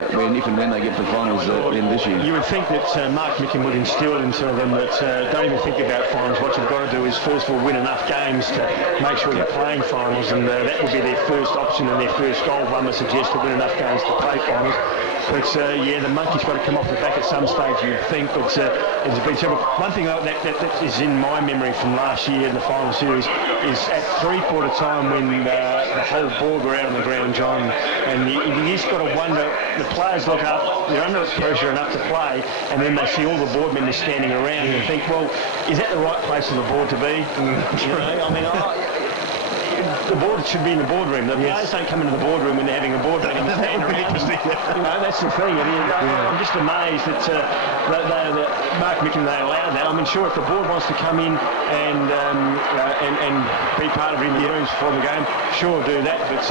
if and when they get to the finals in this year. You would think that Mark Micken would instill into them that don't even think about finals. What you've got to do is first of all win enough games to make sure you're playing finals, and that would be their first option and their first goal. One would suggest to win enough games to play finals. But yeah, the monkey's got to come off the back at some stage, you'd think, but it's been terrible. One thing that is in my memory from last year in the final series is at three-quarter time when the whole board were out on the ground, John, and you just got to wonder, the players look up, they're under pressure enough to play, and then they see all the board members standing around and think, well, is that the right place for the board to be? The board should be in the boardroom. The players don't come into the boardroom when they're having a board meeting and stand around. That's the thing. I'm just amazed that Mark Micken, they allowed that. I mean, sure, if the board wants to come in and be part of it in the rooms before the game, sure, do that. But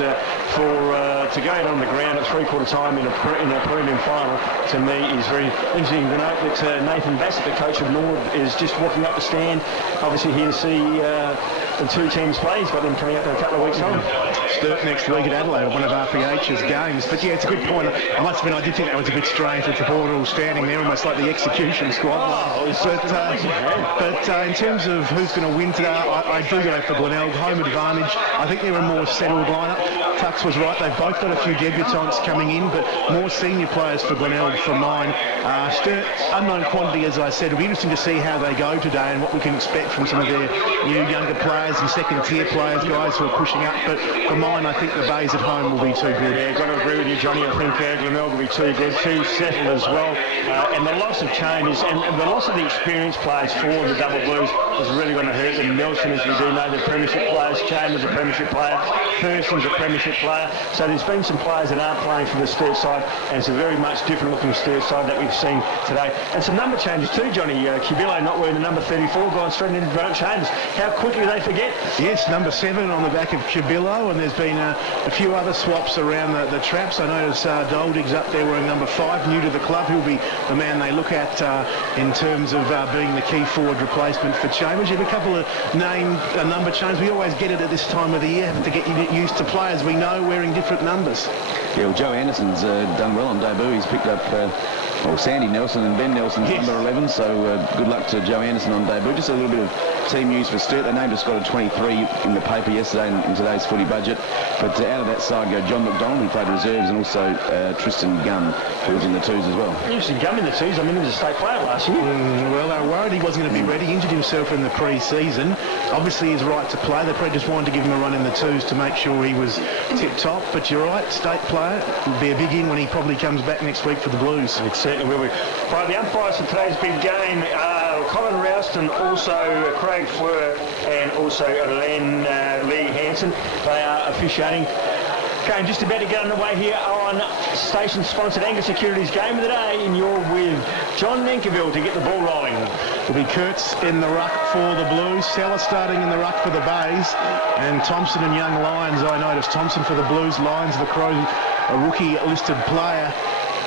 to go out on the ground at three-quarter time in a prelim final, to me, is very interesting to note that Nathan Bassett, the coach of Nord, is just walking up the stand, obviously here to see the two teams play. He's got them coming up in a couple of weeks on. Sturt next week at Adelaide, one of RPH's games. But yeah, it's a good point. I must admit, I did think that was a bit strange with the board all standing there, almost like the execution squad. But in terms of who's going to win today, I do go for Glenelg. Home advantage. I think they're a more settled lineup. Tux was right. They've both got a few debutants coming in, but more senior players for Glenelg for mine. Sturt, unknown quantity, as I said. It'll be interesting to see how they go today and what we can expect from some of their new younger players and second-tier players, guys who are pushing up. But for mine, I think the Bays at home will be too good. Yeah, got to agree with you, Johnny. I think Glenelg will be too good, too settled as well. And the loss of changes and the loss of the experienced players for the Double Blues is really going to hurt them. Nelson, as we do know, the premiership players. Chambers, a premiership player. Thurston's a premiership player. So there's been some players that aren't playing for the Sturt side, and it's a very much different looking Sturt side that we've seen today. And some number changes too, Johnny. Cubillo not wearing the number 34, gone straight into Grant Chambers. How quickly they forget. Yes, number 7 on the back of Cubillo, and there's been a few other swaps around the traps. I noticed Doldig's up there wearing number 5, new to the club. He'll be the man they look at in terms of being the key forward replacement for Chambers. You have a couple of number changes. We always get it at this time of the year, having to get used to players we know wearing different numbers. Yeah, well, Joe Anderson's done well on debut. He's picked up Sandy Nelson and Ben Nelson's number 11, so good luck to Joe Anderson on debut. Just a little bit of team news for Sturt. They named a squad of 23 in the paper yesterday in today's footy budget, but out of that side go John McDonald, who played reserves, and also Tristan Gunn, who was in the twos as well. Tristan Gunn in the twos. I mean, he was a state player last year. Well, they were worried he wasn't going to be ready. He injured himself in the pre-season. Obviously, he's right to play. They probably just wanted to give him a run in the twos to make sure he was tip-top. But you're right, state player. It'll be a big in when he probably comes back next week for the Blues. It certainly will be. Right, the umpires for today's big game are Colin Rouston, also Craig Fleur, and also Len Lee Hansen. They are officiating. Game just about to get underway here on station-sponsored Angus Securities Game of the Day, and you're with John Nankerville to get the ball rolling. It'll be Kurtz in the ruck for the Blues, Seller starting in the ruck for the Bays, and Thompson and Young Lions. I noticed Thompson for the Blues, Lions the Crows, a rookie-listed player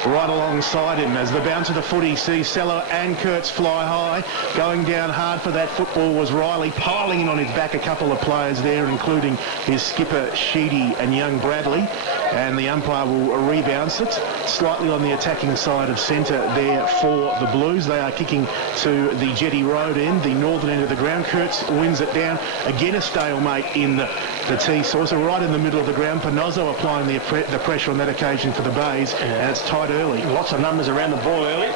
right alongside him. As the bounce of the footy sees Seller and Kurtz fly high. Going down hard for that football was Riley, piling in on his back a couple of players there, including his skipper Sheedy and young Bradley, and the umpire will rebounce it slightly on the attacking side of centre there for the Blues. They are kicking to the Jetty Road end, the northern end of the ground. Kurtz wins it down. Again a stalemate in the T-saw, so right in the middle of the ground. Panozzo applying the pressure on that occasion for the Bays, and it's tight early. Lots of numbers around the ball early.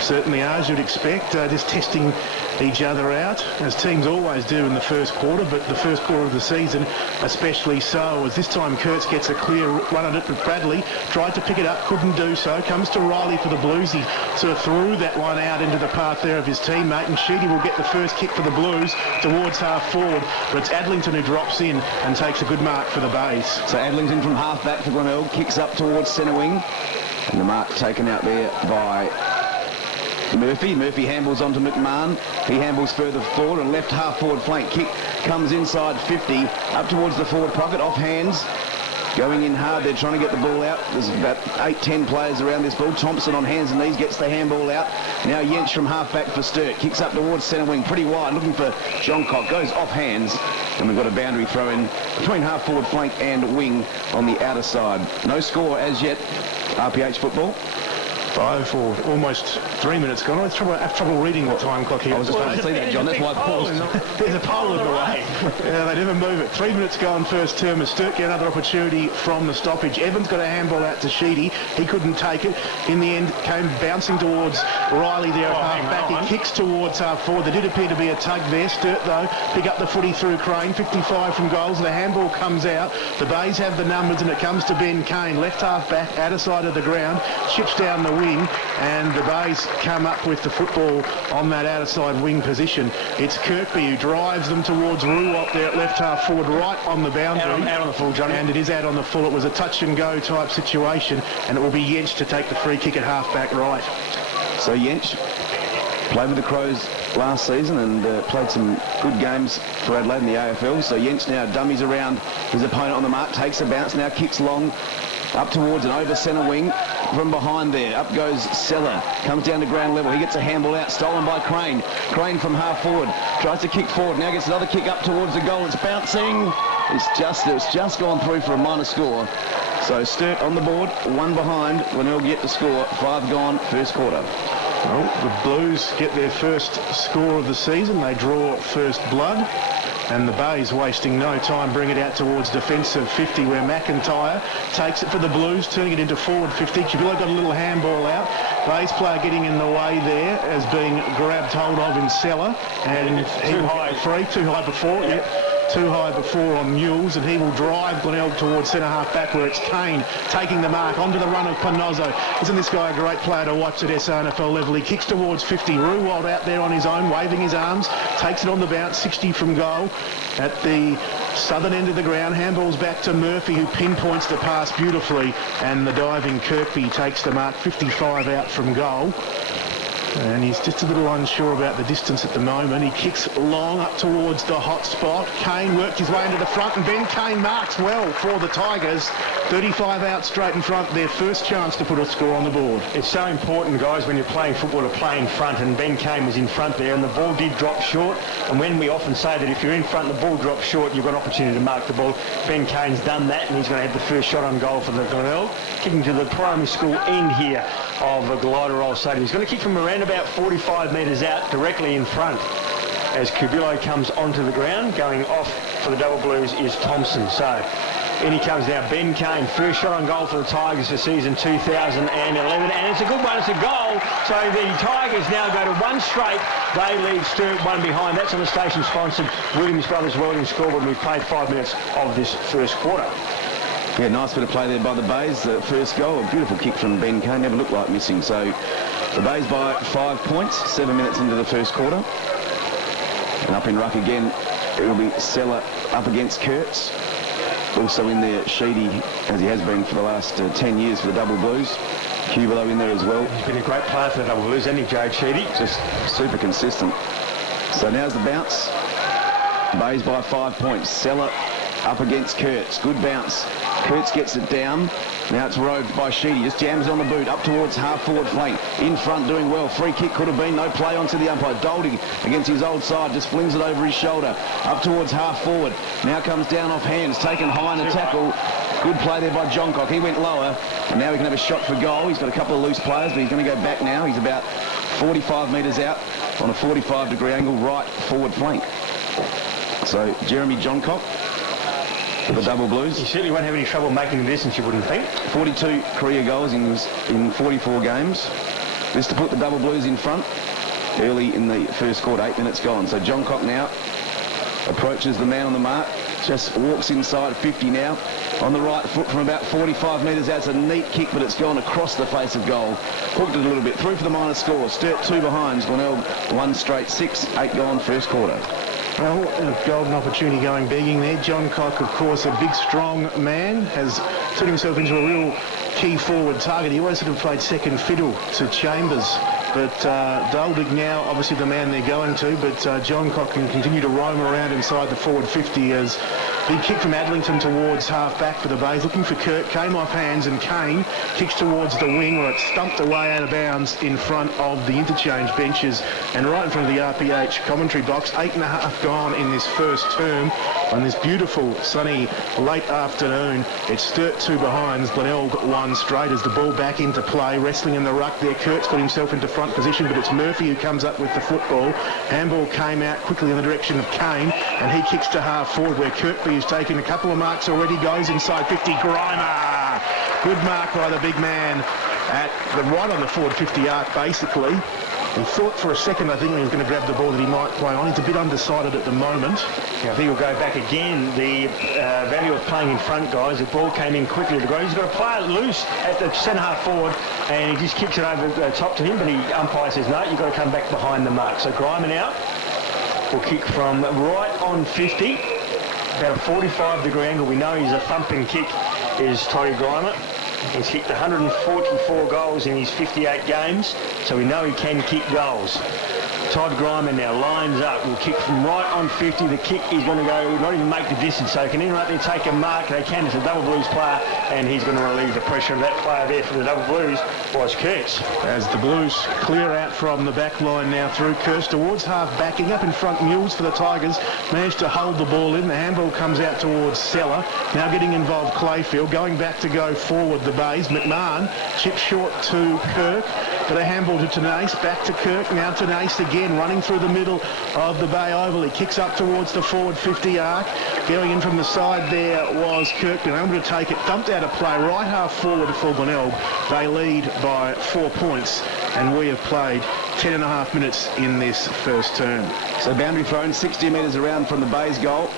Certainly are, as you'd expect, just testing each other out, as teams always do in the first quarter, but the first quarter of the season especially so, as this time Kurtz gets a clear run at it, but Bradley tried to pick it up, couldn't do so, comes to Riley for the Blues. He sort of threw that one out into the path there of his teammate, and Sheedy will get the first kick for the Blues towards half forward, but it's Adlington who drops in and takes a good mark for the Bays. So Adlington from half back for Glenelg, kicks up towards centre wing, and the mark taken out there by Murphy. Murphy handles onto McMahon. He handles further forward, and left half forward flank kick comes inside 50, up towards the forward pocket, off hands. going in hard. They're trying to get the ball out. There's about 8-10 players around this ball. Thompson on hands and knees gets the handball out. Now Jentsch from half-back for Sturt. Kicks up towards centre wing, pretty wide, looking for Johncock. Goes off hands, and we've got a boundary throw in between half-forward flank and wing on the outer side. No score as yet. RPH football. 5 or almost 3 minutes gone. I have trouble reading the time clock here. I was just trying to see that, John. That's why I paused. There's a pole in the way. Yeah, they never move it. 3 minutes gone first term. As Sturt get another opportunity from the stoppage. Evans got a handball out to Sheedy. He couldn't take it. In the end, came bouncing towards Riley there at half-back. He kicks towards half-forward. There did appear to be a tug there. Sturt, though, pick up the footy through Crane. 55 from goals. The handball comes out. The Bays have the numbers, and it comes to Ben Kane. Left half-back, outer side of the ground. Chips down the wing, and the Bays come up with the football on that outer side wing position. It's Kirkby who drives them towards Ruwop there at left half forward, right on the boundary. Out on the full, Johnny. And it is out on the full. It was a touch and go type situation, and it will be Jentsch to take the free kick at half-back right. So Jentsch played with the Crows last season and played some good games for Adelaide in the AFL. So Jentsch now dummies around his opponent on the mark, takes a bounce, now kicks long up towards and over centre wing. From behind there, up goes Seller, comes down to ground level. He gets a handball out, stolen by Crane. Crane from half forward, tries to kick forward, now gets another kick up towards the goal. It's bouncing. It's just gone through for a minor score. So Sturt on the board, one behind. Glenelg yet to score. 5 gone, first quarter. Well, the Blues get their first score of the season. They draw first blood. And the Bays wasting no time, bring it out towards defensive 50 where McIntyre takes it for the Blues, turning it into forward 50. Chibillo got a little handball out. Bays player getting in the way there as being grabbed hold of in Seller. And too high. Too high before. Yep. Too high before on Mules, and he will drive Glenelg towards centre half back where it's Kane taking the mark onto the run of Panozzo. Isn't this guy a great player to watch at SANFL level? He kicks towards 50. Ruwald out there on his own, waving his arms, takes it on the bounce, 60 from goal at the southern end of the ground. Handballs back to Murphy, who pinpoints the pass beautifully, and the diving Kirkby takes the mark, 55 out from goal. And he's just a little unsure about the distance at the moment. He kicks long up towards the hot spot. Kane worked his way into the front, and Ben Kane marks well for the Tigers. 35 out straight in front, their first chance to put a score on the board. It's so important, guys, when you're playing football to play in front, and Ben Kane was in front there, and the ball did drop short. And when we often say that if you're in front and the ball drops short, you've got an opportunity to mark the ball. Ben Kane's done that, and he's going to have the first shot on goal for the Glenelg. Kicking to the primary school end here of Gliderol Stadium. He's going to kick from around about 45 metres out, directly in front. As Cubillo comes onto the ground, going off for the Double Blues is Thompson. So in he comes now, Ben Kane, first shot on goal for the Tigers for season 2011, and it's a good one, it's a goal. So the Tigers now go to one straight. They lead Sturt one behind. That's on the station-sponsored Williams Brothers Welding scoreboard. We've played 5 minutes of this first quarter. Yeah, nice bit of play there by the Bays. The first goal, a beautiful kick from Ben Kane, never looked like missing. So the Bays by 5 points, 7 minutes into the first quarter. And up in ruck again, it will be Seller up against Kurtz. Also in there, Sheedy, as he has been for the last 10 years for the Double Blues. Cubillo in there as well. He's been a great player for the Double Blues, hasn't he, Jade Sheedy? Just super consistent. So now's the bounce. Bays by 5 points. Seller up against Kurtz. Good bounce. Kurtz gets it down. Now it's roved by Sheedy. Just jams on the boot up towards half-forward flank. In front doing well. Free kick could have been. No play onto the umpire. Dolding against his old side. Just flings it over his shoulder. Up towards half-forward. Now comes down off hands. Taken high in a tackle. Good play there by Johncock. He went lower. And now he can have a shot for goal. He's got a couple of loose players, but he's going to go back now. He's about 45 metres out on a 45-degree angle right forward flank. So Jeremy Johncock for the Double Blues. He certainly won't have any trouble making the distance, you wouldn't think. 42 career goals in 44 games. This to put the Double Blues in front early in the first quarter. 8 minutes gone. So Johncock now approaches the man on the mark. Just walks inside 50 now. On the right foot from about 45 metres out. It's a neat kick, but it's gone across the face of goal. Hooked it a little bit. Through for the minor score. Sturt 2 behind. Glenelg 1 straight. 6, 8 gone first quarter. Well, a golden opportunity going begging there. Johncock, of course, a big, strong man, has turned himself into a real key forward target. He always sort of played second fiddle to Chambers but Duldig now obviously the man they're going to, but John Cock can continue to roam around inside the forward 50 as big kick from Adlington towards half-back for the Bays, looking for Kirk, came off hands, and Kane kicks towards the wing where it's stumped away out of bounds in front of the interchange benches and right in front of the RPH commentary box. 8.5 gone in this first term on this beautiful sunny late afternoon. It's Sturt 2 behinds, Glenelg 1 straight as the ball back into play, wrestling in the ruck there. Kurt's got himself into front position, but it's Murphy who comes up with the football. Handball came out quickly in the direction of Kane, and he kicks to half forward where Kirkby has taken a couple of marks already, goes inside 50. Grimer, good mark by the big man at the right on the forward 50 arc basically. He thought for a second, I think, he was going to grab the ball that he might play on. He's a bit undecided at the moment. Yeah, I think we'll go back again. The value of playing in front, guys. The ball came in quickly. He's got to play it loose at the centre half forward, and he just kicks it over the top to him, but the umpire says, no, you've got to come back behind the mark. So Grimer now will kick from right on 50, about a 45-degree angle. We know he's a thumping kick, is Toddy Grimer. He's kicked 144 goals in his 58 games, so we know he can kick goals. Todd Grimer now lines up, will kick from right on 50. The kick is going to go, not even make the distance, so he can interrupt and take a mark. They can, it's a double Blues player, and he's going to relieve the pressure of that player there for the double Blues, was Kurtz. As the Blues clear out from the back line now through Kurtz towards half, backing up in front. Mules for the Tigers managed to hold the ball in. The handball comes out towards Seller. Now getting involved Clayfield, going back to go forward the Bays. McMahon chips short to Kirk, but a handball to Tenace, back to Kirk, now Tenace again, running through the middle of the Bay Oval. He kicks up towards the forward 50 arc. Going in from the side there was Kirk, been able to take it, dumped out of play, right half forward for Glenelg. They lead by 4 points, and we have played 10.5 minutes in this first term. So boundary thrown 60 metres around from the Bays goal.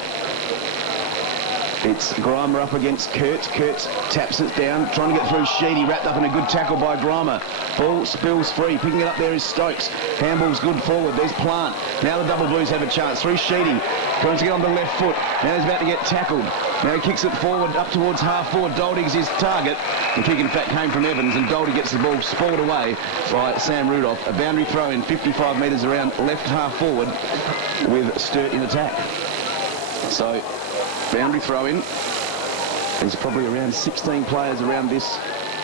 It's Grimer up against Kurtz. Kurtz taps it down, trying to get through Sheedy, wrapped up in a good tackle by Grimer. Ball spills free. Picking it up there is Stokes. Handball's good forward. There's Plant. Now the double Blues have a chance. Through Sheedy. Trying to get on the left foot. Now he's about to get tackled. Now he kicks it forward, up towards half forward. Doldig's his target. The kick, in fact, came from Evans, and Doldig gets the ball spoiled away by Sam Rudolph. A boundary throw in 55 metres around left half forward with Sturt in attack. So boundary throw in. There's probably around 16 players around this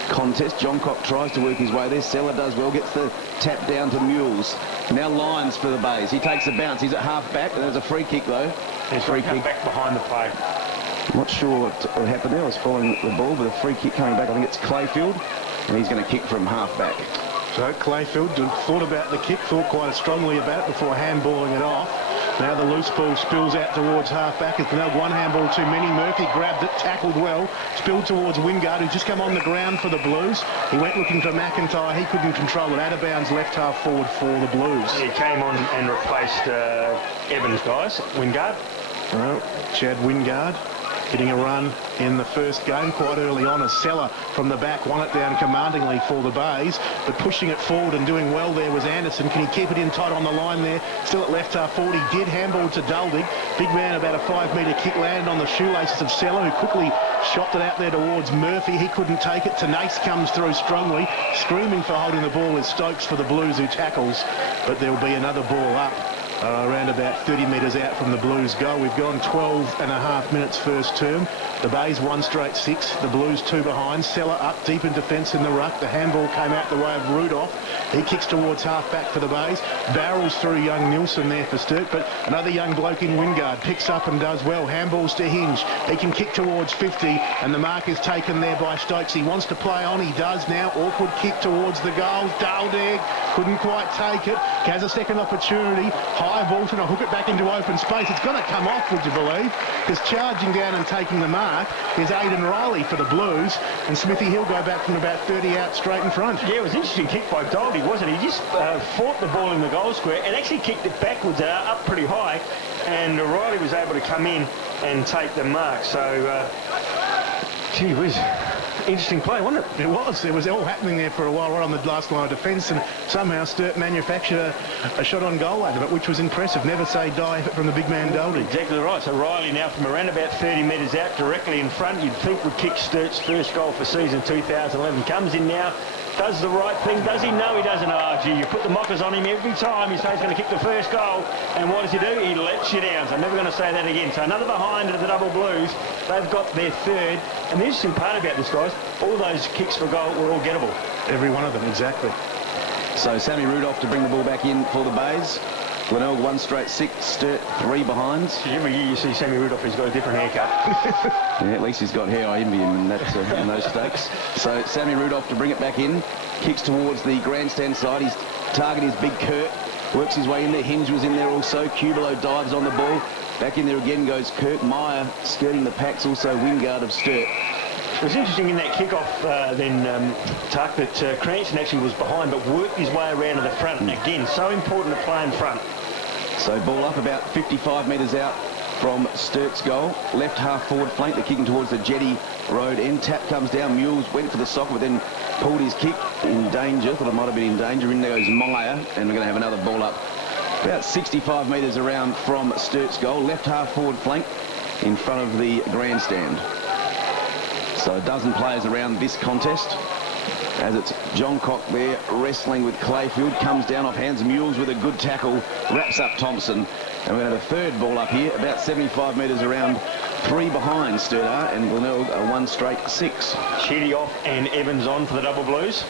contest. John Cock tries to work his way there. Seller does well, gets the tap down to Mules. Now Lyons for the Bays. He takes a bounce. He's at half back. There's a free kick though. There's free kick back behind the play. I'm not sure what happened there. I was following the ball, but a free kick coming back. I think it's Clayfield, and he's going to kick from half back. So Clayfield thought about the kick, thought quite strongly about it before handballing it off. Now the loose ball spills out towards half-back. It's now one handball too many. Murphy grabbed it, tackled well, spilled towards Wingard, who's just come on the ground for the Blues. He went looking for McIntyre. He couldn't control it. Out of bounds left half forward for the Blues. He came on and replaced Evans, guys. Wingard. Well, Chad Wingard getting a run in the first game quite early on as Seller from the back won it down commandingly for the Bays, but pushing it forward and doing well there was Anderson. Can he keep it in tight on the line there? Still at left half forward. He did handball to Duldig. Big man, about a 5-metre kick, landed on the shoelaces of Seller, who quickly shot it out there towards Murphy. He couldn't take it. Tenace comes through strongly. Screaming for holding the ball is Stokes for the Blues, who tackles, but there will be another ball up. Around about 30 metres out from the Blues goal. We've gone 12.5 minutes first term. The Bays 1 straight 6. The Blues 2 behind. Seller up deep in defence in the ruck. The handball came out the way of Rudolph. He kicks towards half back for the Bays. Barrels through young Nilsson there for Sturt, but another young bloke in Wingard picks up and does well. Handballs to Hinge. He can kick towards 50, and the mark is taken there by Stokes. He wants to play on. He does now. Awkward kick towards the goals. Duldig couldn't quite take it. Has a second opportunity. High ball trying to hook it back into open space. It's going to come off, would you believe? Because charging down and taking the mark is Aidan Riley for the Blues, and Smithy Hill go back from about 30 out straight in front. Yeah, it was an interesting kick by Doldig, wasn't it? He just fought the ball in the goal square and actually kicked it backwards up pretty high, and Riley was able to come in and take the mark. So, gee whiz. Interesting play, wasn't it? It was. It was all happening there for a while, right on the last line of defence, and somehow Sturt manufactured a shot on goal out of it, which was impressive. Never say die effort from the big man Doldig. Exactly right. So Riley now from around about 30 metres out, directly in front, you'd think would kick Sturt's first goal for season 2011. Comes in now does the right thing. Does he? No, he doesn't. Oh, gee, you put the mockers on him every time. You say he's going to kick the first goal. And what does he do? He lets you down. So I'm never going to say that again. So another behind of the Double Blues. They've got their third. And the interesting part about this, guys, all those kicks for goal were all gettable. Every one of them, exactly. So Sammy Rudolph to bring the ball back in for the Bays. Glenelg 1 straight 6, Sturt 3 behinds. Every year you see Sammy Rudolph, he's got a different haircut. Yeah, at least he's got hair. I envy him in those stakes. So Sammy Rudolph to bring it back in. Kicks towards the grandstand side. His target is Big Kurt. Works his way in there. Hinge was in there also. Cubelo dives on the ball. Back in there again goes Kirk. Meyer skirting the packs. Also Wingard of Sturt. It was interesting in that kick-off Tuck, that Cranston actually was behind but worked his way around to the front. And again, so important to play in front. So ball up about 55 metres out from Sturt's goal. Left half forward flank. They're kicking towards the Jetty Road end. Tap comes down. Mules went for the socket but then pulled his kick. In danger. Thought it might have been in danger. In there goes Meyer. And we're going to have another ball up about 65 metres around from Sturt's goal. Left half forward flank in front of the grandstand. So a dozen players around this contest. As it's John Cock there wrestling with Clayfield. Comes down off hands. Mules with a good tackle. Wraps up Thompson. And we're going to have a third ball up here. About 75 metres around. 3 behind Sturt and Glenelg a 1 straight 6. Chitty off and Evans on for the Double Blues.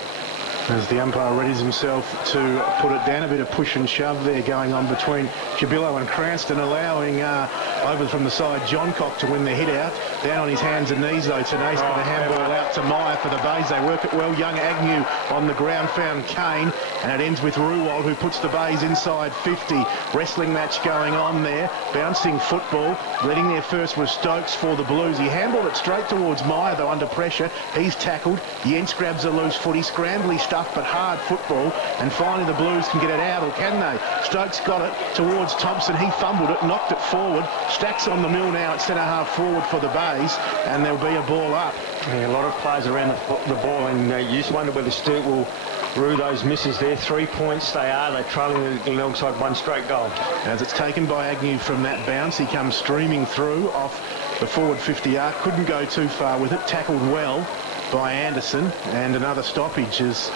As the umpire readies himself to put it down, a bit of push and shove there going on between Cubelo and Cranston, allowing over from the side John Cock to win the hit out. Down on his hands and knees though, Tenace with the handball out to Meyer for the Bays. They work it well. Young Agnew on the ground found Kane, and it ends with Ruwald who puts the Bays inside 50. Wrestling match going on there. Bouncing football. Leading there first was Stokes for the Blues. He handled it straight towards Meyer though under pressure. He's tackled. Jens grabs a loose footy. Scrambly stuff but hard football, and finally the Blues can get it out, or can they? Stokes got it towards Thompson. He fumbled it, knocked it forward. Stacks on the mill now at centre half forward for the Bays, and there'll be a ball up. Yeah, a lot of players around the ball, and you just wonder whether Sturt will rue those misses there. 3 points they are. They're trailing the Glenelg side 1 straight goal. As it's taken by Agnew from that bounce, he comes streaming through off the forward 50-yard. Couldn't go too far with it. Tackled well by Anderson, and another stoppage is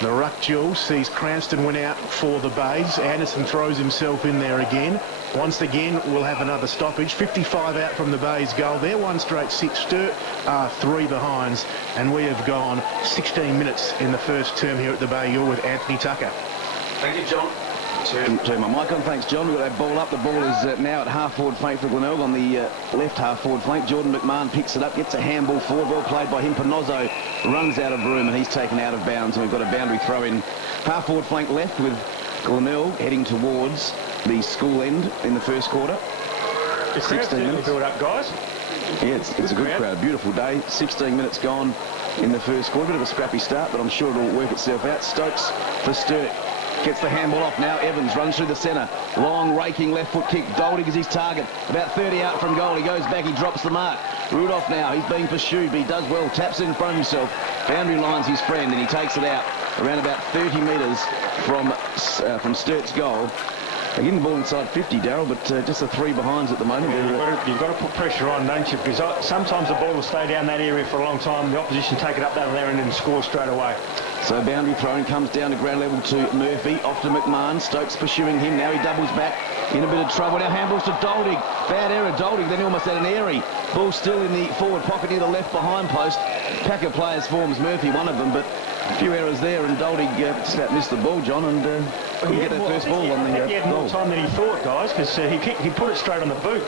the ruck duel. Sees Cranston win out for the Bays. Anderson throws himself in there again. Once again, we'll have another stoppage. 55 out from the Bays goal. They're 1 straight 6. Sturt are 3 behinds. And we have gone 16 minutes in the first term here at the Bay. You're with Anthony Tucker. Thank you, John. Turn my mic on. Thanks, John. We've got that ball up. The ball is now at half forward flank for Glenelg on the left half forward flank. Jordan McMahon picks it up, gets a handball forward. Well played by him. Panozzo runs out of room and he's taken out of bounds. And we've got a boundary throw in half forward flank left with Glenelg heading towards the school end in the first quarter. It's 16 minutes. Build up, guys. Yeah, it's a good crowd. Beautiful day. 16 minutes gone in the first quarter. Bit of a scrappy start, but I'm sure it'll work itself out. Stokes for Sturt. Gets the handball off now. Evans runs through the centre. Long, raking left foot kick. Doldig is his target. About 30 out from goal. He goes back. He drops the mark. Rudolph now. He's being pursued, but he does well. Taps it in front of himself. Boundary line's his friend, and he takes it out around about 30 metres from Sturt's goal. They're getting the ball inside 50, Darryl, but just the 3 behinds at the moment. You've got to put pressure on, don't you? Because sometimes the ball will stay down that area for a long time. The opposition take it up that there and then score straight away. So boundary throwing comes down to ground level to Murphy. Off to McMahon. Stokes pursuing him. Now he doubles back. In a bit of trouble. Now handballs to Doldig. Bad error, Doldig. Then he almost had an airy. Ball still in the forward pocket near the left behind post. Pack of players forms Murphy, one of them, but a few errors there, and Doldig just about missed the ball, John, and couldn't get that first ball on the He had more time than he thought, guys, because he put it straight on the boot.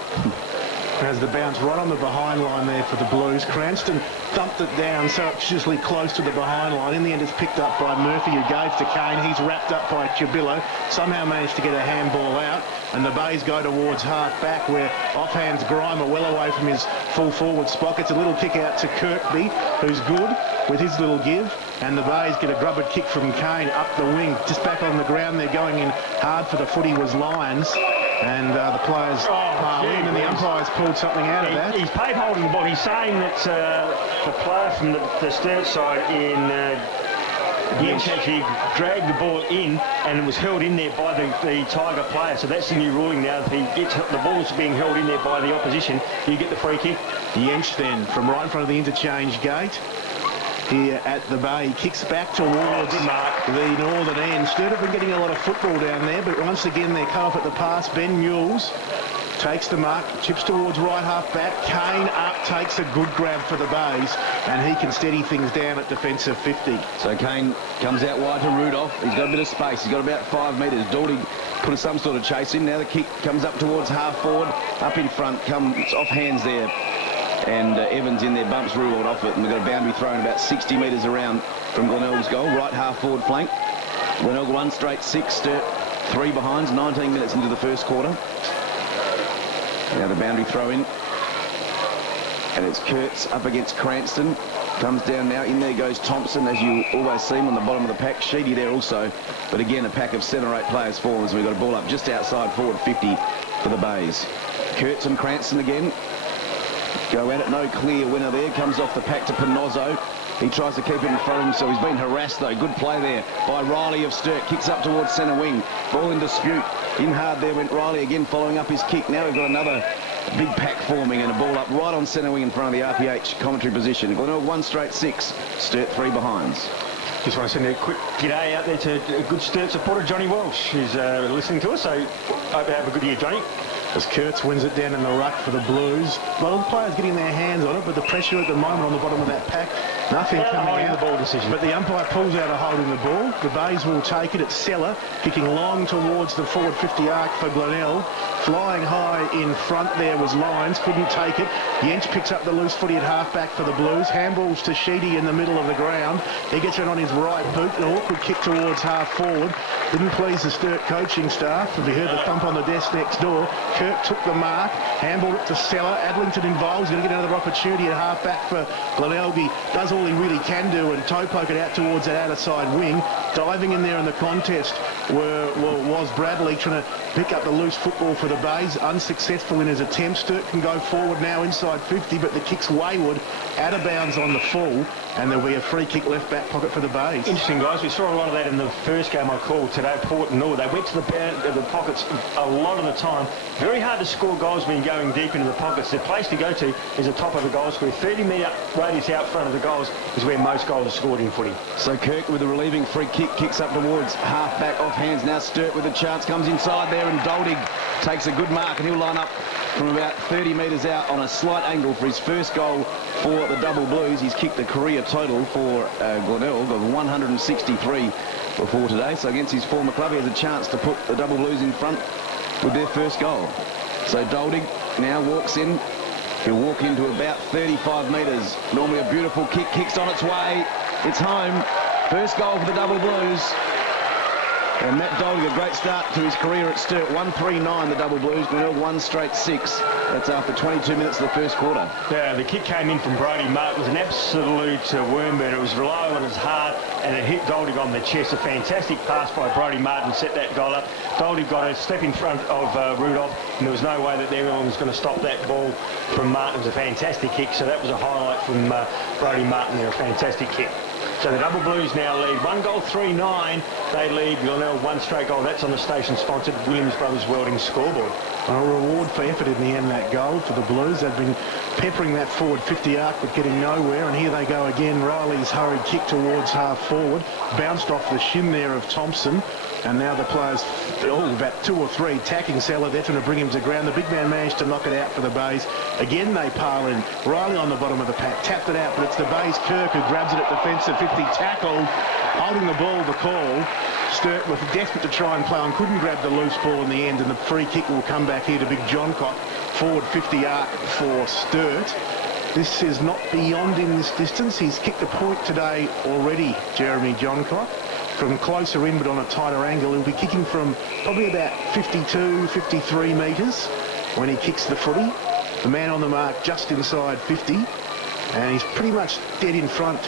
As the bounce right on the behind line there for the Blues. Cranston thumped it down sumptuously close to the behind line. In the end, it's picked up by Murphy, who gave to Kane. He's wrapped up by Cubelo. Somehow managed to get a handball out. And the Bays go towards half back, where offhands Grimer well away from his full forward spot. It's a little kick out to Kirkby, who's good with his little give. And the Bays get a grubbered kick from Kane up the wing. Just back on the ground, they're going in hard for the footy was Lyons. And the players pile in, and the umpires pulled something out of that. He's paid holding the ball. He's saying that the player from the Sturt side in Jens actually dragged the ball in, and it was held in there by the Tiger player. So that's the new ruling now. If he gets the ball's being held in there by the opposition, you get the free kick. Jens then from right in front of the interchange gate. here at the Bay. He kicks back towards the northern end. Sturt have been getting a lot of football down there, but once again they're cut off at the pass. Ben Mules takes the mark, chips towards right half back. Kane up, takes a good grab for the Bays, and he can steady things down at defensive 50. So Kane comes out wide to Rudolph. He's got a bit of space. He's got about 5 metres. Daldy put some sort of chase in. Now the kick comes up towards half forward. Up in front, comes off hands there. And Evans in there bumps Rulord off it. And we've got a boundary thrown about 60 metres around from Glenelg's goal. Right half forward flank. Glenelg 1 straight 6. Sturt 3 behinds. 19 minutes into the first quarter. Now the boundary throw in. And it's Kurtz up against Cranston. Comes down now. In there goes Thompson, as you always see him on the bottom of the pack. Sheedy there also. But again, a pack of 7 or 8 players forward. So we've got a ball up just outside forward 50 for the Bays. Kurtz and Cranston again. Go at it. No clear winner there. Comes off the pack to Pinozzo. He tries to keep it in front of him, so he's been harassed though. Good play there by Riley of Sturt. Kicks up towards centre wing. Ball in dispute. In hard there went Riley again, following up his kick. Now we've got another big pack forming and a ball up right on centre wing in front of the RPH commentary position. Glenelg 1 straight 6. Sturt 3 behinds. Just want to send a quick g'day out there to a good Sturt supporter, Johnny Welsh, who's listening to us. So hope you have a good year, Johnny. As Kurtz wins it down in the ruck for the Blues. A lot of players getting their hands on it, but the pressure at the moment on the bottom of that pack, nothing coming out. The ball decision. But the umpire pulls out a holding the ball. The Bays will take it. It's Seller kicking long towards the forward 50 arc for Glenelg. Flying high in front there was Lyons, couldn't take it. Jentsch picks up the loose footy at half-back for the Blues. Handballs to Sheedy in the middle of the ground. He gets it on his right boot. An awkward kick towards half-forward. Didn't please the Sturt coaching staff. If you heard the thump on the desk next door, Kirk took the mark. Handballed it to Seller. Adlington involved. He's going to get another opportunity at half-back for Glenelg. He does all he really can do and toe poke it out towards that outer side wing. Diving in there in the contest was Bradley trying to pick up the loose football for the Bays. Unsuccessful in his attempt. Sturt can go forward now inside 50, but the kick's wayward, out of bounds on the full, and there'll be a free kick left back pocket for the Bays. Interesting, guys. We saw a lot of that in the first game I called today, Port and Nord. They went to the pockets a lot of the time. Very hard to score goals when you're going deep into the pockets. The place to go to is the top of the goal square. 30-metre radius out front of the goals is where most goals are scored in footy. So Kirk with a relieving free kick, kicks up towards half-back off hands. Now Sturt with a chance, comes inside there, and Doldig takes a good mark, and he'll line up from about 30 metres out on a slight angle for his first goal for the Double Blues. He's kicked the career total for Glenelg of 163 before today. So against his former club, he has a chance to put the Double Blues in front with their first goal. So Doldig now walks in. He'll walk into about 35 metres. Normally a beautiful kick, kicks on its way. It's home. First goal for the Double Blues. And Matt Doldig, a great start to his career at Sturt. 1-3-9, the Double Blues. Glenelg 1 straight 6. That's after 22 minutes of the first quarter. Yeah, the kick came in from Brodie Martin. It was an absolute worm burner. It was low on his heart, and it hit Doldig on the chest. A fantastic pass by Brodie Martin set that goal up. Doldig got a step in front of Rudolph, and there was no way that everyone was going to stop that ball from Martin. It was a fantastic kick, so that was a highlight from Brodie Martin there. A fantastic kick. So the Double Blues now lead 1 goal 3-9. They lead Glenelg 1 straight goal. That's on the station-sponsored Williams Brothers Welding scoreboard. A reward for effort in the end, that goal for the Blues. They've been peppering that forward 50 arc but getting nowhere, and here they go again. Riley's hurried kick towards half forward, bounced off the shin there of Thompson, and now the players, about 2 or 3, attacking Seller. They're trying to bring him to ground. The big man managed to knock it out for the Bays. Again they pile in. Riley on the bottom of the pack, tapped it out, but it's the Bays Kirk who grabs it at defensive 50, tackled, holding the ball, the call. Sturt was desperate to try and play on, couldn't grab the loose ball in the end, and the free kick will come back here to Big Johncock, forward 50 arc for Sturt. This is not beyond in this distance. He's kicked a point today already, Jeremy Johncock, from closer in but on a tighter angle. He'll be kicking from probably about 52, 53 metres when he kicks the footy. The man on the mark just inside 50, and he's pretty much dead in front.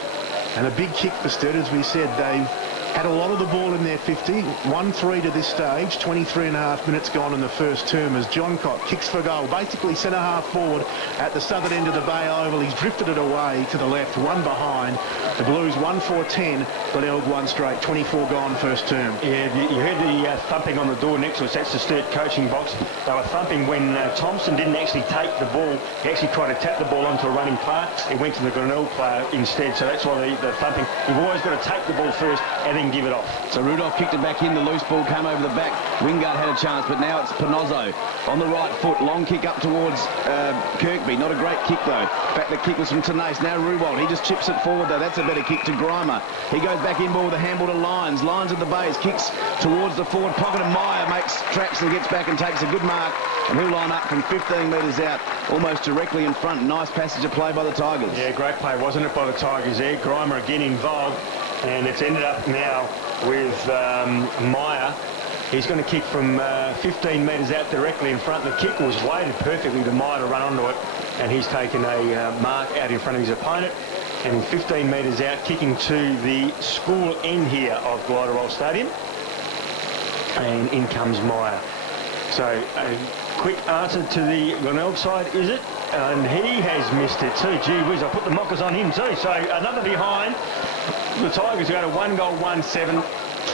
And a big kick for Sturt, as we said. They've Had a lot of the ball in their 50. 1-3 to this stage. 23 and a half minutes gone in the first term as John Cott kicks for goal. Basically centre half forward at the southern end of the Bay Oval. He's drifted it away to the left, one behind. The Blues 1-4-10. Glenelg one straight. 24 gone first term. Yeah, you heard the thumping on the door next to us. That's the Sturt coaching box. They were thumping when Thompson didn't actually take the ball. He actually tried to tap the ball onto a running player. It went to the Glenelg player instead. So that's why the thumping. You've always got to take the ball first and then give it off. So Rudolph kicked it back in. The loose ball came over the back. Wingard had a chance, but now it's Panozzo on the right foot. Long kick up towards Kirkby. Not a great kick, though. In fact, the kick was from Tenace. Now Ruwald. He just chips it forward, though. That's a better kick to Grimer. He goes back in ball with a handball to Lyons. Lyons at the base. Kicks towards the forward pocket, and Meyer makes tracks and gets back and takes a good mark. And he'll line up from 15 metres out, almost directly in front. Nice passage of play by the Tigers. Yeah, great play, wasn't it, by the Tigers there? Grimer again involved, and it's ended up now with Meyer. He's going to kick from 15 metres out directly in front. The kick was weighted perfectly to Meyer to run onto it, and he's taken a mark out in front of his opponent. And 15 metres out, kicking to the school end here of Glenelg Stadium. And in comes Meyer. So a quick answer to the Glenelg side, is it? And he has missed it too. Gee whiz, I put the mockers on him too. So another behind. The Tigers go to 1 goal, 1-7.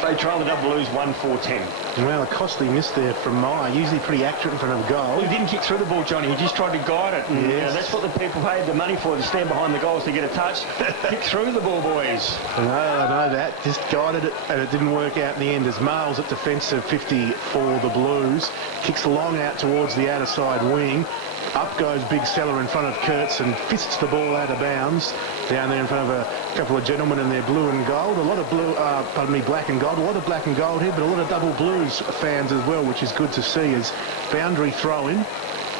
They trail the Double Blues 1-4-10. Well, a costly miss there from Meyer. Usually pretty accurate in front of goal. Well, he didn't kick through the ball, Johnny. He just tried to guide it. And, yes. That's what the people paid the money for, to stand behind the goals to get a touch. Kick through the ball, boys. I know that. Just guided it, and it didn't work out in the end as Miles at defensive 50 for the Blues. Kicks long out towards the outer side wing. Up goes Big Seller in front of Kurtz and fists the ball out of bounds down there in front of a couple of gentlemen in their blue and gold. A lot of black and gold. A lot of black and gold here, but a lot of Double Blues fans as well, which is good to see as boundary throw-in.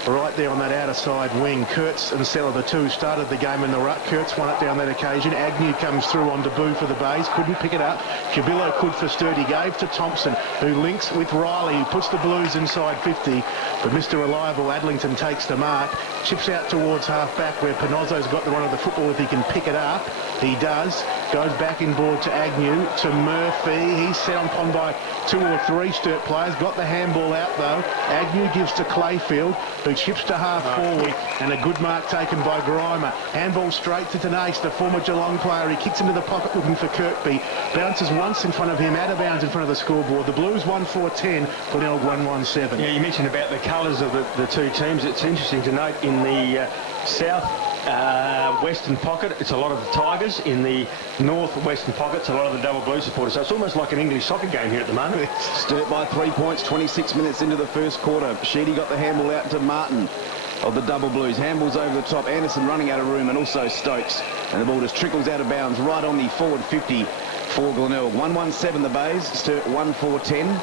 Right there on that outer side wing. Kurtz and Seller, the two, started the game in the ruck. Kurtz won it down that occasion. Agnew comes through on debut for the Bays. Couldn't pick it up. Cubillo could for Sturt. He gave to Thompson, who links with Riley, who puts the Blues inside 50. But Mr. Reliable Adlington takes the mark. Chips out towards half-back where Panozzo's got the run of the football if he can pick it up. He does. Goes back inboard to Agnew, to Murphy. He's set upon by 2 or 3 Sturt players. Got the handball out, though. Agnew gives to Clayfield, who chips to half forward, and a good mark taken by Grimer. Handball straight to Tenace, the former Geelong player. He kicks into the pocket looking for Kirkby. Bounces once in front of him, out of bounds in front of the scoreboard. The Blues 1-4-10, Glenelg 1-1-7. Yeah, you mentioned about the colours of the two teams. It's interesting to note in the south western pocket, it's a lot of the Tigers. In the north-western pocket, it's a lot of the Double Blue supporters. So it's almost like an English soccer game here at the moment. Sturt by 3 points, 26 minutes into the first quarter. Sheedy got the handball out to Martin of the Double Blues. Handballs over the top. Anderson running out of room, and also Stokes. And the ball just trickles out of bounds right on the forward 50 for Glenelg. 1-1-7 the Bays. Sturt 1-4-10.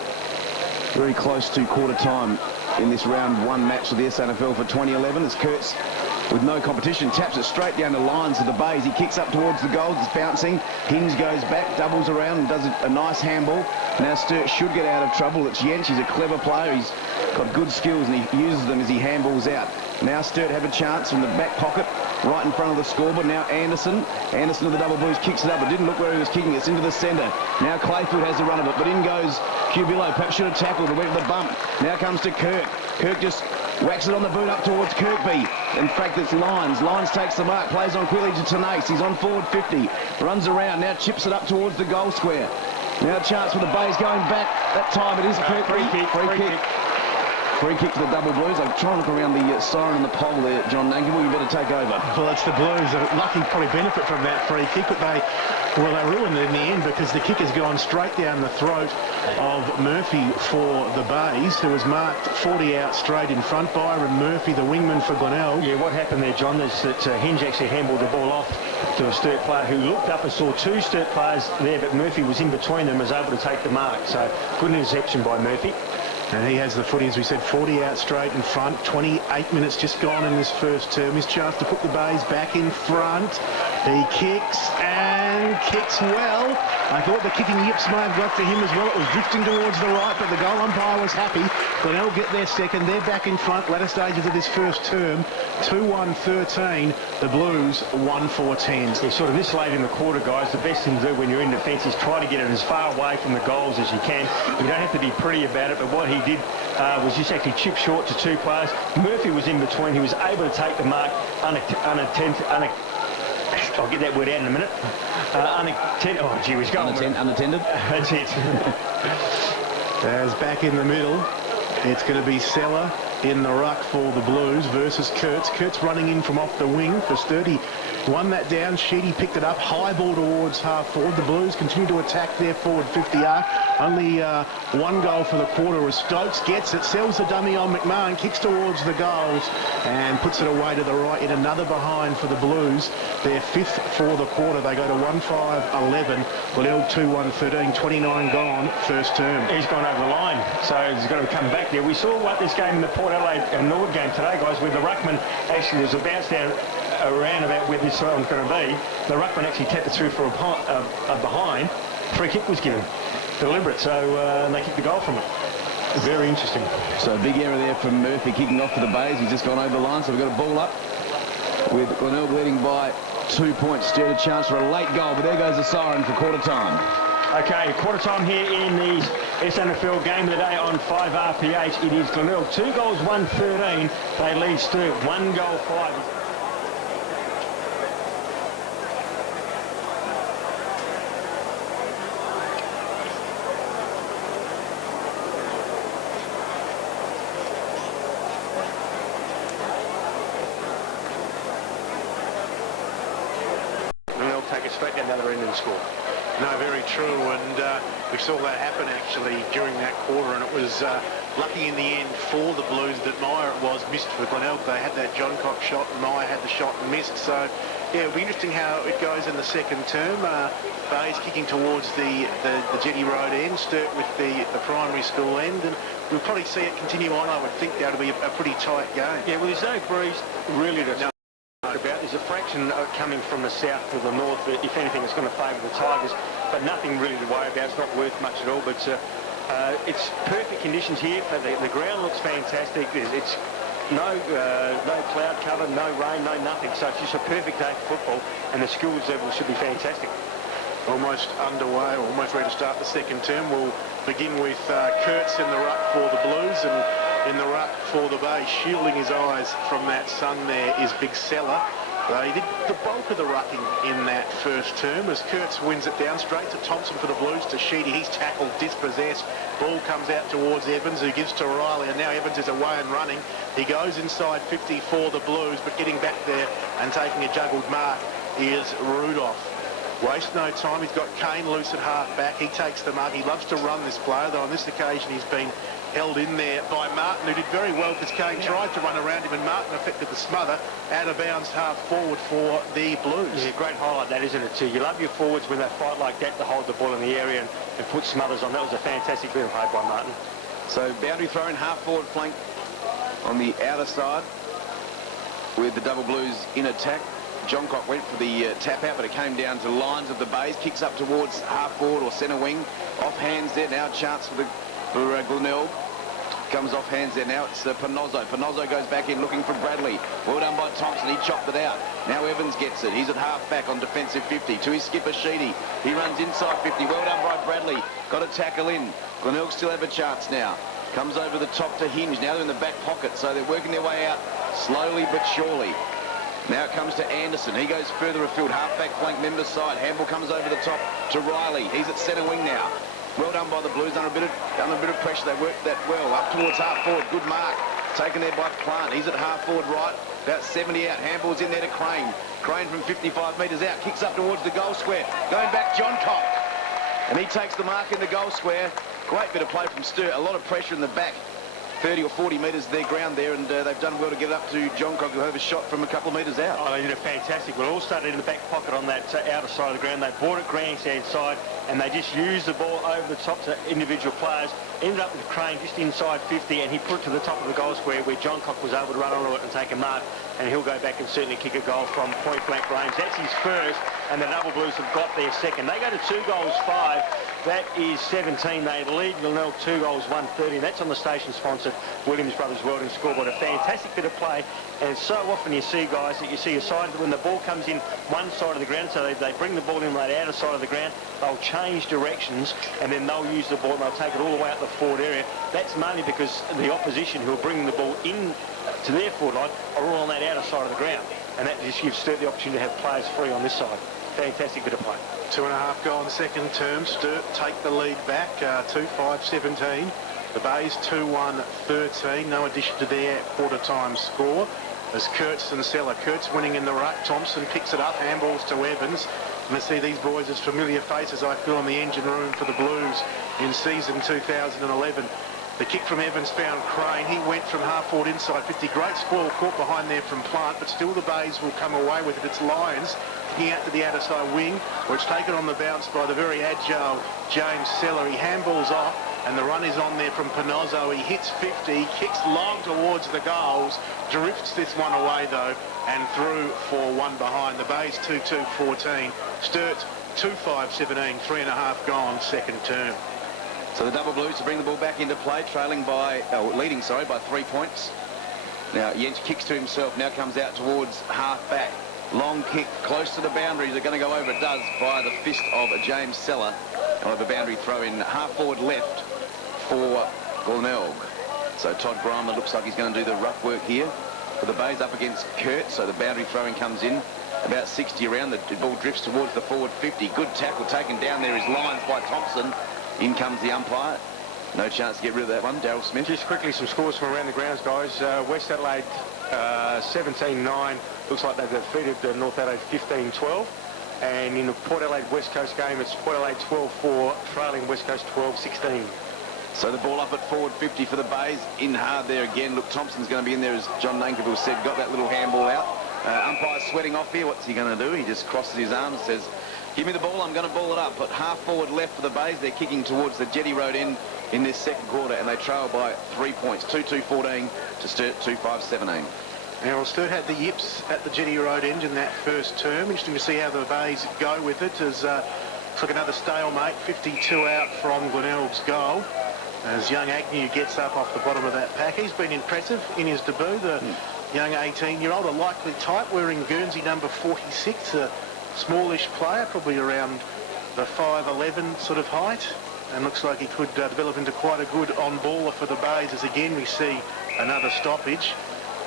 Very close to quarter time in this round 1 match of the SANFL for 2011 as Kurtz, with no competition, taps it straight down the lines of the Bays. He kicks up towards the goals. It's bouncing. Hinge goes back, doubles around and does a nice handball. Now Sturt should get out of trouble. It's Jentsch. He's a clever player. He's got good skills and he uses them as he handballs out. Now Sturt have a chance from the back pocket right in front of the scoreboard. Now Anderson of the Double Blues kicks it up. It didn't look where he was kicking. It's into the centre. Now Clayfield has the run of it, but in goes Cubillo. Perhaps should have tackled. It went to the bump. Now comes to Kirk. Kirk just whacks it on the boot up towards Kirkby. In fact, it's Lyons. Lyons takes the mark, plays on quickly to Tenace. He's on forward 50. Runs around, now chips it up towards the goal square. Now a chance for the Bays going back. That time it is Kirkby. Free kick to the Double Blues. I'm trying to look around the siren on the pole there, John Nangle. You better take over. Well, it's the Blues. Lucky probably benefit from that free kick, but they ruined it in the end because the kick has gone straight down the throat of Murphy for the Bays, who was marked 40 out straight in front. Byron Murphy, the wingman for Glenelg. Yeah, what happened there, John, is that Hinge actually handballed the ball off to a Sturt player who looked up and saw 2 Sturt players there, but Murphy was in between them, was able to take the mark. So good interception by Murphy. And he has the footy, as we said, 40 out straight in front. 28 minutes just gone in this first term. His chance to put the Bays back in front. He kicks and kicks well. I thought the kicking yips may have got to him as well. It was drifting towards the right, but the goal umpire was happy. Glenelg get their second. They're back in front. Latter stages of this first term. 2-1-13. The Blues 1-4-10. Yeah, sort of this late in the quarter, guys, the best thing to do when you're in defence is try to get it as far away from the goals as you can. You don't have to be pretty about it, but what he did was just actually chip short to two players. Murphy was in between. He was able to take the mark I'll get that word out in a minute. Oh, gee, he's going. Unattended. That's it. As back in the middle, it's going to be Seller in the ruck for the Blues versus Kurtz. Kurtz running in from off the wing for Sturt. Won that down. Sheedy picked it up. High ball towards half forward. The Blues continue to attack their forward 50 arc. Only one goal for the quarter as Stokes gets it. Sells the dummy on McMahon. Kicks towards the goals and puts it away to the right. Yet another behind for the Blues. Their fifth for the quarter. They go to 1-5-11. Glenelg 2-1-13. 29 gone. First term. He's gone over the line. So he's got to come back there. We saw what this game in the Port Adelaide and Nord game today, guys, where the ruckman actually was a bounce down around about where this one's going to be. The ruckman actually tapped it through for a behind. Free kick was given. Deliberate, so they kicked the goal from it. Very interesting. So a big error there from Murphy kicking off for the Bays. He's just gone over the line, so we've got a ball up with Glenelg leading by 2 points. Sturt a chance for a late goal, but there goes the siren for quarter time. Okay, quarter time here in the SANFL game of the day on 5RPH. It is Glenelg 2 goals, 1-13. They lead Sturt 1 goal, 5. Take it straight down the other end of the score. No, very true, and we saw that happen actually during that quarter, and it was lucky in the end for the Blues that Meyer missed for Glenelg. They had that John Cox shot and Meyer had the shot and missed, so yeah, it'll be interesting how it goes in the second term. Bayes kicking towards the Jetty Road end, Sturt with the primary school end, and we'll probably see it continue on. I would think that'll be a pretty tight game. Yeah, well, there's no breeze really to about. There's a fraction coming from the south to the north. If anything, it's going to favour the Tigers, but nothing really to worry about. It's not worth much at all, but it's perfect conditions here. The ground looks fantastic. It's no cloud cover, no rain, no nothing. So it's just a perfect day for football, and the skills level should be fantastic. Almost underway, almost ready to start the second term. We'll begin with Kurtz in the ruck for the Blues, and in the ruck for the Bay, shielding his eyes from that sun there is Big Seller. He did the bulk of the rucking in that first term as Kurtz wins it down straight to Thompson for the Blues, to Sheedy. He's tackled, dispossessed. Ball comes out towards Evans, who gives to Riley, and now Evans is away and running. He goes inside 50 for the Blues, but getting back there and taking a juggled mark is Rudolph. Waste no time. He's got Kane loose at half back. He takes the mark. He loves to run this player, though on this occasion he's been held in there by Martin, who did very well because Kane tried to run around him and Martin affected the smother. Out of bounds half forward for the Blues. Yeah, great highlight that, isn't it, too? You love your forwards when they fight like that to hold the ball in the area and put smothers on. That was a fantastic bit of play by Martin. So boundary throw in, half forward flank on the outer side with the double Blues in attack. John Cock went for the tap out, but it came down to lines of the Bays. Kicks up towards half forward or centre wing. Off hands there now. Chance for Glenelg. Comes off hands there now. It's Panozzo. Panozzo goes back in looking for Bradley. Well done by Thompson. He chopped it out. Now Evans gets it. He's at half back on defensive 50. To his skipper Sheedy. He runs inside 50. Well done by Bradley. Got a tackle in. Glenelg still have a chance now. Comes over the top to Hinge. Now they're in the back pocket, so they're working their way out slowly but surely. Now it comes to Anderson. He goes further afield. Half-back flank member side. Handball comes over the top to Riley. He's at centre wing now. Well done by the Blues. Under a bit of pressure. They worked that well. Up towards half forward. Good mark. Taken there by Plant. He's at half forward right. About 70 out. Handball's in there to Crane. Crane from 55 metres out. Kicks up towards the goal square. Going back, John Cock. And he takes the mark in the goal square. Great bit of play from Sturt. A lot of pressure in the back. 30 or 40 metres of their ground there, and they've done well to get up to John Cock, who have a shot from a couple of metres out. Oh, they did a fantastic. Well, all started in the back pocket on that outer side of the ground. They bought it grandstand side. and they just used the ball over the top to individual players. Ended up with Crane just inside 50, and he put it to the top of the goal square where John Cock was able to run onto it and take a mark, and he'll go back and certainly kick a goal from point-blank range. That's his first, and the Double Blues have got their second. They go to 2 goals 5. That is 17. They lead Glenelg 2 goals 130. That's on the station-sponsored Williams Brothers Welding scoreboard. A fantastic bit of play, and so often you see, guys, that you see a side when the ball comes in one side of the ground, so they bring the ball in that outer side of the ground, they'll change directions, and then they'll use the ball and they'll take it all the way out the forward area. That's mainly because the opposition who are bringing the ball in to their forward line are all on that outer side of the ground, and that just gives Sturt the opportunity to have players free on this side. Fantastic bit of play. 2.5 gone second term. Sturt take the lead back, 2-5-17. The Bays 2-1-13. No addition to their quarter-time score. As Kurtz and Seller. Kurtz winning in the ruck. Thompson picks it up. Handballs to Evans. And I see these boys as familiar faces, I feel, in the engine room for the Blues in season 2011. The kick from Evans found Crane. He went from half-forward inside 50. Great spoil caught behind there from Plant, but still the Bays will come away with it. It's Lions kicking out to the outer side wing, which taken on the bounce by the very agile James Seller. He handballs off, and the run is on there from Pinozzo. He hits 50, kicks long towards the goals, drifts this one away though, and through for one behind. The Bays 2-2-14. Sturt 2-5-17, 3.5 gone second term. So the Double Blues to bring the ball back into play, leading by 3 points. Now Jens kicks to himself, now comes out towards half-back. Long kick, close to the boundary. They're going to go over. It does by the fist of James Seller. On the boundary throw in half-forward left for Glenelg. So Todd Grimer looks like he's going to do the rough work here. For the Bays up against Kurt, so the boundary throwing comes in. About 60 around, the ball drifts towards the forward 50. Good tackle taken down there is Lyons by Thompson. In comes the umpire. No chance to get rid of that one. Daryl Smith. Just quickly some scores from around the grounds, guys. West Adelaide 17-9. Looks like they've defeated North Adelaide 15-12. And in the Port Adelaide West Coast game, it's Port Adelaide 12-4, trailing West Coast 12-16. So the ball up at forward 50 for the Bays. In hard there again. Look, Thompson's going to be in there, as John Nankerville said. Got that little handball out. Umpire's sweating off here. What's he going to do? He just crosses his arms and says, give me the ball, I'm going to ball it up. But half forward left for the Bays. They're kicking towards the Jetty Road end in this second quarter, and they trail by 3 points. 2-2-14 to Sturt 2-5-17. Now, Sturt had the yips at the Jetty Road end in that first term. Interesting to see how the Bays go with it, as it's like another stalemate. 52 out from Glenelg's goal, as young Agnew gets up off the bottom of that pack. He's been impressive in his debut. The young 18-year-old, a likely type, wearing Guernsey number 46, a smallish player, probably around the 5'11" sort of height, and looks like he could develop into quite a good on-baller for the Bays, as again we see another stoppage.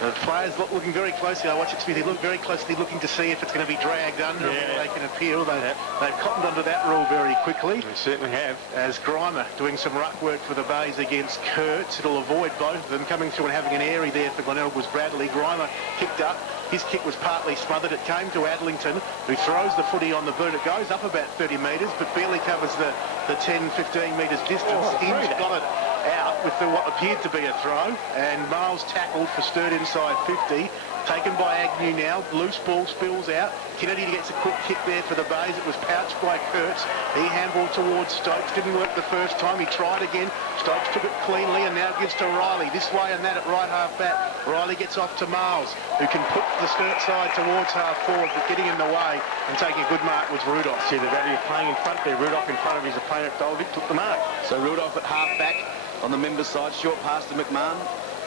The players looking very closely. I watch it, Smithy, look very closely, looking to see if it's going to be dragged under, or they can appeal. They've cottoned onto that rule very quickly. They certainly have. As Grimer doing some ruck work for the Bays against Kurtz. It'll avoid both of them. Coming through and having an airy there for Glenelg was Bradley. Grimer kicked up. His kick was partly smothered. It came to Adlington, who throws the footy on the boot. It goes up about 30 metres, but barely covers the 10-15 metres distance. Inge got it out with what appeared to be a throw, and Miles tackled for Sturt inside 50. Taken by Agnew now. Loose ball spills out. Kennedy gets a quick kick there for the Bays. It was pouched by Kurtz. He handballed towards Stokes. Didn't work the first time. He tried again. Stokes took it cleanly and now gives to Riley. This way and that at right half back. Riley gets off to Miles, who can put the Sturt side towards half forward, but getting in the way and taking a good mark was Rudolph. See the value of playing in front there. Rudolph in front of his opponent. Doldick took the mark. So Rudolph at half back on the members' side. Short pass to McMahon.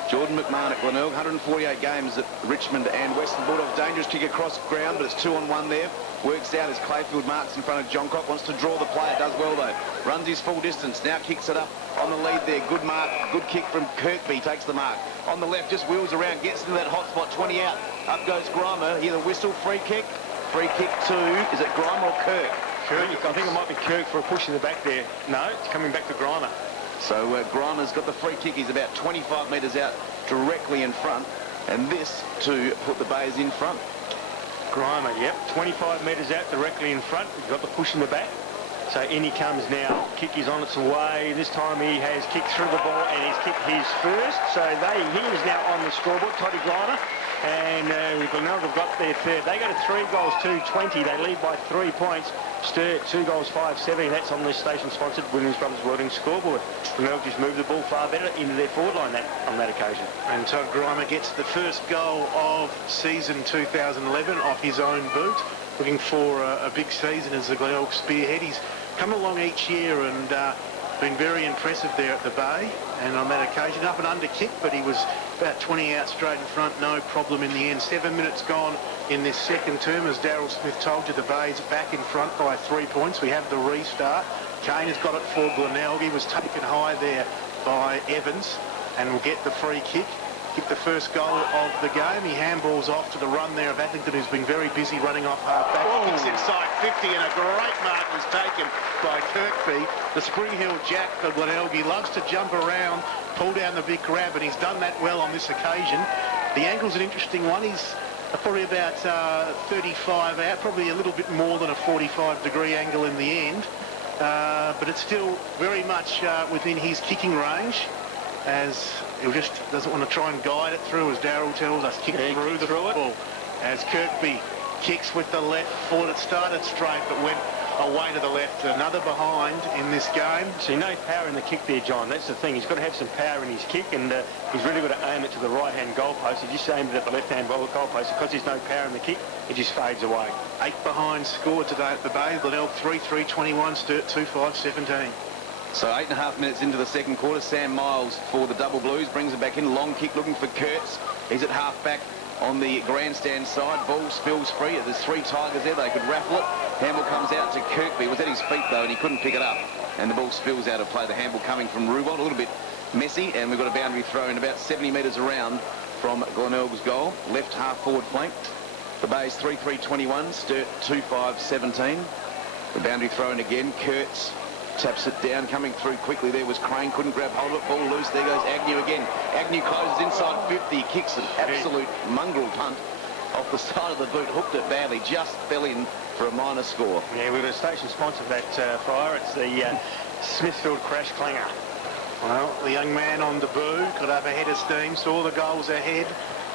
Jordan McMahon at Glenelg, 148 games at Richmond and Western Bulldogs. Dangerous kick across ground, but it's 2-on-1 there. Works out as Clayfield marks in front of John Cock. Wants to draw the player, does well though. Runs his full distance, now kicks it up on the lead there. Good mark, good kick from Kirkby, takes the mark. On the left, just wheels around, gets into that hot spot, 20 out. Up goes Grimer, here the whistle, free kick. Free kick to, is it Grimer or Kirk? I think it might be Kirk for a push in the back there. No, it's coming back to Grimer. So Grimer's got the free kick. He's about 25 metres out directly in front. And this to put the Bays in front. Grimer, yep. 25 metres out directly in front. He's got the push in the back. So in he comes now. Kick is on its way. This time he has kicked through the ball and he's kicked his first. So he is now on the scoreboard. Toddy Grimer And Glenelg have got their third. They go to 3 goals, 2-20. They lead by 3 points. Sturt, 2 goals, 5-70. That's on this station-sponsored Williams Brothers Welding scoreboard. Glenelg just moved the ball far better into their forward line on that occasion. And Todd Grimer gets the first goal of season 2011 off his own boot. Looking for a big season as the Glenelg spearhead. He's come along each year and been very impressive there at the Bay. And on that occasion, up and under kick, but he was about 20 out straight in front, no problem in the end. 7 minutes gone in this second term. As Daryl Smith told you, the Bay's back in front by 3 points. We have the restart. Kane has got it for Glenelg. He was taken high there by Evans and will get the free kick. Kick the first goal of the game. He handballs off to the run there of Atherton, who's been very busy running off half-back. Kicks inside 50 and a great mark was taken by Kirkby. The Spring Hill Jack for Glenelg. He loves to jump around, pull down the big grab, and he's done that well on this occasion. The angle's an interesting one. He's probably about 35 out, probably a little bit more than a 45-degree angle in the end. But it's still very much within his kicking range, as he just doesn't want to try and guide it through, as Darryl tells us, kick through the football. As Kirkby kicks with the left foot. It started straight but went away to the left. Another behind in this game. See, no power in the kick there, John. That's the thing. He's got to have some power in his kick, and he's really got to aim it to the right-hand goalpost. He just aimed it at the left-hand goalpost. Because there's no power in the kick, it just fades away. 8 behind scored today at the Bay. Glenelg 3-3-21, Sturt 2-5-17. So 8.5 minutes into the second quarter, Sam Miles for the Double Blues brings it back in. Long kick looking for Kurtz. He's at half-back on the grandstand side. Ball spills free. There's 3 Tigers there. They could raffle it. Handball comes out to Kirkby. It was at his feet, though, and he couldn't pick it up. And the ball spills out of play. The handball coming from Rubon. A little bit messy, and we've got a boundary throw in about 70 metres around from Glenelg's goal. Left half-forward flank. The Bay's 3-3-21. Sturt 2-5-17. The boundary throw in again. Kurtz taps it down, coming through quickly. There was Crane, couldn't grab hold of it. Ball loose. There goes Agnew again. Agnew closes inside 50. Kicks an absolute mongrel punt off the side of the boot. Hooked it badly. Just fell in for a minor score. Yeah, we've got a station sponsor for that fire. It's the Smithfield Crash Clanger. Well, the young man on the boo got up ahead of steam, saw the goals ahead,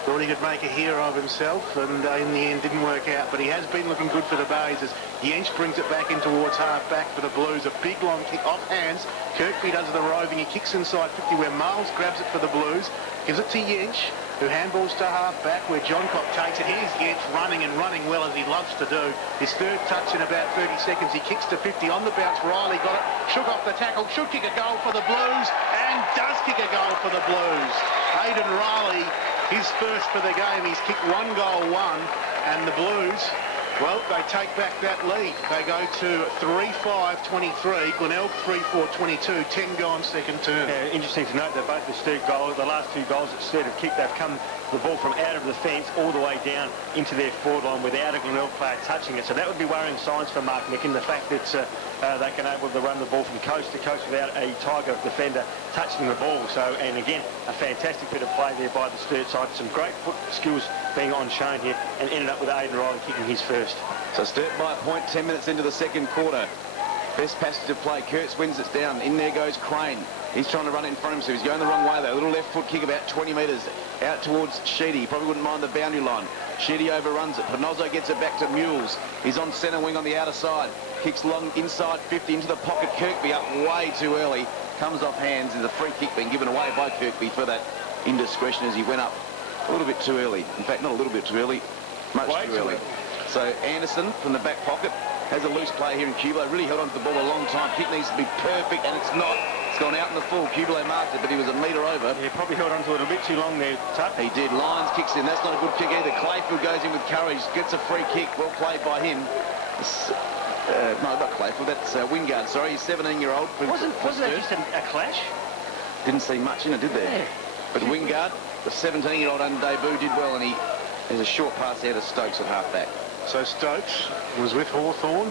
thought he could make a hero of himself, and in the end didn't work out. But he has been looking good for the Bays as Jensch brings it back in towards half-back for the Blues. A big long kick off hands. Kirkby does the roving. He kicks inside 50 where Miles grabs it for the Blues. Gives it to Jensch, who handballs to half-back where Johncock takes it. Here's Jensch running and running well, as he loves to do. His third touch in about 30 seconds. He kicks to 50 on the bounce. Riley got it. Shook off the tackle. Should kick a goal for the Blues and does kick a goal for the Blues. Aidan Riley, his first for the game. He's kicked 1 goal, 1, and the Blues, well, they take back that lead. They go to 3-5-23. Glenelg 3-4-22. 10 gone second term. Interesting to note that both the Sturt goals, the last 2 goals that Sturt have kicked, they've come the ball from out of the fence all the way down into their forward line without a Glenelg player touching it. So that would be worrying signs for Mark Micken, the fact that they can able to run the ball from coast to coast without a Tiger defender touching the ball. So, and again, a fantastic bit of play there by the Sturt side. Some great foot skills being on shown here, and ended up with Aidan Riley kicking his first. So Sturt by a point, 10 minutes into the second quarter. Best passage of play. Kurtz wins it down. In there goes Crane. He's trying to run in front of him, so he's going the wrong way, though. A little left foot kick about 20 metres out towards Sheedy. He probably wouldn't mind the boundary line. Sheedy overruns it. Panozzo gets it back to Mules. He's on centre wing on the outer side. Kicks long inside 50 into the pocket. Kirkby up way too early. Comes off hands. There's a free kick being given away by Kirkby for that indiscretion as he went up a little bit too early. In fact, not a little bit too early. Much too early. So Anderson from the back pocket has a loose play here in Kublo. Really held on to the ball a long time. Kick needs to be perfect, and it's not. It's gone out in the full. Kublo marked it, but he was a metre over. Yeah, probably held on to it a bit too long there, Tuck. He did. Lyons kicks in. That's not a good kick either. Clayfield goes in with courage. Gets a free kick. Well played by him. No, not Clayfield. That's Wingard. Sorry, he's 17-year-old. Wasn't that just a clash? Didn't see much in it, did there? Yeah. But Wingard, the 17-year-old under debut, did well, and he has a short pass out of Stokes at half-back. So Stokes was with Hawthorn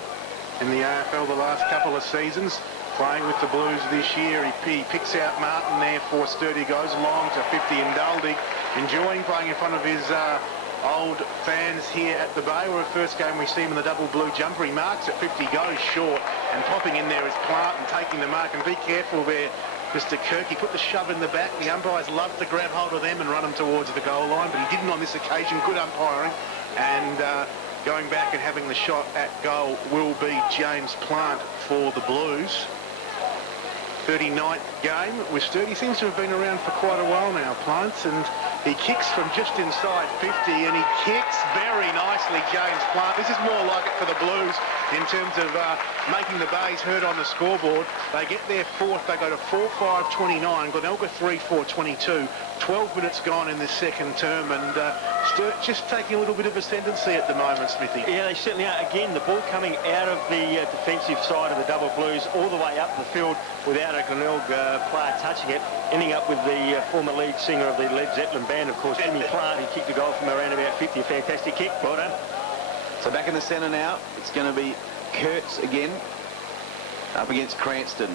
in the AFL the last couple of seasons, playing with the Blues this year. He picks out Martin there for Sturt. He goes along to 50 in Dundalk, enjoying playing in front of his old fans here at the Bay. Where the first game we see him in the double blue jumper. He marks at 50, goes short, and popping in there is Plant and taking the mark. And be careful there, Mr. Kirk. He put the shove in the back. The umpires love to grab hold of them and run them towards the goal line, but he didn't on this occasion. Good umpiring. And going back and having the shot at goal will be James Plant for the Blues. 39th game with Sturt. He seems to have been around for quite a while now, Plant, and he kicks from just inside 50, and he kicks very nicely, James Plant. This is more like it for the Blues in terms of making the Bays hurt on the scoreboard. They get their fourth. They go to 4-5-29. Glenelg 3-4-22. 12 minutes gone in this second term, and Sturt just taking a little bit of ascendancy at the moment, Smithy. Yeah, they certainly are. Again, the ball coming out of the defensive side of the Double Blues all the way up the field without a Glenelg player touching it, ending up with the former lead singer of the Led Zeppelin band, of course, Jimmy Plant. He kicked a goal from around about 50. A fantastic kick. Well done. So back in the centre now, it's going to be Kurtz again up against Cranston.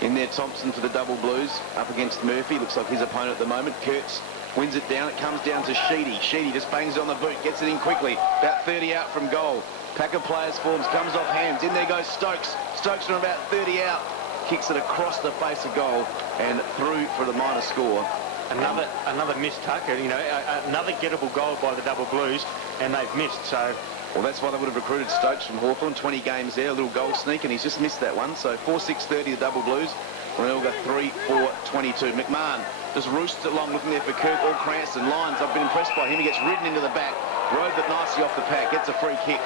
In there, Thompson for the Double Blues up against Murphy. Looks like his opponent at the moment. Kurtz wins it down. It comes down to Sheedy. Sheedy just bangs it on the boot, gets it in quickly. About 30 out from goal. Pack of players forms, comes off hands. In there goes Stokes. Stokes from about 30 out. Kicks it across the face of goal and through for the minor score. Another missed tucker, you know, another gettable goal by the Double Blues, and they've missed, so... Well, that's why they would have recruited Stokes from Hawthorn. 20 games there, a little goal sneak, and he's just missed that one. So 4-6-30, the Double Blues. Glenelg 3-4-22. McMahon just roosts it long, looking there for Kirk or Cranston. Lyons, I've been impressed by him. He gets ridden into the back, rode it nicely off the pack, gets a free kick,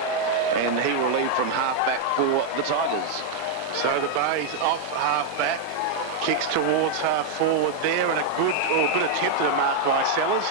and he will leave from half-back for the Tigers. So the Bays off half-back, kicks towards half-forward there, and a good attempt at a mark by Sellers.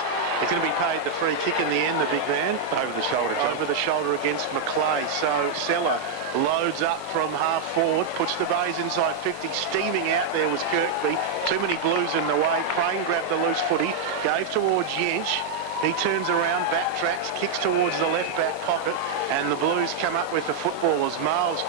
He's going to be paid the free kick in the end, the big man. Over the shoulder, John. Over the shoulder against McClay. So Seller loads up from half forward, puts the Bays inside 50. Steaming out there was Kirkby. Too many Blues in the way. Crane grabbed the loose footy, gave towards Yench. He turns around, backtracks, kicks towards the left back pocket, and the Blues come up with the football as Miles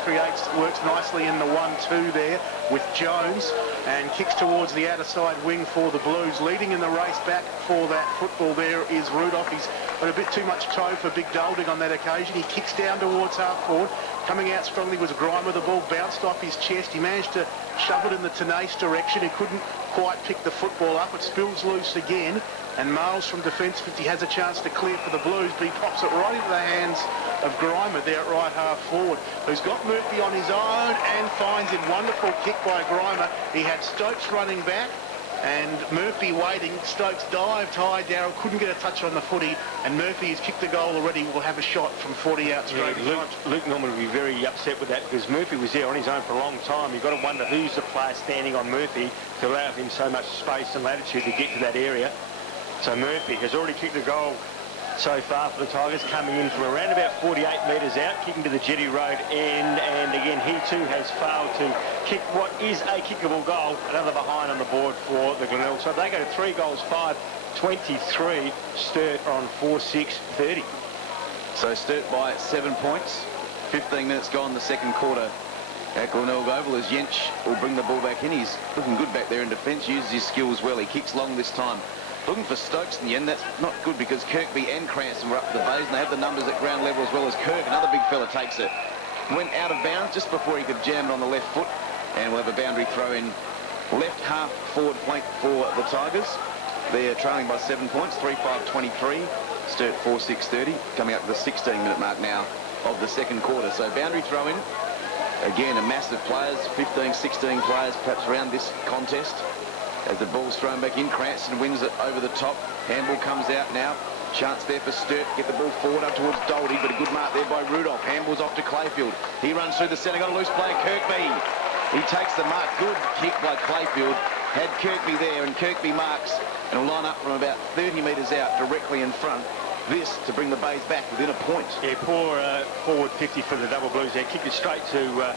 works nicely in the 1-2 there with Jones, and kicks towards the outer side wing for the Blues. Leading in the race back for that football there is Rudolph. He's got a bit too much toe for Big Dolding on that occasion. He kicks down towards half forward. Coming out strongly was Grimer. The ball bounced off his chest. He managed to shove it in the Tenace direction. He couldn't quite pick the football up. It spills loose again, and Miles from defence 50 has a chance to clear for the Blues, but he pops it right into the hands of Grimer there at right half forward, who's got Murphy on his own and finds him. Wonderful kick by Grimer. He had Stokes running back and Murphy waiting. Stokes dived high. Darrell couldn't get a touch on the footy, and Murphy has kicked the goal already. Will have a shot from 40 out straight in front. Luke Norman will be very upset with that, because Murphy was there on his own for a long time. You've got to wonder who's the player standing on Murphy to allow him so much space and latitude to get to that area. So Murphy has already kicked a goal so far for the Tigers, coming in from around about 48 metres out, kicking to the Jetty Road end, and again he too has failed to kick what is a kickable goal. Another behind on the board for the Glenelg. So they go to 3 goals, 5-23. Sturt on 4-6-30. So Sturt by 7 points. 15 minutes gone the second quarter at Glenelg Oval, as Yench will bring the ball back in. He's looking good back there in defence, uses his skills well. He kicks long this time. Looking for Stokes in the end. That's not good, because Kirkby and Cranston were up to the Bays, and they have the numbers at ground level as well as Kirk. Another big fella takes it. Went out of bounds just before he could jam it on the left foot, and we'll have a boundary throw in left half forward flank for the Tigers. They're trailing by 7 points, 3-5-23. Sturt 4-6-30, coming up to the 16-minute mark now of the second quarter. So boundary throw in. Again, a massive players, 15, 16 players perhaps around this contest. As the ball's thrown back in, Cranston wins it over the top. Handball comes out now. Chance there for Sturt. Get the ball forward up towards Doldie, but a good mark there by Rudolph. Handball's off to Clayfield. He runs through the centre, got a loose player, Kirkby. He takes the mark. Good kick by Clayfield. Had Kirkby there, and Kirkby marks and will line up from about 30 metres out directly in front. This to bring the Bays back within a point. Yeah, poor forward 50 for the Double Blues there. Kicked it straight to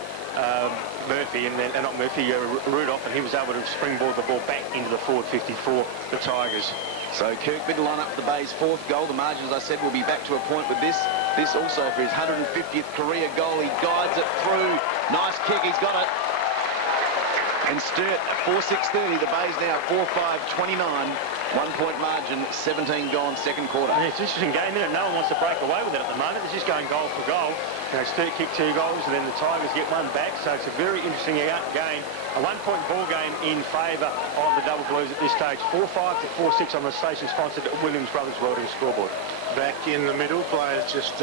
Murphy, and then not Murphy, Rudolph, and he was able to springboard the ball back into the forward 50 for the Tigers. So Kirkby to line up for the Bays' 4th goal. The margin, as I said, will be back to a point with this. This also for his 150th career goal. He guides it through. Nice kick, he's got it. And Sturt 4-6-30. The Bays now 4-5-29. 1 point margin, 17 gone second quarter. Yeah, it's an interesting game, isn't it? No one wants to break away with it at the moment. It's just going goal for goal. Sturt kicked 2 goals and then the Tigers get 1 back, so it's a very interesting game. A 1-point ball game in favour of the Double Blues at this stage. 4-5 to 4-6 on the station-sponsored Williams Brothers Welding scoreboard. Back in the middle, players just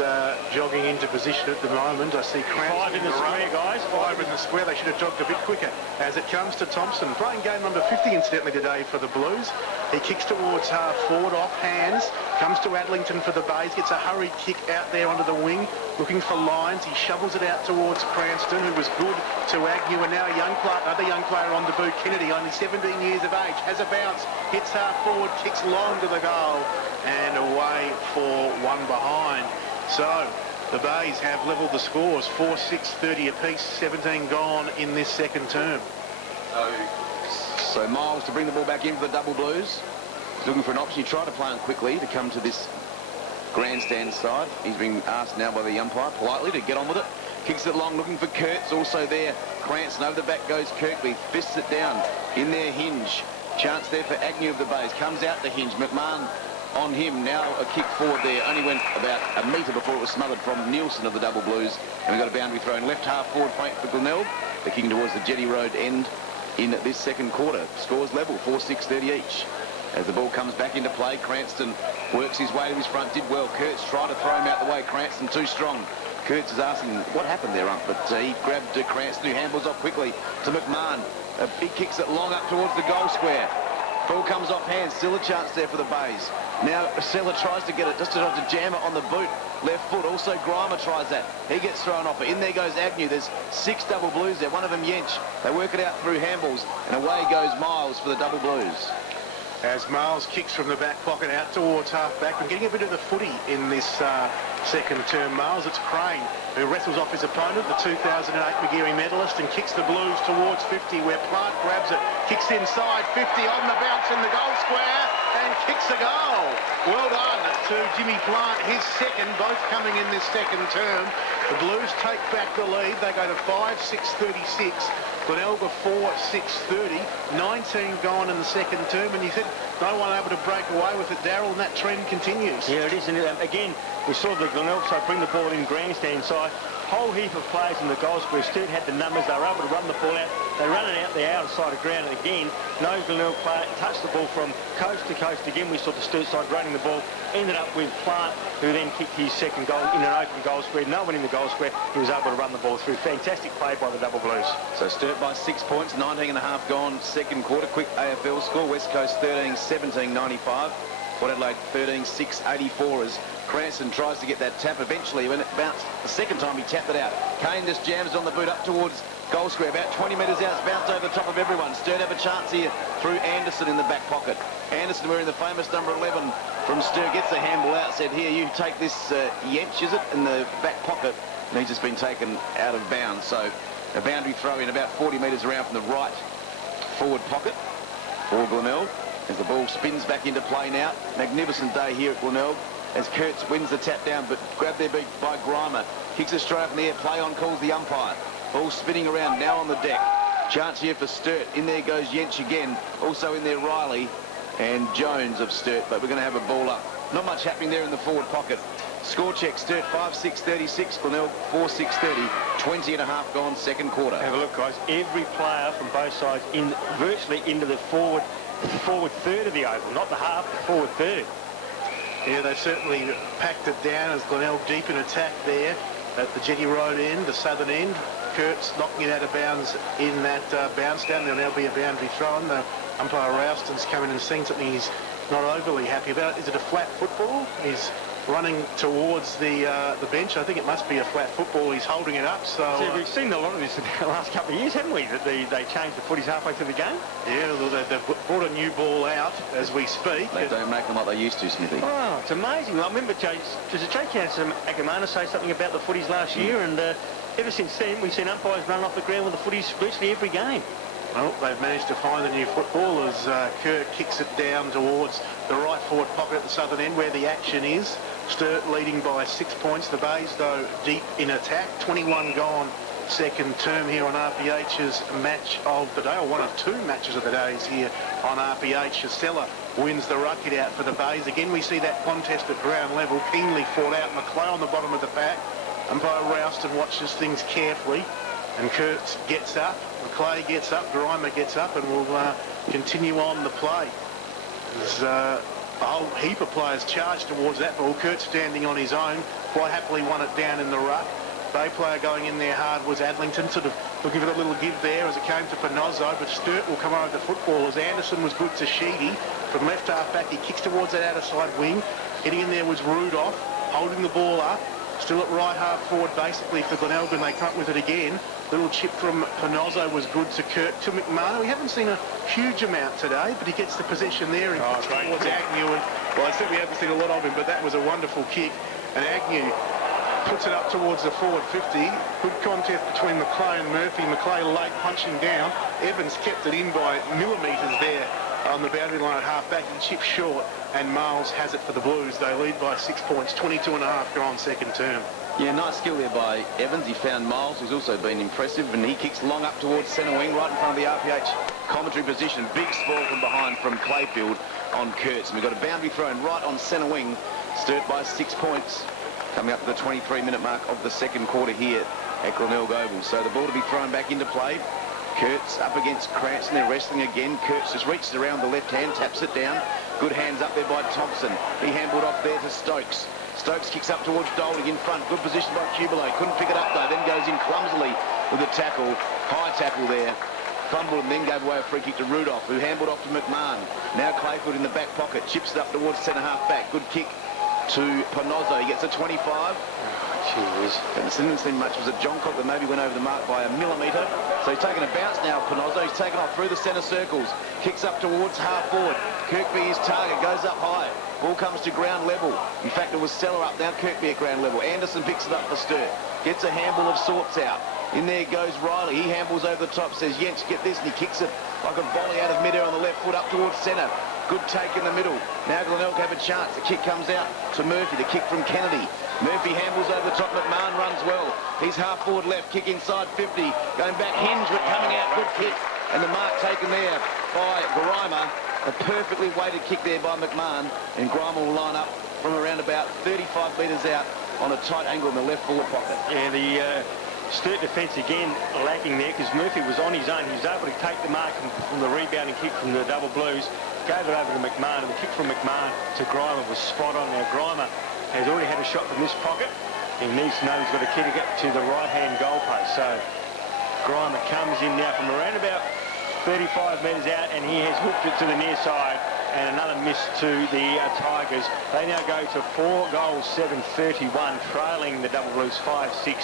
jogging into position at the moment. I see Cranston 5 in the square, guys. 5 in the square. They should have jogged a bit quicker. As it comes to Thompson, playing game number 50 incidentally today for the Blues. He kicks towards half forward, off hands, comes to Adlington for the base, gets a hurried kick out there onto the wing, looking for lines. He shovels it out towards Cranston, who was good to Agnew, and now another young player on debut, Kennedy, only 17 years of age, has a bounce, hits half forward, kicks long to the goal, and away for 1 behind. So the Bays have levelled the scores, 4-6, 30 apiece, 17 gone in this second term. So Miles to bring the ball back in for the Double Blues. He's looking for an option. He tried to play on quickly to come to this grandstand side. He's been asked now by the umpire politely to get on with it. Kicks it long, looking for Kurtz. Also there, Cranston. Over the back goes Kirkby. Fists it down in their hinge. Chance there for Agnew of the Bays. Comes out the hinge. McMahon on him. Now a kick forward there. Only went about a metre before it was smothered from Nielsen of the Double Blues. And we've got a boundary throw in left half forward point for Glenelg. They're kicking towards the Jetty Road end in this second quarter. Scores level, 4-6, 30 each. As the ball comes back into play, Cranston works his way to his front, did well. Kurtz tried to throw him out the way. Cranston too strong. Kurtz is asking what happened there, Ump, but he grabbed Cranston, who handballs off quickly to McMahon. He kicks it long up towards the goal square. Ball comes off hands, still a chance there for the Bays. Now Sella tries to get it, just tries to jam it on the boot. Left foot, also Grimer tries that. He gets thrown off it. In there goes Agnew. There's 6 Double Blues there, one of them Yench. They work it out through handballs, and away goes Miles for the Double Blues. As Miles kicks from the back pocket out towards half-back. We're getting a bit of the footy in this second term, Miles. It's Crane who wrestles off his opponent, the 2008 Magarey medalist, and kicks the Blues towards 50, where Plant grabs it, kicks inside 50 on the bounce in the goal square, and kicks a goal. Well done to Jimmy Plant, his second, both coming in this second term. The Blues take back the lead. They go to 5-6-36. Glenelg 4-6-30. 19 gone in the second term, and you said no one able to break away with it, Darryl, and that trend continues. Yeah, it is. And again, we saw the Glenelg side bring the ball in grandstand side. Whole heap of players in the goal square. Sturt had the numbers. They were able to run the ball out. They run it out the outside of ground, and again, no Glenelg player touched the ball from coast to coast. Again, we saw the Sturt side running the ball. Ended up with Plant, who then kicked his second goal in an open goal square. No one in the goal square. He was able to run the ball through. Fantastic play by the Double Blues. So Sturt by 6 points, 19 and a half gone second quarter. Quick AFL score. West Coast 13-17-95. Port Adelaide 13-6-84 as Cranston tries to get that tap. Eventually, when it bounced the second time, he tapped it out. Kane just jams on the boot up towards goal square. About 20 metres out. It's bounced over the top of everyone. Sturt have a chance here through Anderson in the back pocket. Anderson, wearing the famous number 11 from Sturt, gets the handball out. Said, here, you take this Yench, is it, in the back pocket. And he's just been taken out of bounds. So a boundary throw in about 40 metres around from the right forward pocket for Glenelg. As the ball spins back into play now. Magnificent day here at Glenelg as Kurtz wins the tap down, but grabbed there by Grimer. Kicks it straight up in the air. Play on calls the umpire. Ball spinning around now on the deck. Chance here for Sturt. In there goes Yench again. Also in there Riley and Jones of Sturt, but we're going to have a ball up. Not much happening there in the forward pocket. Score check, Sturt 5-6-36, Glenelg 4-6-30, 20 and a half gone second quarter. Have a look, guys. Every player from both sides in virtually into the forward third of the oval, not the half, the forward third. Yeah, they certainly packed it down as Glenelg deep in attack there at the Jetty Road end, the southern end. Kurtz knocking it out of bounds in that bounce down. There'll now be a boundary throw in. The umpire Rouston's come in and seen something he's not overly happy about. Is it a flat football? He's running towards the bench. I think it must be a flat football. He's holding it up. So we've seen a lot of this in the last couple of years, haven't we? That they changed the footies halfway through the game. Yeah, well, they've brought a new ball out as we speak. They don't make them like they used to, Smithy. Oh, it's amazing. I remember Jake Akamana say something about the footies last year, and ever since then we've seen umpires run off the ground with the footies virtually every game. Well, they've managed to find a new football as Kirk kicks it down towards the right forward pocket at the southern end where the action is. Sturt leading by 6 points. The Bays, though, deep in attack. 21 gone second term here on RPH's match of the day, or one of 2 matches of the days here on RPH. Sella wins the ruck hit out for the Bays. Again, we see that contest at ground level, keenly fought out. McClay on the bottom of the pack. Umpire Rouston watches things carefully, and Kurtz gets up, McLeay gets up, Grimer gets up, and will continue on the play. There's a whole heap of players charged towards that ball. Kurtz standing on his own, quite happily won it down in the ruck. Bay player going in there hard was Adlington, sort of looking for a little give there as it came to Panozzo, but Sturt will come over the football as Anderson was good to Sheedy. From left half back, he kicks towards that outer side wing. Getting in there was Rudolph, holding the ball up. Still at right half forward basically for Glenelg, and they come up with it again. Little chip from Panozzo was good to Kirk, to McMahon. We haven't seen a huge amount today, but he gets the possession there and puts towards Agnew. And, well, I said we haven't seen a lot of him, but that was a wonderful kick. And Agnew puts it up towards the forward 50. Good contest between McLeay and Murphy. McLeay late punching down. Evans kept it in by millimetres there on the boundary line at half-back. He chips short, and Miles has it for the Blues. They lead by 6 points, 22.5 gone second term. Yeah, nice skill there by Evans. He found Miles, who's also been impressive, and he kicks long up towards centre wing, right in front of the RPH commentary position. Big spoil from behind from Clayfield on Kurtz. And we've got a boundary throw in right on centre wing. Sturt by 6 points. Coming up to the 23-minute mark of the second quarter here at Glenelg Oval. So the ball to be thrown back into play. Kurtz up against Cranston. They're wrestling again. Kurtz just reaches around the left hand, taps it down. Good hands up there by Thompson. He handballed off there to Stokes. Stokes kicks up towards Dolding in front. Good position by Cubelet. Couldn't pick it up though. Then goes in clumsily with a tackle. High tackle there. Fumbled and then gave away a free kick to Rudolph, who handballed off to McMahon. Now Clayfield in the back pocket. Chips it up towards centre half back. Good kick to Panozzo. He gets a 25. But there didn't seem much. It was a John Cock that maybe went over the mark by a millimetre. So he's taken a bounce now, Panozzo. He's taken off through the centre circles. Kicks up towards half forward. Kirkby, his target, goes up high. Ball comes to ground level. In fact, it was Seller up, now Kirkby at ground level. Anderson picks it up for Sturt. Gets a handball of sorts out. In there goes Riley. He handballs over the top, says, Jens, get this, and he kicks it like a volley out of mid-air on the left foot up towards centre. Good take in the middle. Now Glenelg have a chance. The kick comes out to Murphy. The kick from Kennedy. Murphy handballs over the top. McMahon runs well. He's half forward left. Kick inside 50. Going back hinge, but coming out. Good kick. And the mark taken there by Grimer. A perfectly weighted kick there by McMahon. And Grimer will line up from around about 35 metres out on a tight angle in the left forward pocket. Yeah, the Sturt defence again lacking there because Murphy was on his own. He was able to take the mark from the rebounding kick from the double Blues. Gave it over to McMahon, and the kick from McMahon to Grimer was spot on. Now Grimer has already had a shot from this pocket. He needs to know he's got to kick it to the right-hand goalpost. So Grimer comes in now from around about 35 metres out, and he has hooked it to the near side, and another miss to the Tigers. They now go to 4 goals, 7-31, trailing the double Blues 5-6.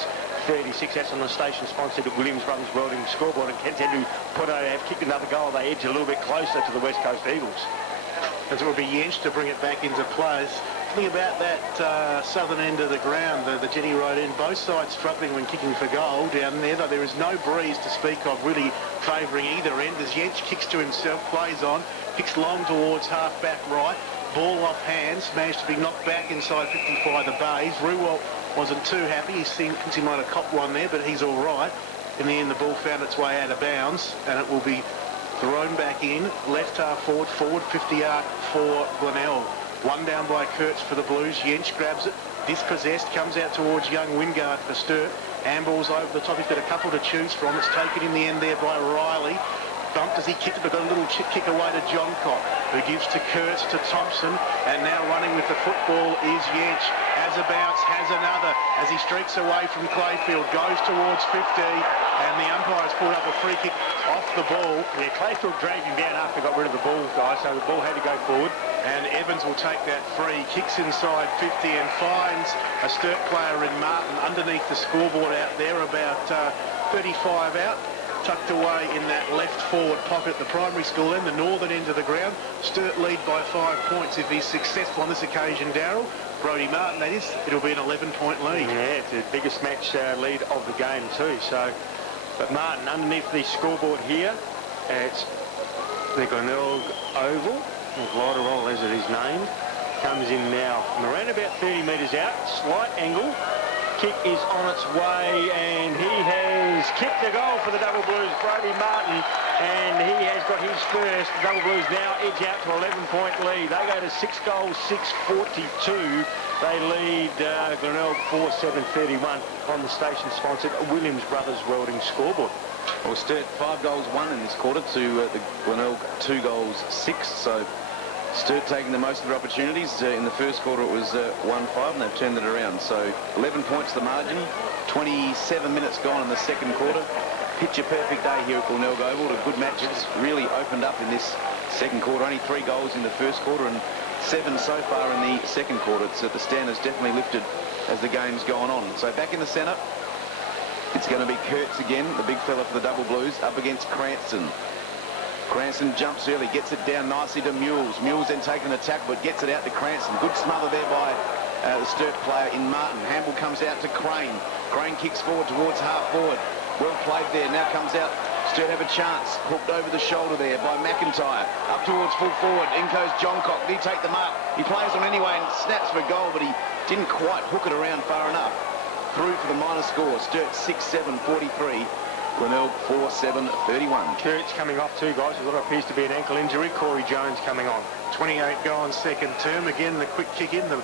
36. That's on the station sponsored at Williams Brothers Welding scoreboard, and Kentendru have kicked another goal. They edge a little bit closer to the West Coast Eagles. As it will be Jens to bring it back into play. Something about that southern end of the ground, the Jetty Road end, both sides struggling when kicking for goal down there, though there is no breeze to speak of really favouring either end. As Jens kicks to himself, plays on, kicks long towards half-back right, ball off hands, managed to be knocked back inside 50 by the Bays. Ruwell wasn't too happy. He thinks he might have copped one there, but he's all right. In the end, the ball found its way out of bounds, and it will be thrown back in. Left half forward, 50 arc for Glenelg. One down by Kurtz for the Blues. Jens grabs it, dispossessed, comes out towards young Wingard for Sturt. Handballs over the top. He's got a couple to choose from. It's taken in the end there by Riley. Bumped as he kicked it, but got a little chip kick away to John Cock, who gives to Kurtz, to Thompson, and now running with the football is Jens. Has a bounce, has another, as he streaks away from Clayfield, goes towards 50, and the umpire's pulled up a free kick off the ball. Yeah, Clayfield dragged him down after he got rid of the ball, guys, so the ball had to go forward. And Evans will take that free, kicks inside 50 and finds a Sturt player in Martin underneath the scoreboard out there, about 35 out. Tucked away in that left forward pocket, the primary school end, the northern end of the ground. Sturt lead by 5 points if he's successful on this occasion, Darryl. Brody Martin, that is, it'll be an 11-point lead. Yeah, it's the biggest match lead of the game too. So, but Martin underneath the scoreboard here, it's the Glenelg Oval, or Gliderol as it is named, comes in now from around about 30 metres out, slight angle. Kick is on its way, and he has kicked the goal for the Double Blues, Brody Martin, and he has got his first. The Double Blues now edge out to 11-point lead. They go to 6 goals, 6-42, They lead Glenelg 4-7-31 on the station-sponsored Williams Brothers Welding scoreboard. Well, Sturt 5 goals 1 in this quarter to the Glenelg 2 goals 6. So Sturt taking the most of their opportunities. In the first quarter it was 1-5 and they've turned it around. So 11 points the margin, 27 minutes gone in the second quarter. Picture perfect day here at Glenelg Oval. A good match. It's really opened up in this second quarter. Only 3 goals in the first quarter and 7 so far in the second quarter. So the standard's definitely lifted as the game's gone on. So back in the centre, it's going to be Kurtz again, the big fella for the Double Blues, up against Cranston. Cranston jumps early, gets it down nicely to Mules. Mules then taking an attack, but gets it out to Cranston. Good smother there by the Sturt player in Martin. Hamble comes out to Crane. Crane kicks forward towards half forward. Well played there. Now comes out. Sturt have a chance. Hooked over the shoulder there by McIntyre. Up towards full forward. In goes Johncock. Did he take the mark? He plays on anyway and snaps for goal, but he didn't quite hook it around far enough. Through for the minor score. Sturt 6-7-43. Glenelg 4-7-31. Kurtz coming off 2 guys with what appears to be an ankle injury. Corey Jones coming on. 28 gone second term. Again, the quick kick in. The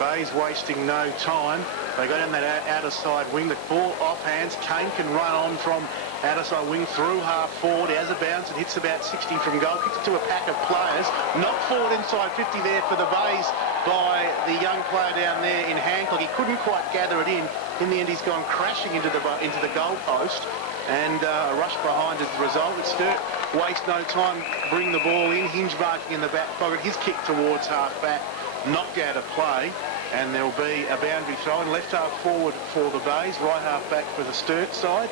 Bays wasting no time. They go down that outer side wing. The ball off hands. Kane can run on from outer side wing through half forward. He has a bounce and hits about 60 from goal. Kicks it to a pack of players. Knocked forward inside 50 there for the Bays by the young player down there in Hancock. He couldn't quite gather it in. In the end, he's gone crashing into the goal post. And a rush behind as a result. It's Sturt waste no time, bring the ball in. Hinge marking in the back pocket. His kick towards half back, knocked out of play. And there'll be a boundary throw. And left half forward for the Bays, right half back for the Sturt side.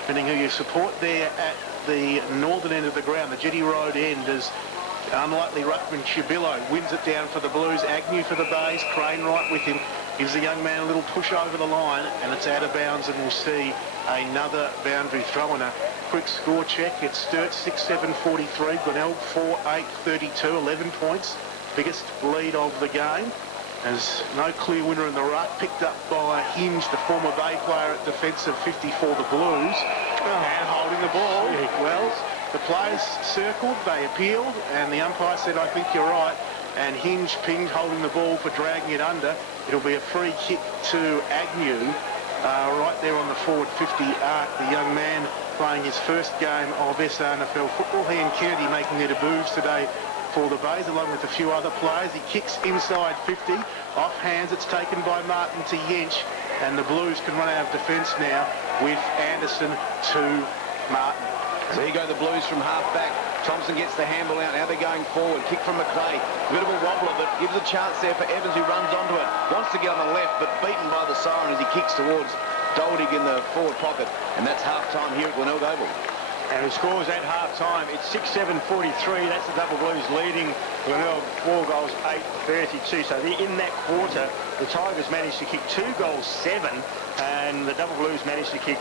Depending who you support there at the northern end of the ground, the Jetty Road end, as unlikely ruckman Chibillo wins it down for the Blues. Agnew for the Bays, Crane right with him. Gives the young man a little push over the line, and it's out of bounds, and we'll see another boundary throw and a quick score check. It's Sturt 6-7-43, Glenelg 4-8-32, 11 points, biggest lead of the game. There's no clear winner in the ruck, picked up by Hinge, the former Bay player at defensive 50 for the Blues, and holding the ball. Well, the players circled, they appealed, and the umpire said, I think you're right. And Hinge pinged, holding the ball for dragging it under. It'll be a free kick to Agnew, right there on the forward 50 arc. The young man playing his first game of SANFL football. He and Kennedy making their debuts today for the Bays, along with a few other players. He kicks inside 50, off hands. It's taken by Martin to Yench, and the Blues can run out of defence now with Anderson to Martin. So here go the Blues from half back. Thompson gets the handball out. Now they're going forward. Kick from McRae. A bit of a wobbler, but gives a chance there for Evans, who runs onto it. Wants to get on the left, but beaten by the siren as he kicks towards Doldig in the forward pocket. And that's half-time here at Glenelg Oval. And the scores at half-time. It's 6-7-43. That's the Double Blues leading Glenelg 4 goals, 8-32. So in that quarter, the Tigers managed to kick 2 goals, 7, and the Double Blues managed to kick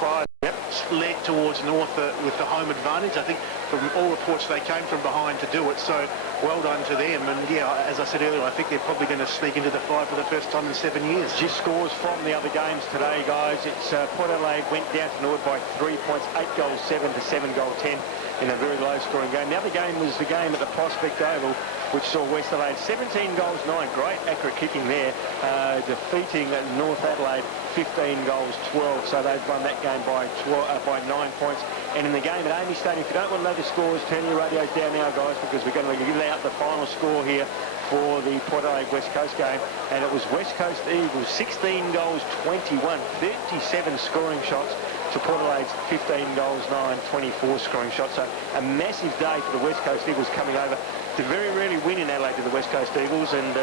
5. Yep, led towards North with the home advantage. I think from all reports they came from behind to do it, so well done to them. And yeah, as I said earlier, I think they're probably going to sneak into the fight for the first time in 7 years. Just scores from the other games today, guys. It's Port Adelaide went down to Norwood by 3 points, 8 goals 7 to 7 goal 10 in a very low scoring game. The other game was the game at the Prospect Oval, which saw West Adelaide 17 goals 9. Great accurate kicking there, defeating North Adelaide 15 goals 12. So they've won that game by 9 points. And in the game at Amy Stadium, if you don't want to know the scores, turn your radios down now, guys, because we're going to give out the final score here for the Port Adelaide West Coast game. And it was West Coast Eagles 16 goals 21, 37 scoring shots to Port Adelaide's 15 goals 9, 24 scoring shots. So a massive day for the West Coast Eagles coming over to very rarely win in Adelaide to the West Coast Eagles, and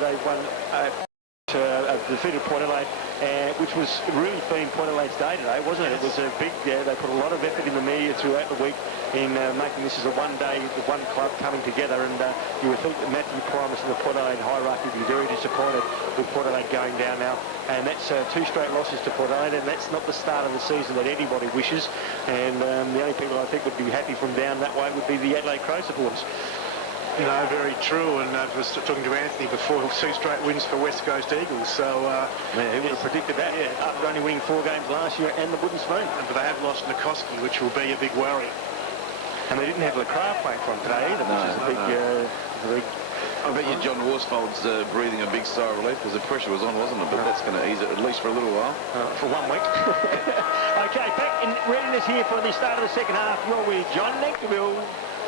they've won defeated Port Adelaide, which was really been Port Adelaide's day today, wasn't it? It was a big, they put a lot of effort in the media throughout the week in making this as a one day, the one club coming together, and you would think that Matthew Primus and the Port Adelaide hierarchy would be very disappointed with Port Adelaide going down now, and that's 2 straight losses to Port Adelaide, and that's not the start of the season that anybody wishes, and the only people I think would be happy from down that way would be the Adelaide Crow supporters. No, very true, and I was talking to Anthony before, 2 straight wins for West Coast Eagles, so... yeah, who would have predicted that? Yeah, after only winning 4 games last year and the wooden spoon. But they have lost Nikoski, which will be a big worry. And they didn't have LaCroix playing from today either, which is a big I bet you John Worsfold's breathing a big sigh of relief because the pressure was on, wasn't it? But that's going to ease it, at least for a little while. For 1 week. Okay, back in readiness here for the start of the second half. You're with John Nectarville.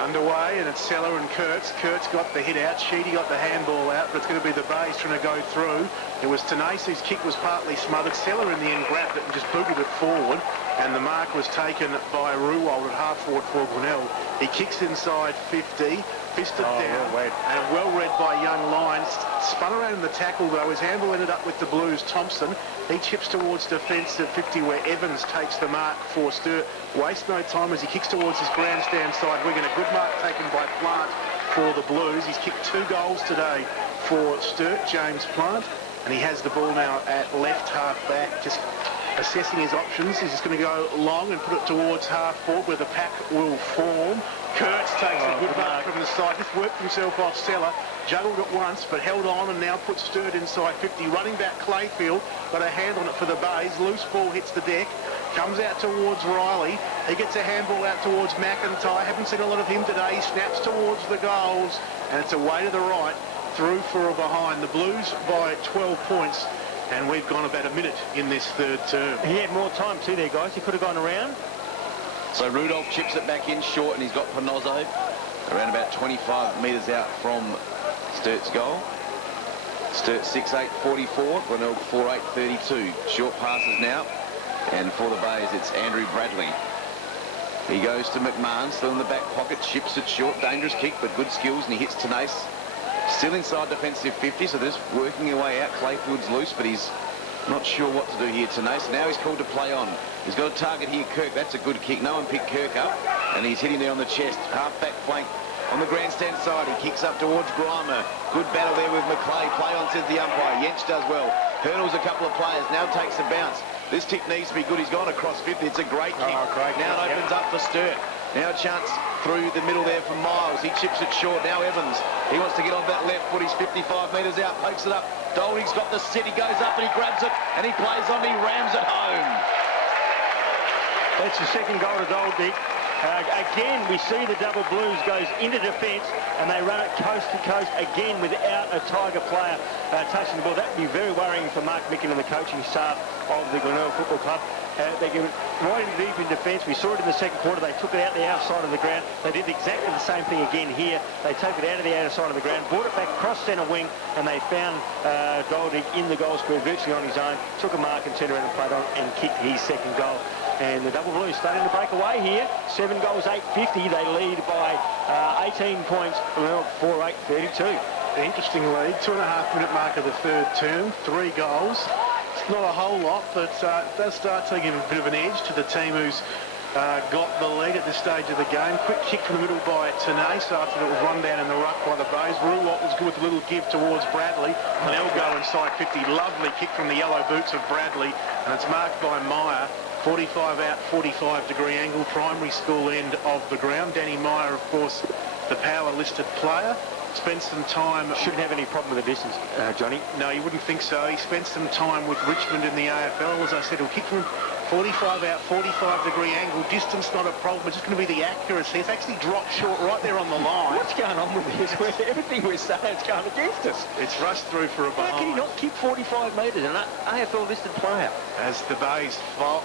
Underway, and it's Seller and Kurtz. Kurtz got the hit out, Sheedy got the handball out, but it's going to be the Bays trying to go through. It was Tenace whose kick was partly smothered. Seller in the end grabbed it and just booted it forward, and the mark was taken by Ruwald at half forward for Glenelg. He kicks inside 50, fisted down, and well read by Young Lyons. Spun around in the tackle though. His handball ended up with the Blues. Thompson, he chips towards defence at 50 where Evans takes the mark for Sturt. Waste no time as he kicks towards his grandstand side. Wigan, a good mark taken by Plant for the Blues. He's kicked 2 goals today for Sturt, James Plant, and he has the ball now at left half back, just assessing his options. He's just going to go long and put it towards half forward where the pack will form. Kurtz takes a good mark from the side, just worked himself off Seller, juggled it once but held on and now puts Sturt inside 50. Running back Clayfield, got a hand on it for the Bays. Loose ball hits the deck, comes out towards Riley. He gets a handball out towards McIntyre. Haven't seen a lot of him today. He snaps towards the goals and it's away to the right, through for a behind. The Blues by 12 points. And we've gone about a minute in this third term. He had more time too there, guys. He could have gone around. So Rudolph chips it back in short, and he's got Panozzo around about 25 metres out from Sturt's goal. Sturt 6'8", 44, Glenelg 4'8", 32. Short passes now, and for the Bays it's Andrew Bradley. He goes to McMahon, still in the back pocket, chips it short, dangerous kick, but good skills, and he hits Tenace. Still inside defensive 50, so they're just working their way out. Clayfield's loose, but he's not sure what to do here, Tenace. Now he's called to play on. He's got a target here, Kirk. That's a good kick. No one picked Kirk up, and he's hitting there on the chest. Half-back flank on the grandstand side. He kicks up towards Grimer. Good battle there with McClay. Play on, says the umpire. Yench does well. Hurdles a couple of players. Now takes a bounce. This kick needs to be good. He's gone across 50. It's a great kick. Now it opens up for Sturt. Now a chance through the middle there for Miles. He chips it short. Now Evans. He wants to get on that left foot. He's 55 metres out. Pokes it up. Dolding's got the sit. He goes up and he grabs it. And he plays on. He rams it home. That's the second goal to Dolding. Again, we see the double Blues goes into defence and they run it coast to coast again without a Tiger player touching the ball. That would be very worrying for Mark Micken and the coaching staff of the Glenelg Football Club. They give it right in deep in defence. We saw it in the second quarter. They took it out the outside of the ground. They did exactly the same thing again here. They took it out of the outside of the ground, brought it back across centre wing, and they found Golding in the goal square virtually on his own. Took a mark and turned around and played on and kicked his second goal. And the double Blues starting to break away here. 7 goals, 850. They lead by 18 points. 4-8, 32. An interesting lead. 2.5-minute mark of the third term. 3 goals. It's not a whole lot, but it does start to give a bit of an edge to the team who's got the lead at this stage of the game. Quick kick from the middle by Tenace after it was run down in the ruck by the Bays. Ruwalt was good with a little give towards Bradley. And they'll go inside 50. Lovely kick from the yellow boots of Bradley. And it's marked by Meyer. 45 out, 45-degree angle, primary school end of the ground. Danny Meyer, of course, the power-listed player. Spent some time... Shouldn't have any problem with the distance, Johnny. No, you wouldn't think so. He spent some time with Richmond in the AFL. As I said, he'll kick from 45 out, 45-degree angle. Distance not a problem. It's just going to be the accuracy. It's actually dropped short right there on the line. What's going on with this? Everything we're saying is going against us. It's rushed through for a behind. How can he not kick 45 metres? An AFL-listed player. As the Bays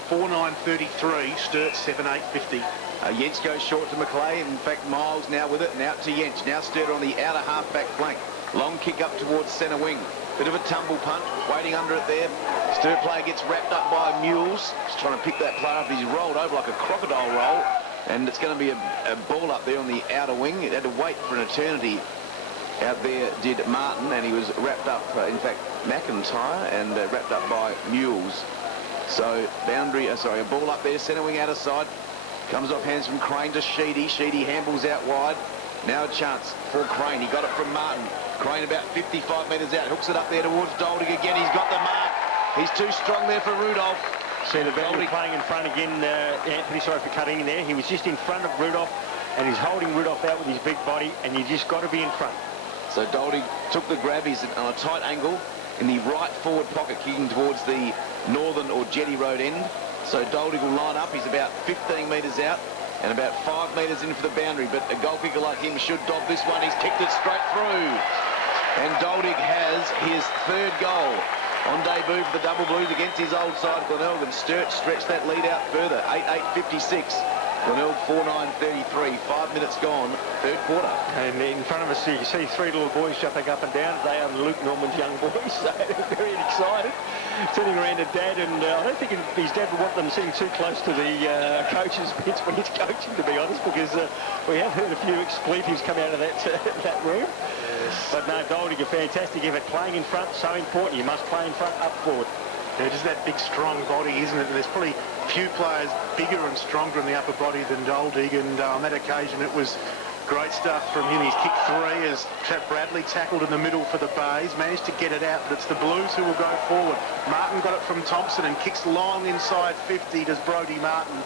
4-9-33, Sturt 7-8-50. Yench goes short to McClay. In fact, Miles now with it, and out to Yench. Now Sturt on the outer half-back flank. Long kick up towards centre wing. Bit of a tumble punt, waiting under it there. Sturt player gets wrapped up by Mules. He's trying to pick that player up. He's rolled over like a crocodile roll. And it's going to be a ball up there on the outer wing. It had to wait for an eternity. Out there did Martin, and he was wrapped up, in fact, McIntyre, and wrapped up by Mules. So, a ball up there, centre wing outer side. Comes off hands from Crane to Sheedy. Sheedy handballs out wide. Now a chance for Crane. He got it from Martin. Crane about 55 metres out. Hooks it up there towards Dolding again. He's got the mark. He's too strong there for Rudolph. See the Dolding playing in front again. Anthony, sorry for cutting in there. He was just in front of Rudolph, and he's holding Rudolph out with his big body, and you just got to be in front. So Dolding took the grab. He's on a tight angle in the right forward pocket, kicking towards the northern or Jetty Road end. So Dolding will line up. He's about 15 metres out and about 5 metres in for the boundary. But a goal kicker like him should dog this one. He's kicked it straight through. And Doldig has his third goal on debut for the Double Blues against his old side, Glenelg, and Sturt stretched that lead out further, 8-8-56. Glenelg 4-9-33, 5 minutes gone, third quarter. And in front of us, you can see three little boys jumping up and down. They are Luke Norman's young boys, so they're very excited. Sitting around to Dad, and I don't think his dad would want them sitting too close to the coach's bench when he's coaching, to be honest, because we have heard a few expletives come out of that room. But no, Doldig, a fantastic effort. Playing in front, so important. You must play in front, up forward. Yeah, just that big, strong body, isn't it? There's probably few players bigger and stronger in the upper body than Doldig, and on that occasion it was great stuff from him. He's kicked three as Bradley tackled in the middle for the Bays, managed to get it out, but it's the Blues who will go forward. Martin got it from Thompson and kicks long inside 50, does Brodie Martin,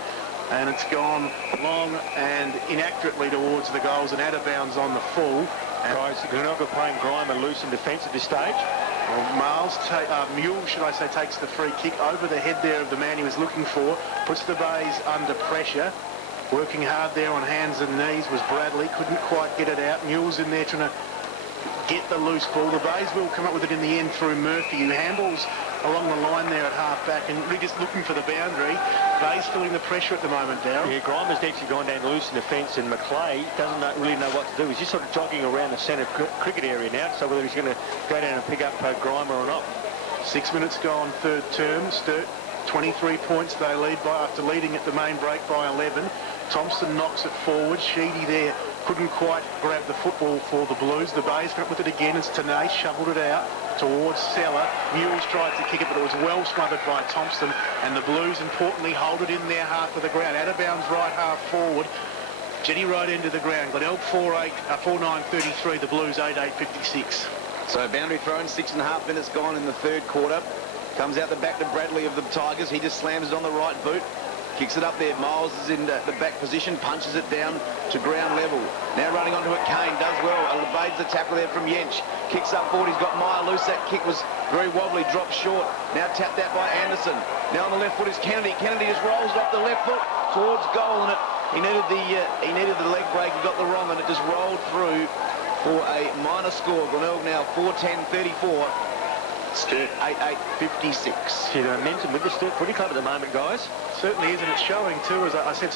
and it's gone long and inaccurately towards the goals and out of bounds on the full. Guys, Glenelg are playing Grimer loose in defence at this stage. Mule, should I say, takes the free kick over the head there of the man he was looking for, puts the Bays under pressure. Working hard there on hands and knees was Bradley, couldn't quite get it out. Mule's in there trying to get the loose ball. The Bays will come up with it in the end through Murphy, who handles along the line there at half-back and really just looking for the boundary. Bays feeling the pressure at the moment, Darryl. Yeah, Grimer's actually gone down loose in the fence, and McClay doesn't really know what to do. He's just sort of jogging around the centre cricket area now, so whether he's going to go down and pick up Grimer or not. 6 minutes gone, third term. Sturt, 23 points they lead by after leading at the main break by 11. Thompson knocks it forward. Sheedy there couldn't quite grab the football for the Blues. The Bays got with it again as Tanay shoveled it out towards Seller. Mules tried to kick it, but it was well smothered by Thompson, and the Blues importantly hold it in their half of the ground. Out of bounds right half forward. Jetty right into the ground. Glenelg 4-9-33. The Blues 8-8-56. So boundary thrown, 6.5 minutes gone in the third quarter. Comes out the back to Bradley of the Tigers. He just slams it on the right boot. Kicks it up there. Miles is in the back position, punches it down to ground level. Now running onto it, Kane does well. Evades the tackle there from Yench. Kicks up forward. He's got Meyer loose. That kick was very wobbly, dropped short. Now tapped out by Anderson. Now on the left foot is Kennedy. Kennedy just rolls it off the left foot towards goal, and he needed the leg break. He got the wrong, and it just rolled through for a minor score. Glenelg now 4-10-34. Sturt 8-8-56. See the momentum with the Sturt Footy Club at the moment, guys. Certainly is, and it's showing too. As I said,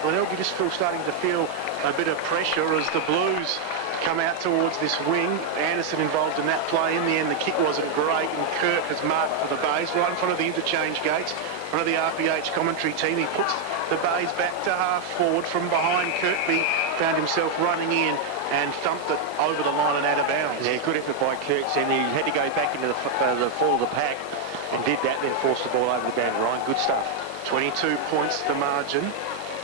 Glenelg, you just starting to feel a bit of pressure as the Blues come out towards this wing. Anderson involved in that play. In the end, the kick wasn't great, and Kirk has marked for the Bays right in front of the interchange gates. One of the RPH commentary team. He puts the Bays back to half forward from behind. Kirkby found himself running in and thumped it over the line and out of bounds. Yeah, good effort by Kirks, and he had to go back into the fall of the pack and did that, then forced the ball over the boundary line. Good stuff. 22 points the margin,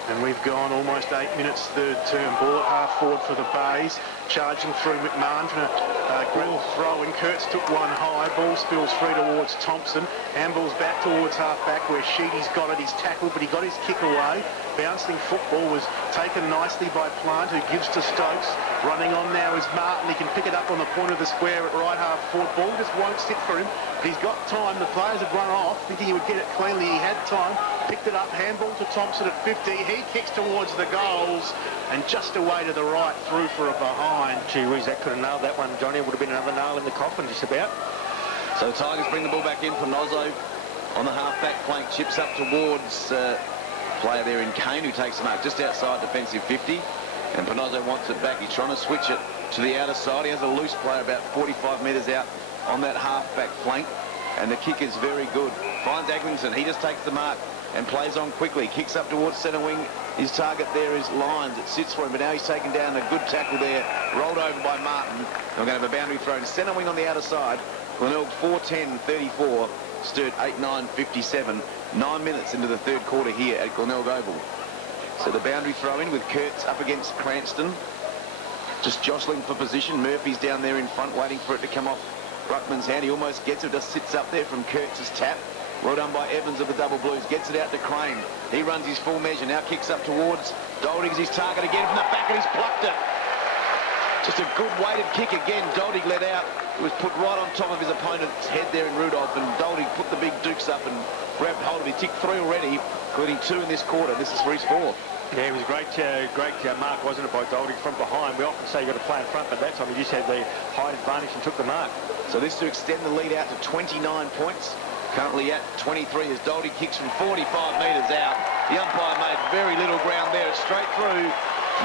and we've gone almost 8 minutes third term. Ball at half forward for the Bays, charging through McMahon from a grill throw, and Kurtz took one high. Ball spills free towards Thompson. Handballs back towards half back where Sheedy's got it. He's tackled, but he got his kick away. Bouncing football was taken nicely by Plant, who gives to Stokes. Running on now is Martin. He can pick it up on the point of the square at right half forward. Ball just won't sit for him, but he's got time. The players have run off, thinking he would get it cleanly. He had time. Picked it up. Handball to Thompson at 50. He kicks towards the goals, and just away to the right, through for a behind. Gee whiz, that could have nailed that one, Johnny. It would have been another nail in the coffin, just about. So the Tigers bring the ball back in from Nozzo on the half-back flank. Chips up towards player there in Kane, who takes the mark just outside defensive 50. And Panozzo wants it back. He's trying to switch it to the outer side. He has a loose player about 45 metres out on that half-back flank. And the kick is very good. Finds Eglinton. He just takes the mark and plays on quickly. Kicks up towards centre wing. His target there is Lyons. It sits for him, but now he's taken down. A good tackle there. Rolled over by Martin. We're going to have a boundary thrown. Centre wing on the outer side. Glenelg 4-10-34. Sturt 8-9-57. 9 minutes into the third quarter here at Glenelg Oval. So the boundary throw in with Kurtz up against Cranston. Just jostling for position. Murphy's down there in front waiting for it to come off Ruckman's hand. He almost gets it. Just sits up there from Kurtz's tap. Well done by Evans of the Double Blues. Gets it out to Crane. He runs his full measure. Now kicks up towards Doldig's his target again from the back, and he's plucked it. Just a good weighted kick again. Doldig let out. It was put right on top of his opponent's head there in Rudolph, and Doldig put the big dukes up and grabbed hold of it. He ticked 3 already, including 2 in this quarter. This is for his 4th. Yeah, it was a great mark, wasn't it, by Golding from behind. We often say you've got to play in front, but that time he just had the height advantage and took the mark. So this to extend the lead out to 29 points. Currently at 23 as Doldie kicks from 45 metres out. The umpire made very little ground there. It's straight through.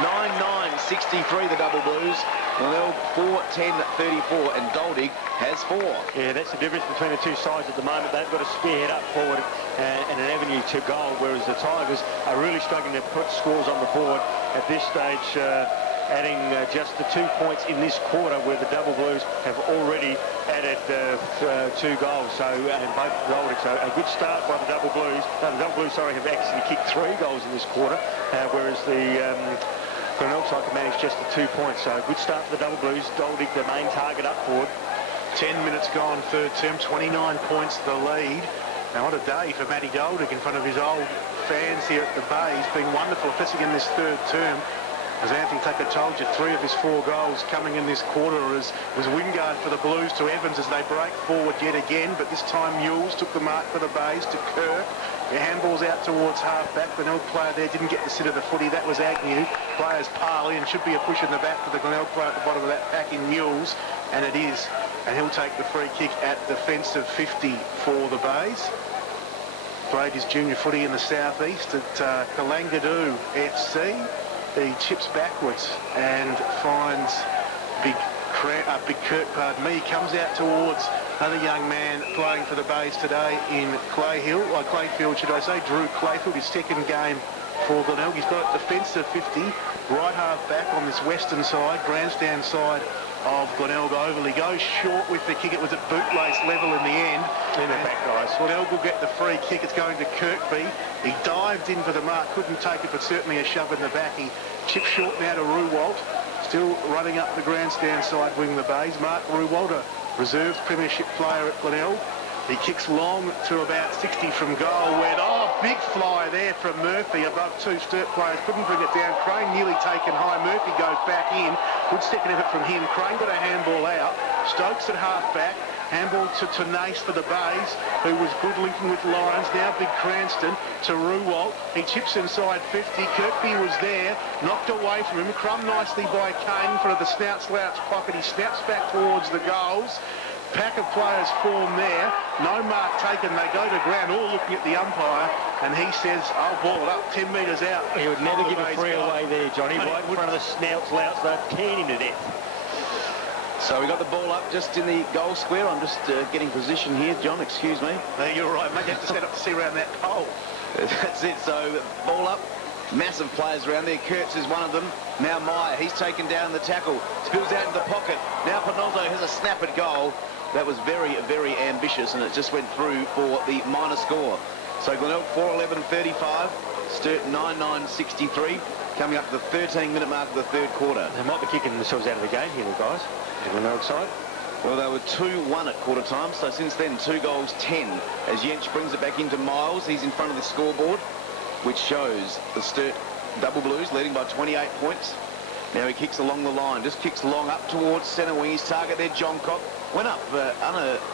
9-9-63 the Double Blues. Glenelg 4-10-34 and Doldie has 4. Yeah, that's the difference between the two sides at the moment. They've got a spearhead up forward and an avenue to goal, whereas the Tigers are really struggling to put scores on the board at this stage, adding just the 2 points in this quarter, where the Double Blues have already added 2 goals. So, and both Golding. So a good start by the Double Blues. No, the Double Blues, sorry, have actually kicked 3 goals in this quarter, whereas the Glenelg side can manage just the 2 points. So a good start for the Double Blues. Doldie, the main target up forward. 10 minutes gone, third term, 29 points the lead. Now what a day for Matty Dolding in front of his old fans here at the Bay. He's been wonderful, especially in this third term. As Anthony Tucker told you, 3 of his 4 goals coming in this quarter was Wingard for the Blues to Evans as they break forward yet again. But this time Mules took the mark for the Bays to Kirk. The handball's out towards half-back. The Glenelg player there didn't get the sit of the footy. That was Agnew. Players pile in. Should be a push in the back for the Glenelg player at the bottom of that pack in Mules. And it is. And he'll take the free kick at defensive 50 for the Bays. Played his junior footy in the southeast at Kalangadoo FC. He chips backwards and finds Big Kirk, pardon me. He comes out towards another young man playing for the Bays today in Clayfield, should I say. Drew Clayfield, his second game for Glenelg. He's got a defensive 50, right half back on this western side, grandstand side of Glenelg Oval. He goes short with the kick. It was at bootlace level in the end. In the back, guys. Glenelg will get the free kick. It's going to Kirkby. He dived in for the mark, couldn't take it, but certainly a shove in the back. He chips short now to Ruwalt. Still running up the grandstand side wing the Bays. Mark Ruwalt, a reserves premiership player at Glenelg. He kicks long to about 60 from goal. Big fly there from Murphy above 2 Sturt players. Couldn't bring it down. Crane nearly taken high. Murphy goes back in. Good second effort from him. Crane got a handball out. Stokes at half-back. Handball to Nace for the Bays, who was good linking with Lyons. Now Big Cranston to Ruwalt. He chips inside 50. Kirkby was there. Knocked away from him. Crumb nicely by Kane for the snout-slouch pocket. He snaps back towards the goals. Pack of players form there. No mark taken. They go to ground, all looking at the umpire, and he says, I'll ball it up 10 metres out. He would never give a free away there, Johnny. Right in front of the snout-slouch. They'd can him to death. So we got the ball up just in the goal square. I'm just getting position here, John, excuse me. No, you're right, mate. You have to set up to see around that pole. That's it. So ball up. Massive players around there. Kurtz is one of them. Now Meyer, he's taken down the tackle. Spills out into the pocket. Now Pinolto has a snap at goal. That was very, very ambitious, and it just went through for the minor score. So Glenelg 4-11-35. Sturt 9-9-63. Coming up to the 13-minute mark of the third quarter. They might be kicking themselves out of the game here, the guys. The Glenelg side. Well, they were 2-1 at quarter time, so since then 2 goals 10. As Jench brings it back into Miles, he's in front of the scoreboard, which shows the Sturt Double Blues leading by 28 points. Now he kicks along the line, just kicks long up towards centre wing. His target there, John Cock, went up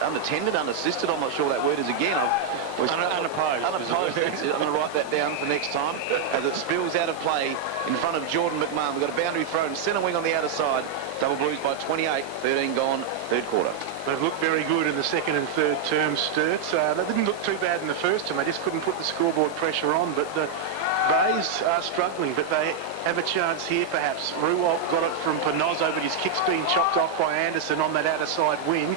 unattended, unassisted. I'm not sure what that word is again. Unopposed. Unopposed. I'm going to write that down for next time. As it spills out of play in front of Jordan McMahon. We've got a boundary throw and centre wing on the outer side. Double Blues by 28, 13 gone, third quarter. They've looked very good in the second and third term, Sturt. They didn't look too bad in the first term. They just couldn't put the scoreboard pressure on. But the Bays are struggling, but they have a chance here perhaps. Ruwalt got it from Panozzo, but his kick's been chopped off by Anderson on that outer side wing.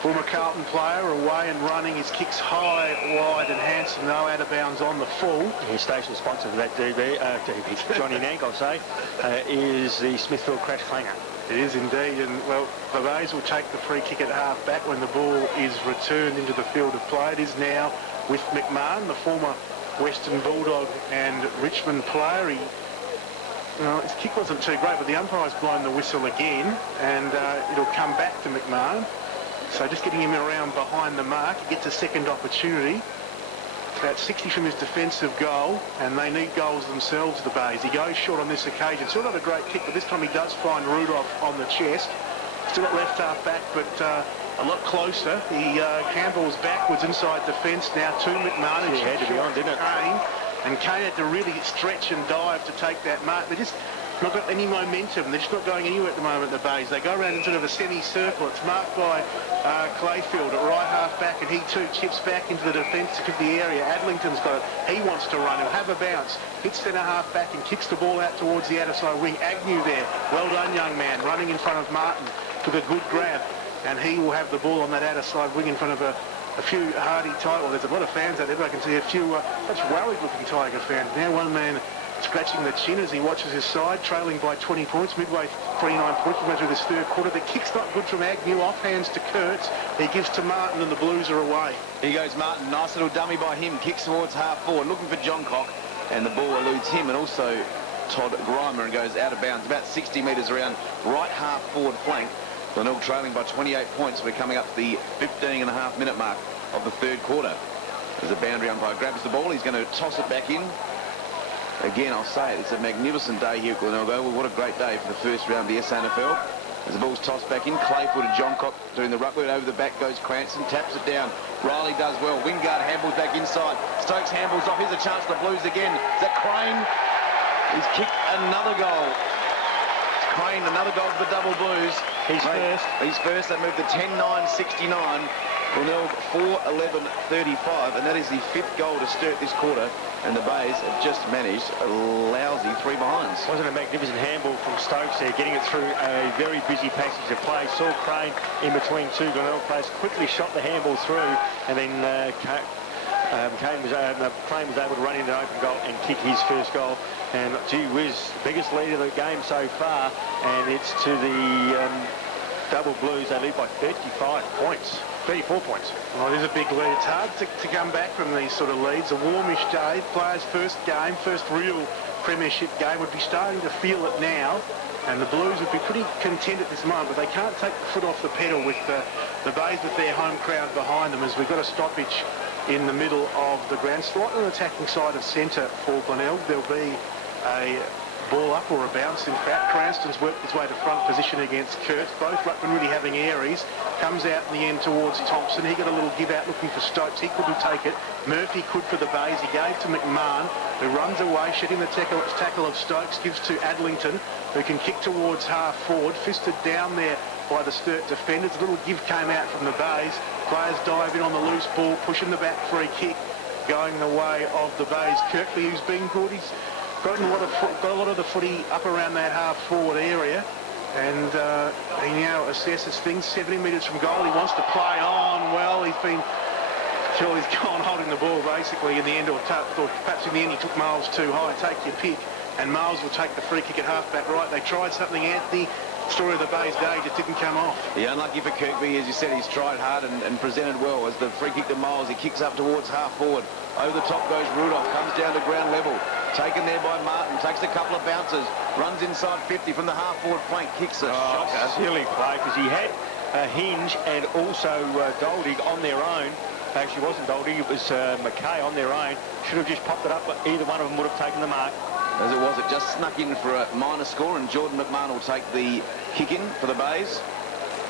Former Carlton player away and running. His kick's high, wide and handsome, though, out of bounds on the full. His station sponsor for that Johnny Nank, I'll say, is the Smithfield Crash Clanger. It is indeed, and well, the Bays will take the free kick at half-back when the ball is returned into the field of play. It is now with McMahon, the former Western Bulldog and Richmond player. His kick wasn't too great, but the umpire's blown the whistle again, and it'll come back to McMahon. So just getting him around behind the mark, he gets a second opportunity. About 60 from his defensive goal, and they need goals themselves, the Bays. He goes short on this occasion. Still not a great kick, but this time he does find Rudolph on the chest. Still got left half back, but a lot closer. He handballs backwards inside defence now to McMahon. He had to be on, didn't it? and Kane had to really stretch and dive to take that mark. They're just not got any momentum. They're just not going anywhere at the moment, the Bays. They go around in sort of a semicircle. It's marked by Clayfield at right half back, and he too chips back into the defensive of the area. Adlington's got it. He wants to run. He'll have a bounce. Hits centre half back and kicks the ball out towards the outer side wing. Agnew there. Well done, young man. Running in front of Martin. Took a good grab, and he will have the ball on that outer side wing in front of a few hardy Tiger. Well, there's a lot of fans out there, but I can see a few much worried-looking Tiger fans. Now one man scratching the chin as he watches his side, trailing by 20 points, midway 29 points, we're going through this third quarter. The kick's not good from Agnew, off hands to Kurtz. He gives to Martin, and the Blues are away. Here goes Martin, nice little dummy by him, kicks towards half forward, looking for John Cock, and the ball eludes him, and also Todd Grimer, and goes out of bounds, about 60 metres around right half forward flank. Glenelg trailing by 28 points. We're coming up to the 15.5-minute mark of the third quarter. As the boundary umpire grabs the ball, he's going to toss it back in. Again, I'll say it, it's a magnificent day here at Glenelg. Well, what a great day for the first round of the SANFL. As the ball's tossed back in, Clayfooted Johncock doing the ruckwood. Over the back goes Cranston, taps it down. Riley does well. Wingard handballs back inside. Stokes handballs off. Here's a chance for the Blues again. Is that Crane? He's kicked another goal. Crane, another goal for the double Blues. He's first. He's first. They moved to 10-9-69. Glenelg 4-11-35, and that is the 5th goal to Sturt this quarter, and the Bays have just managed a lousy 3 behinds. Wasn't a magnificent handball from Stokes there, getting it through a very busy passage of play. Saw Crane in between two Glenelg players, quickly shot the handball through, and then Crane was able to run into an open goal and kick his first goal. And gee whiz, biggest lead of the game so far, and it's to the double Blues. They lead by 35 points. 34 points. Well, it is a big lead. It's hard to come back from these sort of leads. A warmish day, players' first game, first real premiership game. Would be starting to feel it now, and the Blues would be pretty content at this moment, but they can't take the foot off the pedal with the Bays with their home crowd behind them, as we've got a stoppage in the middle of the ground, slightly on the attacking side of centre for Glenelg. There'll be a ball up or a bounce. In fact, Cranston's worked his way to front position against Kurtz. Both Ruckman really having Aries. Comes out in the end towards Thompson. He got a little give out looking for Stokes. He couldn't take it. Murphy could for the Bays. He gave to McMahon, who runs away, shedding the tackle of Stokes. Gives to Adlington, who can kick towards half forward. Fisted down there by the Sturt defenders. A little give came out from the Bays. Players dive in on the loose ball, pushing the back free kick, going the way of the Bays. Kirkley, who's been good. He's got a lot of the footy up around that half-forward area, and he now assesses things 70 metres from goal. He wants to play on. Well, he's gone holding the ball, basically, in the end, or perhaps in the end he took Miles too high. Take your pick, and Miles will take the free kick at half-back right. They tried something, Anthony. Story of the Bays day just didn't come off. Yeah, unlucky for Kirkby, as you said, he's tried hard and presented well. As the free kick to Miles, he kicks up towards half-forward. Over the top goes Rudolph, comes down to ground level. Taken there by Martin, takes a couple of bounces, runs inside 50 from the half-forward flank, kicks a shocker. Silly play, because he had Hinge and also Doldig on their own. Actually, it wasn't Doldig, it was McKay on their own. Should have just popped it up, but either one of them would have taken the mark. As it was, it just snuck in for a minor score, and Jordan McMahon will take the kick in for the Bays.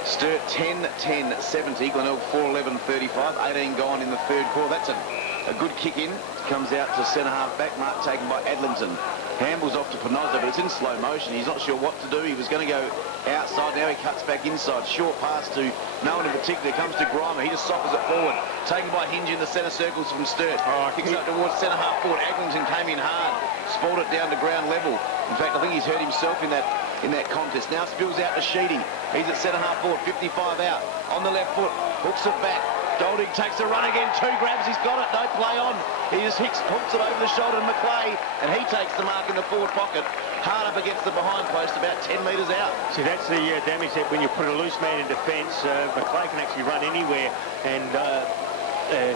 Sturt 10-10-70, Glenelg 4-11-35, 18 gone in the third quarter. That's a good kick in. Comes out to centre half back, mark taken by Adlington. Handballs off to Penosa, but it's in slow motion. He's not sure what to do. He was going to go outside. Now he cuts back inside. Short pass to no one in particular. Comes to Grimer. He just sockers it forward. Taken by Hinge in the centre circles from Sturt. Kicks up towards centre half forward. Adlington came in hard. Spoiled it down to ground level. In fact, I think he's hurt himself in that contest. Now spills out to Sheedy. He's at centre half forward. 55 out. On the left foot. Hooks it back. Doldig takes a run again, 2 grabs, he's got it, no play on. He just hooks it over the shoulder to McClay, and he takes the mark in the forward pocket, hard up against the behind post, about 10 metres out. See, that's the damage that when you put a loose man in defence, McClay can actually run anywhere, and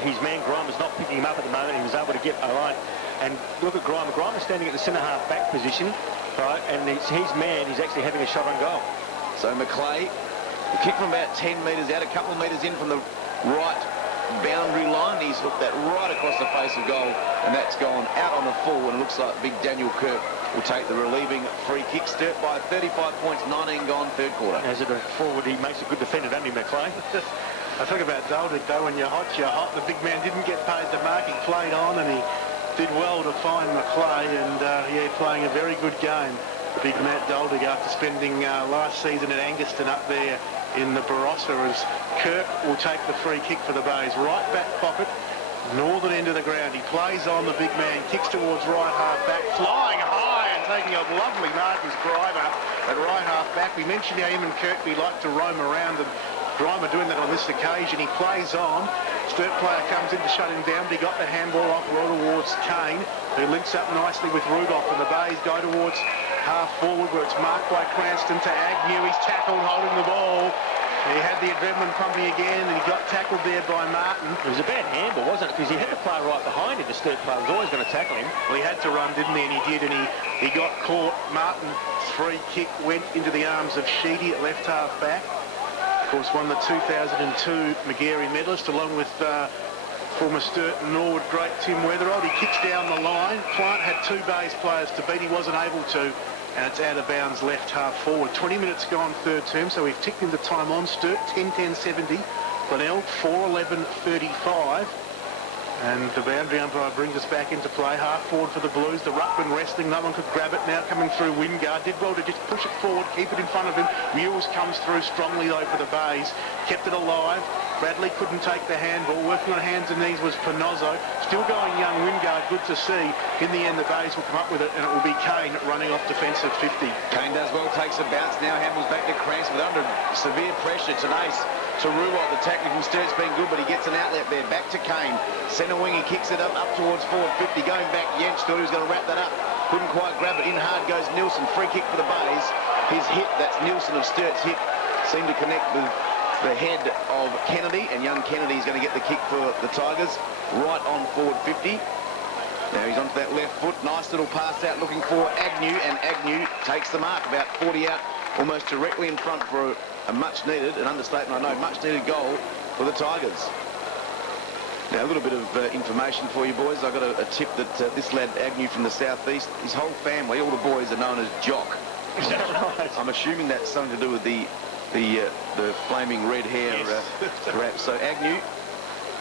his man Grimer's not picking him up at the moment. He was able to get a line. And look at Grimer. Grimer's standing at the centre half back position, right, and his man is actually having a shot on goal. So McClay, the kick from about 10 metres out, a couple of metres in from the right boundary line. He's hooked that right across the face of goal, and that's gone out on the full, and it looks like big Daniel Kirk will take the relieving free kick. Sturt by 35 points, 19 gone, third quarter. As a forward, he makes a good defender, doesn't he, McClay? I talk about Doldig, though, when you're hot, you're hot. The big man didn't get paid the mark. He played on, and he did well to find McClay, and yeah, playing a very good game. Big Matt Doldig, after spending last season at Anguston up there in the Barossa, as Kirk will take the free kick for the Bays. Right back pocket, northern end of the ground. He plays on the big man, kicks towards right half back, flying high and taking a lovely mark is Grimer at right half back. We mentioned how him and Kirkby like to roam around, and Grimer doing that on this occasion. He plays on. Sturt player comes in to shut him down, but he got the handball off well towards Kane, who links up nicely with Rudolph, and the Bays go towards half forward where it's marked by Cranston to Agnew. He's tackled holding the ball. He had the adrenaline pumping again, and he got tackled there by Martin. It was a bad handball, wasn't it? Because he had the player right behind him. The Sturt player was always going to tackle him. Well, he had to run, didn't he? And he did, and he got caught. Martin's free kick went into the arms of Sheedy at left half back. Of course, won the 2002 Magarey medalist, along with former Sturt and Norwood great Tim Weatherald. He kicks down the line. Plant had two Bays players to beat. He wasn't able to, and it's out of bounds left half forward. 20 minutes gone third term, so we've ticked into time on. Sturt 10-10-70. Glenelg 4-11-35. And the boundary umpire brings us back into play. Half forward for the Blues. The ruckman wrestling. No one could grab it now, coming through Wingard. Did well to just push it forward, keep it in front of him. Mules comes through strongly, though, for the Bays. Kept it alive. Bradley couldn't take the handball. Working on hands and knees was Panozzo. Still going young Wingard. Good to see. In the end, the Bays will come up with it, and it will be Kane running off defensive 50. Kane does well, takes a bounce now, handballs back to Cranston, but under severe pressure. It's an ace to Ruwalt. The tackling from Sturt's been good, but he gets an outlet there. Back to Kane. Centre wing, he kicks it up towards forward 50. Going back, Jens thought he was going to wrap that up. Couldn't quite grab it. In hard goes Nielsen. Free kick for the Bays. His hit, that's Nielsen of Sturt's hit, seemed to connect with the head of Kennedy, and young Kennedy is going to get the kick for the Tigers right on forward 50. Now he's onto that left foot. Nice little pass out looking for Agnew, and Agnew takes the mark about 40 out, almost directly in front for a much needed, an understatement I know, much needed goal for the Tigers. Now a little bit of information for you boys. I got a tip that this lad Agnew from the southeast, his whole family, all the boys are known as Jock. Is that right? I'm assuming that's something to do with the flaming red hair, Yes. perhaps. So Agnew,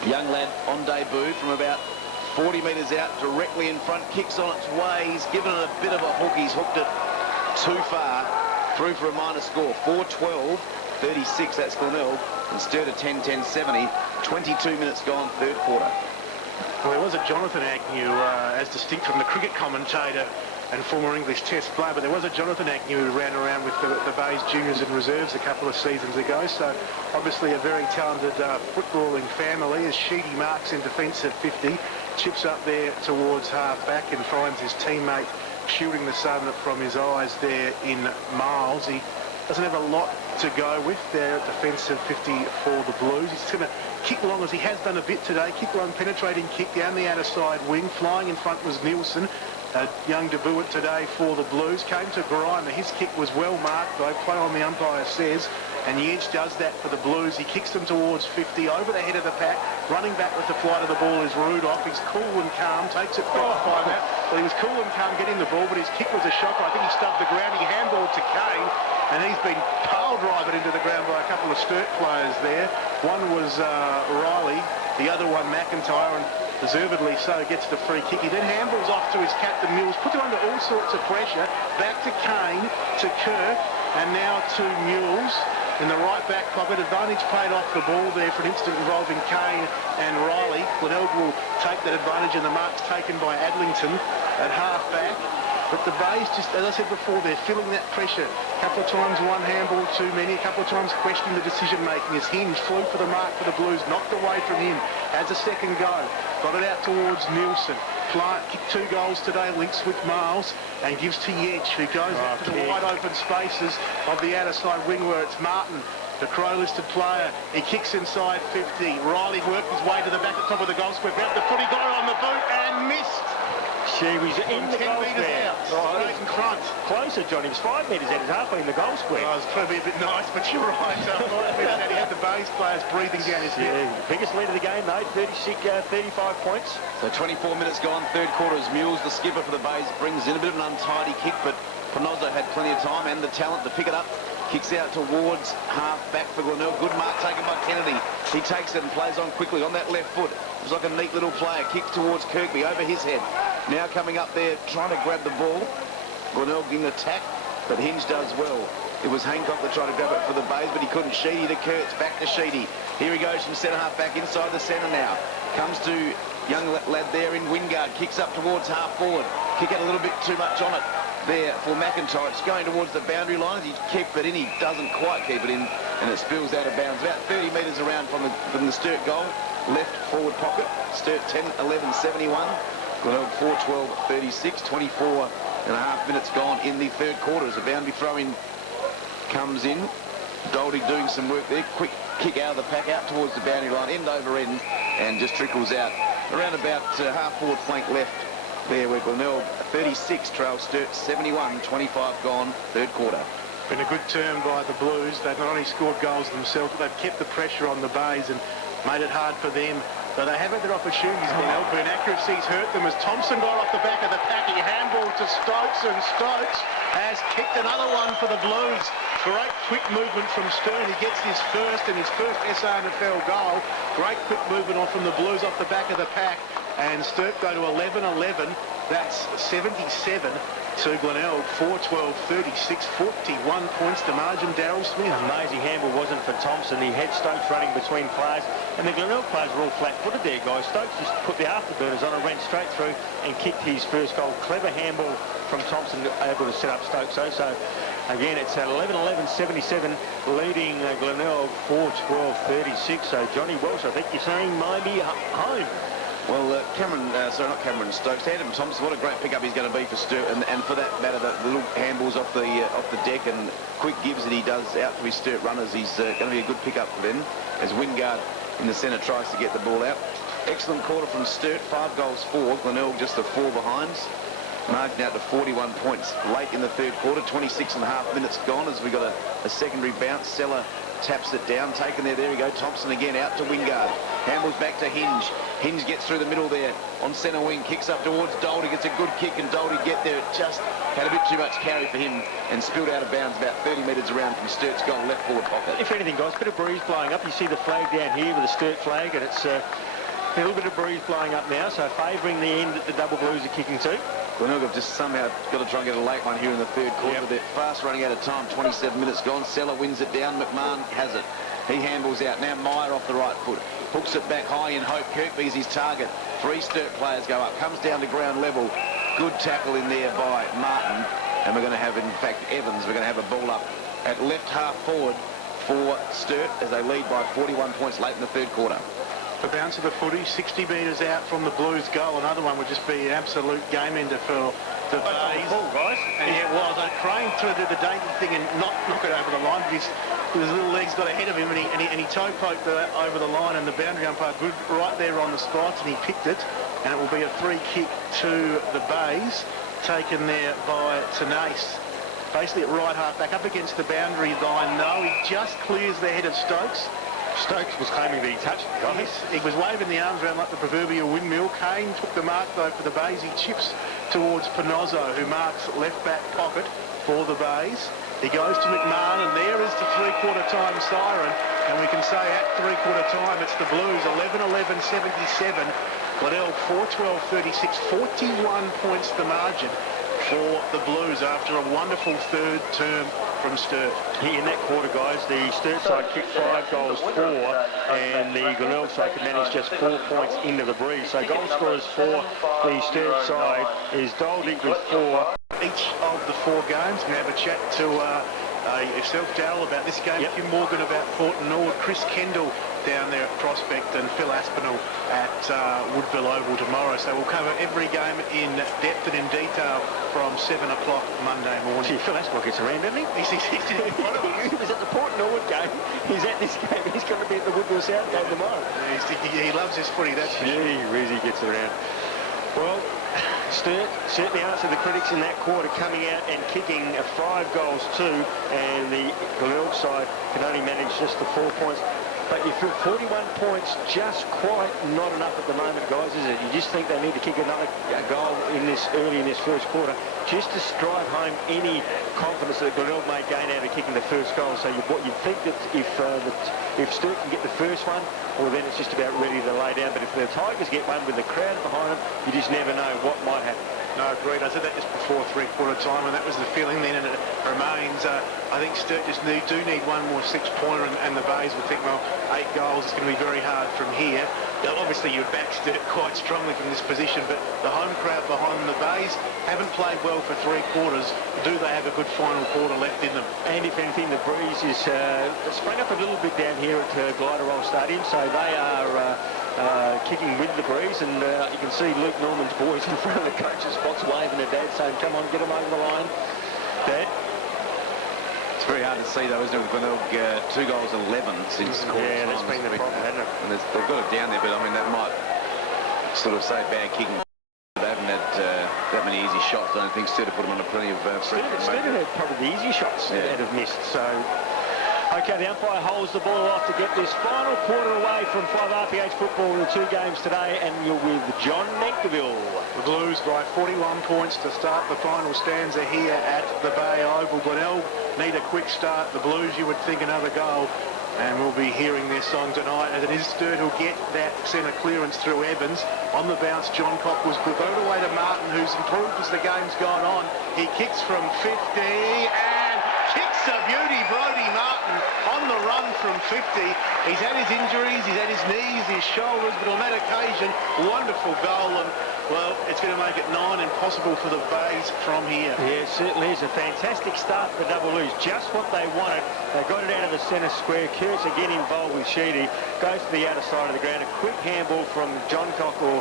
young lad on debut from about 40 metres out, directly in front, kicks on its way. He's given it a bit of a hook. He's hooked it too far, through for a minor score. 4-12-36, that's Glenelg, and Sturt at 10-10-70. 22 minutes gone, third quarter. Well, there was a Jonathan Agnew, as distinct from the cricket commentator and former English Test player, but there was a Jonathan Agnew who ran around with the Bays juniors and reserves a couple of seasons ago. So obviously a very talented footballing family, as Sheedy marks in defence at 50, chips up there towards half back and finds his teammate shielding the sun from his eyes there in Miles. He doesn't have a lot to go with there at defensive 50 for the Blues. He's going to kick long, as he has done a bit today. Kick long, penetrating kick down the outer side wing. Flying in front was Nielsen, a young debut today for the Blues. Came to Grimer. His kick was well marked, though. Play on, the umpire says. And Yedge does that for the Blues. He kicks them towards 50, over the head of the pack. Running back with the flight of the ball is Rudolph. He's cool and calm, takes it back by that. Well, he was cool and calm getting the ball, but his kick was a shocker. I think he stubbed the ground. He handballed to Kane, and he's been pile-driven into the ground by a couple of Sturt players there. One was Riley, the other one McIntyre, and deservedly so gets the free kick. He then handballs off to his captain Mills, puts him under all sorts of pressure. Back to Kane, to Kirk, and now to Mills in the right back pocket. Advantage played off the ball there for an instant involving Kane and Riley. Glenelg will take that advantage, and the mark's taken by Adlington at half back. But the Bays, just as I said before, they're feeling that pressure. A couple of times one handball too many, a couple of times questioning the decision-making. As Hinge flew for the mark for the Blues, knocked away from him, has a second go. Got it out towards Nielsen. Plant kicked 2 goals today, links with Miles, and gives to Yedge, who goes out to the wide open spaces of the outer side wing where it's Martin, the Crow-listed player. He kicks inside 50. Riley worked his way to the back at top of the goal square, grabbed the footy, got it on the boot, and missed. She was in the 10 goal metres square. out, straight in front. Closer, Johnny. It was 5 metres out. He's halfway in the goal square. Well, I was trying to be a bit nice, but you're right. 5 metres out. He had the Bays players breathing down his neck. Biggest lead of the game, though. 35 points. So 24 minutes gone, third quarter, as Mules, the skipper for the Bays, brings in a bit of an untidy kick, but Panozzo had plenty of time and the talent to pick it up, Kicks out towards half back for Glenelg. Good mark taken by Kennedy. He takes it and plays on quickly on that left foot. It was like a neat little player. Kick towards Kirkby over his head. Now coming up there trying to grab the ball. Glenelg in attack, but Hinge does well. It was Hancock that tried to grab it for the Bays, but he couldn't. Sheedy to Kurtz, back to Sheedy. Here he goes from centre half back inside the centre now. Comes to young lad there in Wingard. Kicks up towards half forward. Kick out a little bit too much on it there for McIntyre. It's going towards the boundary line. He kept it in. He doesn't quite keep it in, and it spills out of bounds. About 30 metres around from the Sturt goal. Left forward pocket. Sturt 10-11-71. Glenelg 4-12-36. 24 and a half minutes gone in the third quarter as a boundary throw-in comes in. Doldie doing some work there. Quick kick out of the pack, out towards the boundary line, end over end, and just trickles out around about half forward flank left there where Glenelg 36 trails Sturt 71, 25 gone, third quarter. Been a good turn by the Blues. They've not only scored goals themselves, but they've kept the pressure on the Bays and made it hard for them. But they have had their opportunities, Glenelg, but inaccuracies hurt them as Thompson got off the back of the pack. He handballed to Stokes, and Stokes has kicked another one for the Blues. Great quick movement from Stern. He gets his first SANFL goal. Great quick movement on from the Blues off the back of the pack. And Sturt go to 11-11. That's 77 to Glenelg. 4-12-36, 41 points to margin. Daryl Smith. Amazing handball wasn't for Thompson. He had Stokes running between players, and the Glenelg players were all flat-footed there, guys. Stokes just put the afterburners on and ran straight through and kicked his first goal. Clever handball from Thompson, able to set up Stokes. So again, it's at 11-11-77, leading Glenelg 4-12-36. So Johnny Welsh, I think you're saying maybe home. Well, not Cameron Stokes. Adam Thompson, what a great pickup he's going to be for Sturt, and for that matter, the little handballs off the deck and quick gives that he does out to his Sturt runners. He's going to be a good pickup for them as Wingard in the centre tries to get the ball out. Excellent quarter from Sturt, 5 goals for. Glenelg just the 4 behinds. Margin out to 41 points late in the third quarter. 26 and a half minutes gone as we got a secondary bounce. Seller taps it down, taken there. There we go. Thompson again out to Wingard. Handballs back to Hinge. Hinge gets through the middle there on centre wing. Kicks up towards Doldie. Gets a good kick, and Doldie get there. It just had a bit too much carry for him and spilled out of bounds about 30 metres around from Sturt's goal left forward pocket. If anything, guys, a bit of breeze blowing up. You see the flag down here with the Sturt flag, and it's a little bit of breeze blowing up now, so favouring the end that the double Blues are kicking to. Glenelg have just somehow got to try and get a late one here in the third quarter. Yep. They're fast running out of time. 27 minutes gone. Seller wins it down. McMahon has it. He handballs out. Now Meyer off the right foot. Hooks it back high in hope. Kirkby's his target. 3 Sturt players go up. Comes down to ground level. Good tackle in there by Martin. And we're going to have, in fact, Evans. We're going to have a ball up at left half forward for Sturt as they lead by 41 points late in the third quarter. The bounce of the footy, 60 metres out from the Blues goal. Another one would just be an absolute game ender for the Bays. Guys. And yeah, it was. Crane tried to do the dainty thing and not knock it over the line. His little legs got ahead of him, and he toe poked over the line, and the boundary umpire good right there on the spot, and he picked it. And it will be a free kick to the Bays, taken there by Tenace. Basically at right half back up against the boundary line. No, he just clears the head of Stokes. Stokes was claiming that he touched it, guys. Yes, he was waving the arms around like the proverbial windmill. Kane took the mark, though, for the Bays. He chips towards Panozzo, who marks left back pocket for the Bays. He goes to McMahon, and there is the three-quarter time siren. And we can say at three-quarter time, it's the Blues, 11-11-77. Glenelg 4-12-36, 41 points the margin for the Blues after a wonderful third term from Sturt. In that quarter, guys, the Sturt side kicked 5 goals, 4, and the Glenelg side could manage just 4 points into the breeze. So goal scorers for the Sturt side is Doldie with 4. Each of the 4 games, we have a chat to yourself, Darryl, about this game. Yep. Kim Morgan about Port Norwood, Chris Kendall down there at Prospect, and Phil Aspinall at Woodville Oval tomorrow. So we'll cover every game in depth and in detail from 7 o'clock Monday morning. Gee, Phil Aspinall gets around, doesn't he? He was at the Port Norwood game. He's at this game. He's going to be at the Woodville South game tomorrow. He loves his footy, that's for sure. Gee, Rizzy gets around. Well, Sturt certainly answered the critics in that quarter, coming out and kicking 5 goals, 2, and the Glenelg side can only manage just the 4 points. But you feel 41 points, just quite not enough at the moment, guys, is it? You just think they need to kick another goal early in this first quarter, just to strive home any confidence that Glenelg may gain out of kicking the first goal. So you'd think that if Sturt can get the first one, well, then it's just about ready to lay down. But if the Tigers get one with the crowd behind them, you just never know what might happen. No, agreed. I said that just before three-quarter time, and that was the feeling then, and it remains. I think Sturt just do need one more six-pointer, and the Bays would think, well, 8 goals is going to be very hard from here. Now, obviously, you would back Sturt quite strongly from this position, but the home crowd behind the Bays haven't played well for 3 quarters. Do they have a good final quarter left in them? And if anything, the breeze is sprung up a little bit down here at Glenelg Stadium, so they are kicking with the breeze, and you can see Luke Norman's boys in front of the coach's box waving at Dad, saying, come on, get them over the line. Dad? It's very hard to see, though, isn't it, with Glenelg 2 goals 11 since quarter time. Yeah, that's been the problem, hasn't it? And they've got it down there, but I mean, that might sort of say bad kicking. They haven't had that many easy shots. I don't think Sturt have put them on a plenty of Sturt had probably the easy shots that have missed, so... Okay, the umpire holds the ball off to get this final quarter away from 5 RPH football in the 2 games today, and you're with John Mankerville. The Blues by 41 points to start the final stanza here at the Bay Oval. Glenelg need a quick start. The Blues, you would think, another goal. And we'll be hearing their song tonight, as it is Sturt who'll get that centre clearance through Evans. On the bounce, John Cock was good. Got it away to Martin, who's improved as the game's gone on. He kicks from 50 and kicks a beauty. Brodie Martin on the run from 50. He's had his injuries, he's had his knees, his shoulders, but on that occasion, wonderful goal. And well, it's going to make it 9 impossible for the Bays from here. Yeah, it certainly is a fantastic start for Double Blues. Just what they wanted. They got it out of the centre square. Kurtz again involved with Sheedy. Goes to the outer side of the ground. A quick handball from John Cockle.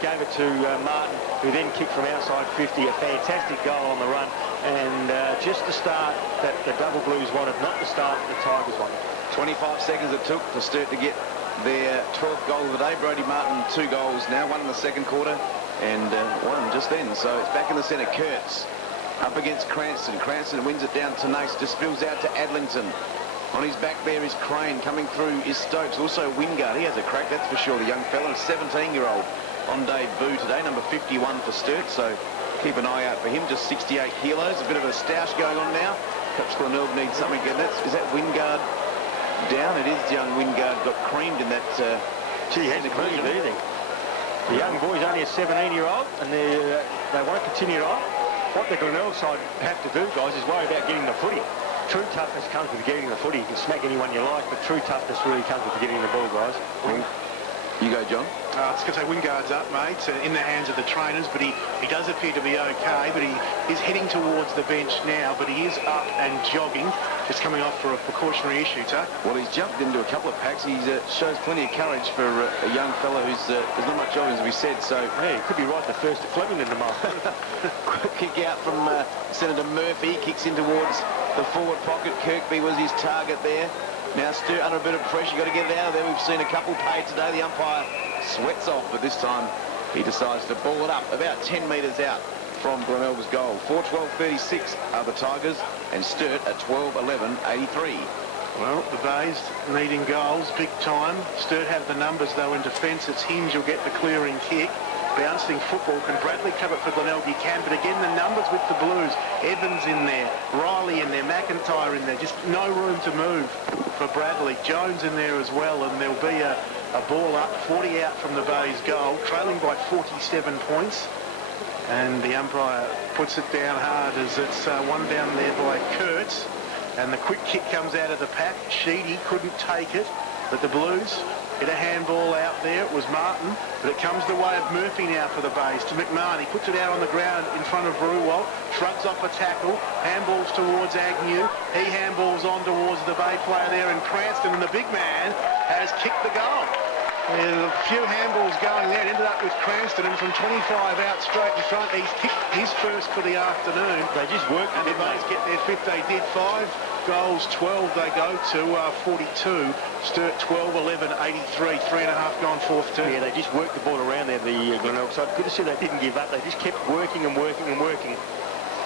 Gave it to Martin, who then kicked from outside 50. A fantastic goal on the run. And just the start that the Double Blues wanted, not the start that the Tigers wanted. 25 seconds it took for Sturt to get their 12th goal of the day. Brodie Martin 2 goals now, 1 in the second quarter and 1 just then. So it's back in the centre. Kurtz up against Cranston. Cranston wins it down to Nace, just spills out to Adlington. On his back there is Crane. Coming through is Stokes. Also Wingard. He has a crack, that's for sure, the young fella. A 17-year-old on debut today, number 51 for Sturt. So keep an eye out for him. Just 68 kilos. A bit of a stoush going on now. Perhaps Glenelg needs something. Is that Wingard down? It is. Young Wingard got creamed in that. Gee, hasn't creamed anything. The young boy's only a 17-year-old, and they won't continue it on. What the Glenelg side have to do, guys, is worry about getting the footy. True toughness comes with getting the footy. You can smack anyone you like, but true toughness really comes with getting the ball, guys. You go, John. I was going to say Wingard's up, mate, in the hands of the trainers, but he does appear to be okay, but he is heading towards the bench now, but he is up and jogging, just coming off for a precautionary issue, Tuck. Well, he's jumped into a couple of packs. He shows plenty of courage for a young fella who's there's not much of him, as we said, so... Yeah, he could be right the first at Flemington tomorrow. Quick kick out from Senator Murphy, kicks in towards the forward pocket. Kirkby was his target there. Now Sturt under a bit of pressure, got to get it out of there. We've seen a couple paid today. The umpire sweats off, but this time he decides to ball it up about 10 metres out from Glenelg's goal. 4-12-36 are the Tigers, and Sturt at 12-11-83. Well, the Bays needing goals, big time. Sturt have the numbers, though, in defence. It's Hinge will get the clearing kick. Bouncing football. Can Bradley cover for Glenelg? He can, but again, the numbers with the Blues. Evans in there, Riley in there, McIntyre in there. Just no room to move for Bradley. Jones in there as well, and there'll be a ball up, 40 out from the Bays goal, trailing by 47 points. And the umpire puts it down hard as it's one down there by Kurtz. And the quick kick comes out of the pack. Sheedy couldn't take it, but the Blues get a handball out there. It was Martin, but it comes the way of Murphy now for the Bays to McMahon. He puts it out on the ground in front of Ruwalt, shrugs off a tackle, handballs towards Agnew. He handballs on towards the Bay player there in Cranston, and the big man has kicked the goal. There's a few handballs going there. It ended up with Cranston, and from 25 out straight in front, he's kicked his first for the afternoon. They just worked, and the Bays get their fifth. They did 5 goals, 12 they go to, 42. Sturt 12-11, 83, 3.5 gone fourth too. Yeah, they just worked the ball around there, the Glenelg side. Good to see they didn't give up. They just kept working and working and working.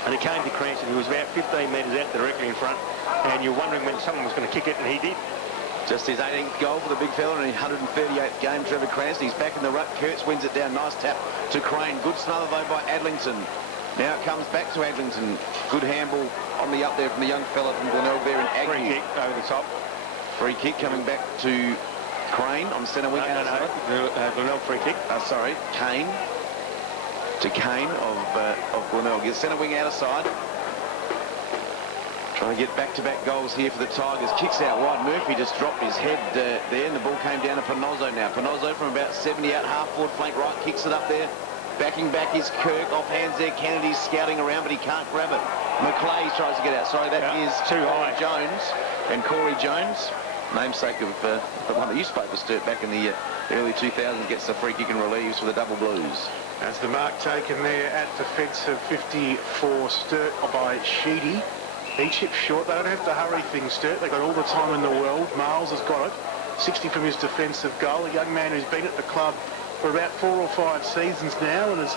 And it came to Cranston, who was about 15 metres out directly in front. And you're wondering when someone was going to kick it, and he did. Just his 18th goal for the big fella in his 138th game, Trevor Cranston. He's back in the ruck. Kurtz wins it down. Nice tap to Crane. Good smother, though, by Adlington. Now it comes back to Adlington. Good handball on the up there from the young fella from Glenelg there in Agnew. Free kick over the top. Free kick coming back to Crane on centre wing. Glenelg free kick. Sorry, Kane. To Kane of Glenelg. His centre wing out of side. Trying to get back-to-back goals here for the Tigers. Kicks out wide. Murphy just dropped his head there, and the ball came down to Panozzo now. Panozzo from about 70 out, half-forward flank right, kicks it up there. Backing back is Kirk. Off hands there. Kennedy's scouting around, but he can't grab it. McClay tries to get out. Sorry, that is too high. Jones. And Corey Jones, namesake of the one that used to play for Sturt back in the early 2000s, gets the free kick and relieves for the Double Blues. That's the mark taken there at defensive 50 for Sturt by Sheedy. He chips short. They don't have to hurry things, Sturt. They've got all the time in the world. Miles has got it. 60 from his defensive goal. A young man who's been at the club for about 4 or 5 seasons now and has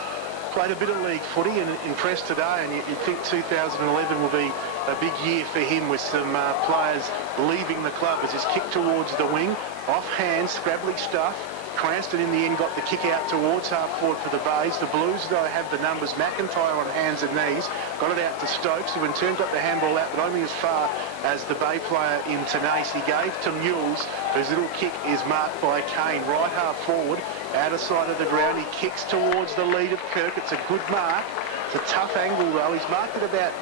played a bit of league footy and impressed today. And you'd think 2011 will be a big year for him with some players leaving the club as his kick towards the wing. Off hand, scrabbly stuff. Cranston in the end got the kick out towards half forward for the Bays. The Blues, though, have the numbers. McIntyre on hands and knees. Got it out to Stokes, who in turn got the handball out, but only as far as the Bay player in Tenace. He gave to Mules, whose little kick is marked by Kane. Right half forward, out of sight of the ground. He kicks towards the lead of Kirk. It's a good mark. It's a tough angle, though. He's marked it about,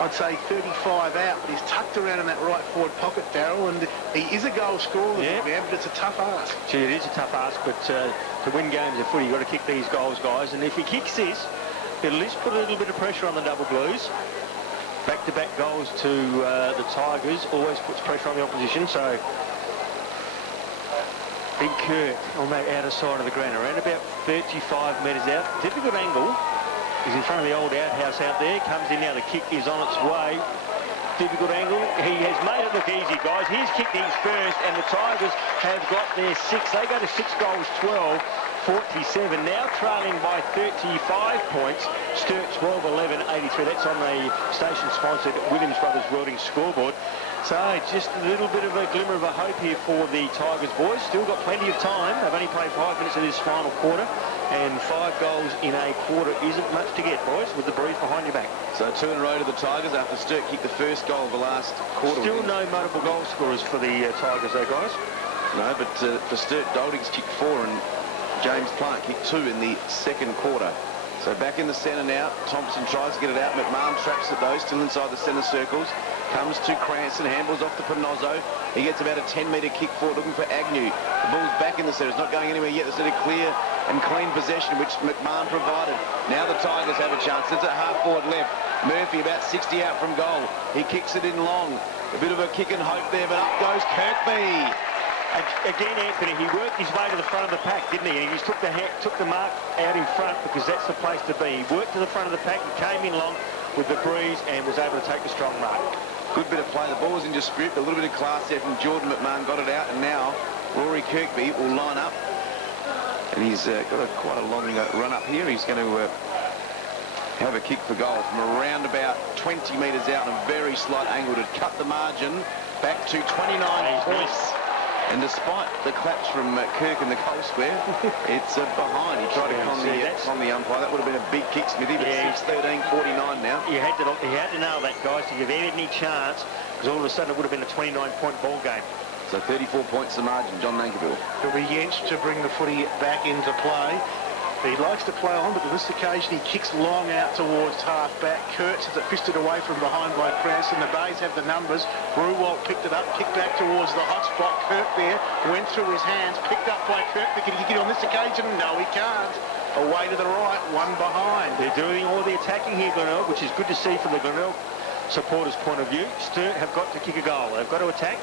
I'd say, 35 out, but he's tucked around in that right forward pocket, Darryl, and he is a goal scorer, but it's a tough ask. Gee, it is a tough ask, but to win games of footy, you've got to kick these goals, guys, and if he kicks this, it'll at least put a little bit of pressure on the Double Blues. Back-to-back goals to the Tigers always puts pressure on the opposition, so Big Kirk on that outer side of the ground, around about 35 metres out. Difficult angle. He's in front of the old outhouse out there. Comes in now. The kick is on its way. Difficult angle. He has made it look easy, guys. He's kicked his first, and the Tigers have got their 6. They go to 6 goals, 12, 47. Now trailing by 35 points. Sturt 12, 11, 83. That's on the station-sponsored Williams Brothers Welding scoreboard. So just a little bit of a glimmer of a hope here for the Tigers boys. Still got plenty of time. They've only played 5 minutes of this final quarter, and 5 goals in a quarter isn't much to get, boys, with the breeze behind your back. So 2 in a row to the Tigers after Sturt kicked the first goal of the last quarter. Still no notable goal scorers for the Tigers, though, guys. No, but for Sturt, Doldings kicked 4 and James Plant kicked 2 in the second quarter. So back in the centre now. Thompson tries to get it out. McMahon traps it, though, still inside the centre circles. Comes to Cranston, handballs off to Panozzo. He gets about a 10-metre kick forward, looking for Agnew. The ball's back in the centre. It's not going anywhere yet. There's a clear and clean possession, which McMahon provided. Now the Tigers have a chance. It's at half-forward left. Murphy about 60 out from goal. He kicks it in long. A bit of a kick and hope there, but up goes Kirkby. Again, Anthony, he worked his way to the front of the pack, didn't he? And he just took the mark out in front because that's the place to be. He worked to the front of the pack and came in long with the breeze and was able to take the strong mark. Good bit of play. The ball was in dispute, but a little bit of class there from Jordan McMahon. Got it out, and now Rory Kirkby will line up. And he's got quite a long run up here. He's going to have a kick for goal from around about 20 metres out and a very slight angle to cut the margin back to 29 points. And despite the claps from Kirk in the goal square, it's behind. He tried to con the umpire. That would have been a big kick, Smithy, but 6-13, 49 now. He had to nail that, guys, to give any chance, because all of a sudden it would have been a 29-point ball game. So 34 points the margin, John Nankiville. It'll be Jens to bring the footy back into play. He likes to play on, but on this occasion he kicks long out towards half-back. Kurtz has it fisted away from behind by Cranston. The Bays have the numbers. Brewald picked it up, kicked back towards the hot spot. Kirk there, went through his hands, picked up by Kirk. Can he get on this occasion? No, he can't. Away to the right, one behind. They're doing all the attacking here, Glenelg, which is good to see from the Glenelg supporters' point of view. Sturt have got to kick a goal. They've got to attack.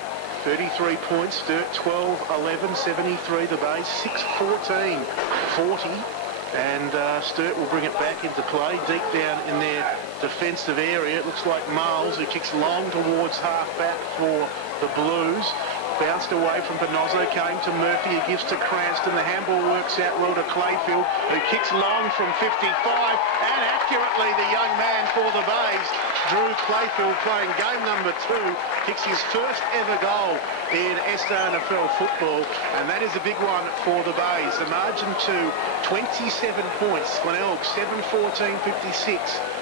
33 points, Sturt 12, 11, 73, the Bays 6, 14, 40. And Sturt will bring it back into play deep down in their defensive area. It looks like Miles, who kicks long towards half-back for the Blues. Bounced away from Bonozzo, came to Murphy, he gives to Cranston. The handball works out well to Clayfield, who kicks long from 55, and accurately the young man for the Bays, Drew Clayfield, playing game number 2, kicks his first ever goal in SANFL football, and that is a big one for the Bays. The margin to 27 points. Glenelg 7-14-56.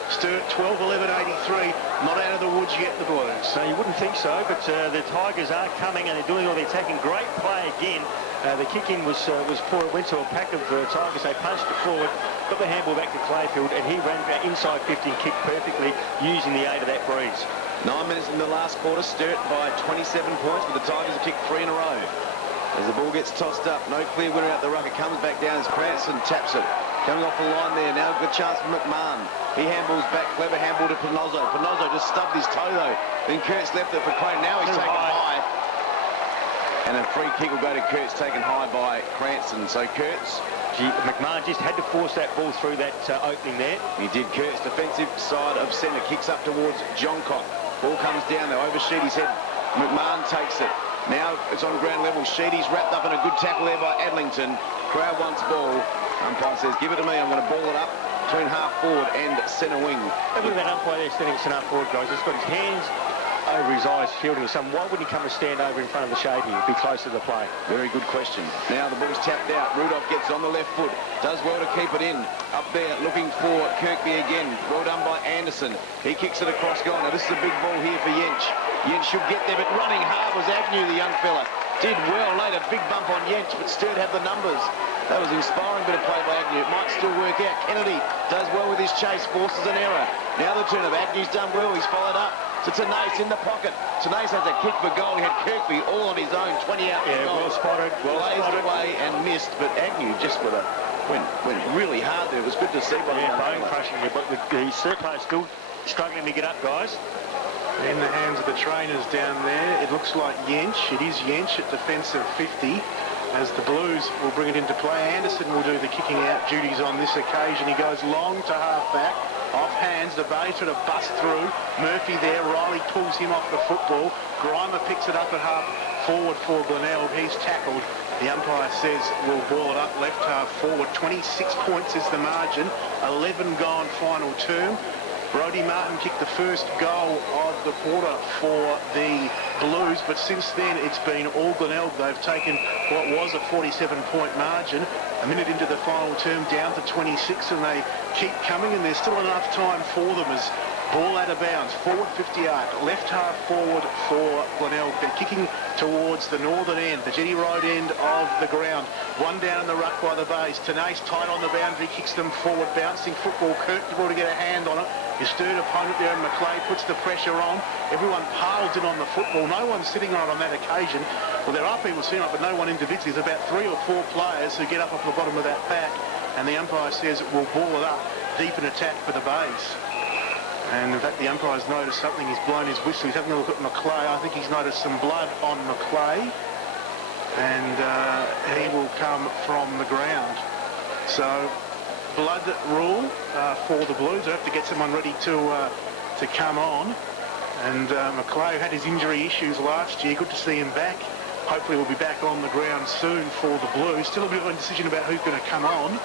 Sturt 12-11-83. Not out of the woods yet, the Blues. So you wouldn't think so, but the Tigers are coming and they're doing all they're taking. Great play again. The kick-in was poor. It went to a pack of Tigers. They punched it forward, got the handball back to Clayfield, and he ran inside 50 and kicked perfectly using the aid of that breeze. 9 minutes in the last quarter. Sturt by 27 points, but the Tigers have kicked 3 in a row. As the ball gets tossed up, no clear winner out the ruck. It comes back down as Cranston taps it. Coming off the line there. Now good chance for McMahon. He handballs back. Clever handball to Bonozzo. Bonozzo just stubbed his toe though. Then Kurtz left it for Crane. Now he's taken high. And a free kick will go to Kurtz, taken high by Cranston. So Kurtz. McMahon just had to force that ball through that opening there. He did. Kurtz, defensive side of centre, kicks up towards Johncock. Ball comes down there over Sheedy's head. McMahon takes it. Now it's on ground level. Sheedy's wrapped up in a good tackle there by Adlington. Crowd wants ball. Umpire says, give it to me. I'm going to ball it up between half forward and centre wing. Look at that umpire there standing centre forward, guys. He's got his hands over his eyes, shielding something. Why wouldn't he come and stand over in front of the shade here? Be closer to the play. Very good question. Now the ball's tapped out. Rudolph gets on the left foot. Does well to keep it in. Up there looking for Kirkby again. Well done by Anderson. He kicks it across goal. Now this is a big ball here for Jensch. Jensch should get there, but running hard was Agnew, the young fella. Did well. Laid a big bump on Jensch, but Sturt had the numbers. That was inspiring bit of play by Agnew. It might still work out. Kennedy does well with his chase, forces an error. Now the turn of Agnew's done well. He's followed up to Tenace in the pocket. Tenace has a kick for goal. He had Kirkby all on his own, 20 out. Yeah, goal. well spotted. Well spotted away and missed, but Agnew just with a went really hard there. It was good to see. Yeah, bone crushing it, but the Sturt players still struggling to get up, guys. In the hands of the trainers down there, it looks like Jensch. It is Jensch at defensive 50. As the Blues will bring it into play. Anderson will do the kicking out duties on this occasion. He goes long to half back. Off hands, the Bay sort of bust through. Murphy there, Riley pulls him off the football. Grimer picks it up at half forward for Glenelg. He's tackled. The umpire says we'll ball it up left half forward. 26 points is the margin. 11 gone final term. Brodie Martin kicked the first goal of the quarter for the Blues, but since then it's been all Glenelg. They've taken what was a 47-point margin. A minute into the final term, down to 26, and they keep coming, and there's still enough time for them as ball out of bounds. Forward 58, left half forward for Glenelg. They're kicking towards the northern end, the Jetty Road end of the ground. One down in the ruck by the Bays. Tenace tight on the boundary, kicks them forward. Bouncing football. Kirk able to get a hand on it. His third opponent there, and McLeay puts the pressure on. Everyone piles in on the football. No one's sitting on it on that occasion. Well, there are people sitting on it, but no one individually. There's about 3 or 4 players who get up off the bottom of that pack, and the umpire says we'll ball it up deep in attack for the Bays. And in fact, the umpire's noticed something. He's blown his whistle. He's having a look at McLeay. I think he's noticed some blood on McLeay, and he will come from the ground. So blood rule for the Blues. They have to get someone ready to come on. And McLeay had his injury issues last year. Good to see him back. Hopefully we'll be back on the ground soon for the Blues. Still a bit of a decision about who's going to come on.